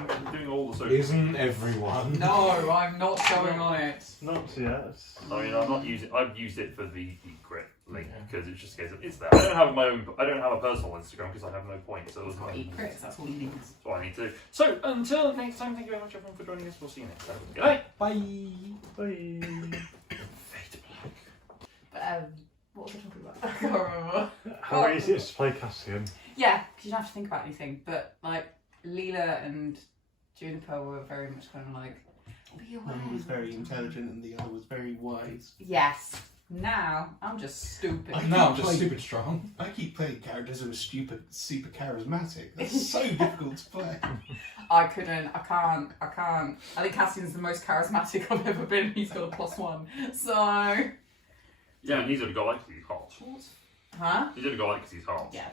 all the social. Isn't everyone? No, I'm not going on it. Not yet. I mean, I'm not using. I've used it for the Grit link because it's just a case of it's there. I don't have my own. I don't have a personal Instagram because I have no points. So He's got 8 crits, that's all he needs. that's what I need to do. So until next time, thank you very much everyone for joining us. We'll see you next time. Good night. Bye. Bye. Fade black. But, what was I talking about? I can't remember. How easy it is to play Cassian. Yeah, because you don't have to think about anything. But, like, Leela and Juniper were very much kind of like, be aware. One was very intelligent and the other was very wise. Yes, Now I'm just stupid. Now I'm just stupid strong. I keep playing characters who are stupid, super charismatic. That's so difficult to play. I couldn't. I can't. I think Cassian's the most charismatic I've ever been. He's got a +1. So. Yeah, and he's only got like because he's hot. Huh? He's only got like because he's hot. Yeah.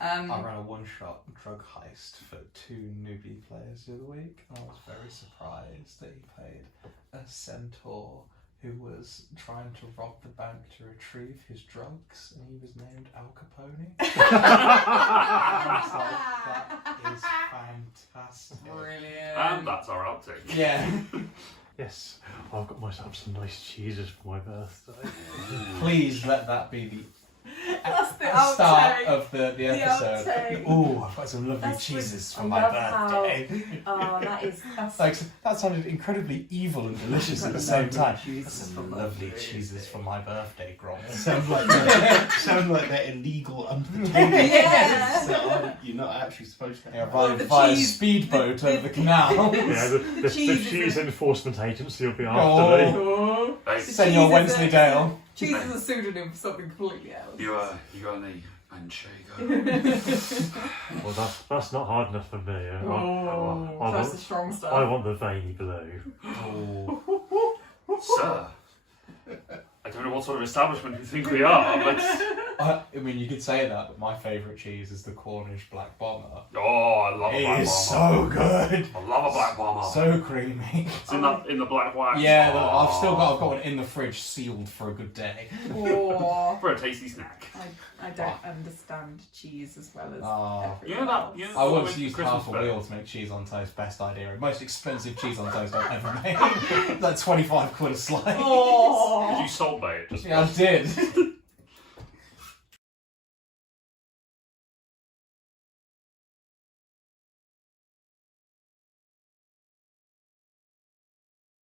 I ran a one-shot drug heist for 2 newbie players the other week, and I was very surprised that he played a centaur who was trying to rob the bank to retrieve his drugs, and he was named Al Capone. I was like, that is fantastic. Brilliant. And that's our outtake. Yeah. Yes, I've got myself some nice cheeses for my birthday. Please let that be the That's the start outtake. of the episode. outtake. Ooh, I've got some lovely That's cheeses I for my love how- birthday. Oh, that's Like, that sounded incredibly evil and delicious at the same time. Some lovely cheeses for my birthday, Grom. Sound like they're illegal under the table. Yeah. So you're not actually supposed to. Yeah, Have. the via cheese- speedboat over the canal. Yeah, the cheese cheese is enforcement agency will be after Oh. me. Oh. Hey, Senor cheese is Wensleydale. Cheese is a pseudonym for something completely else. you got any manchego? Well, that's not hard enough for me. Oh, I that's want- the strong stuff. I want the veiny blue. Oh. Sir, I don't know what sort of establishment you think we are, but I mean, you could say that, but my favourite cheese is the Cornish Black Bomber. oh, I love a It black is bomber. so good. I love a black bomber. So creamy. It's in the black wax. Yeah, Oh. I've got one in the fridge sealed for a good day. Oh, for a tasty snack. I don't understand cheese as well as Oh. You everyone know else. that? You know I the once with used Christmas half a fair? wheel to make cheese on toast. Best idea. Most expensive cheese on toast I've ever made. Like 25 quid a slice. Oh. Did you salt bay it? Just Yeah, I did.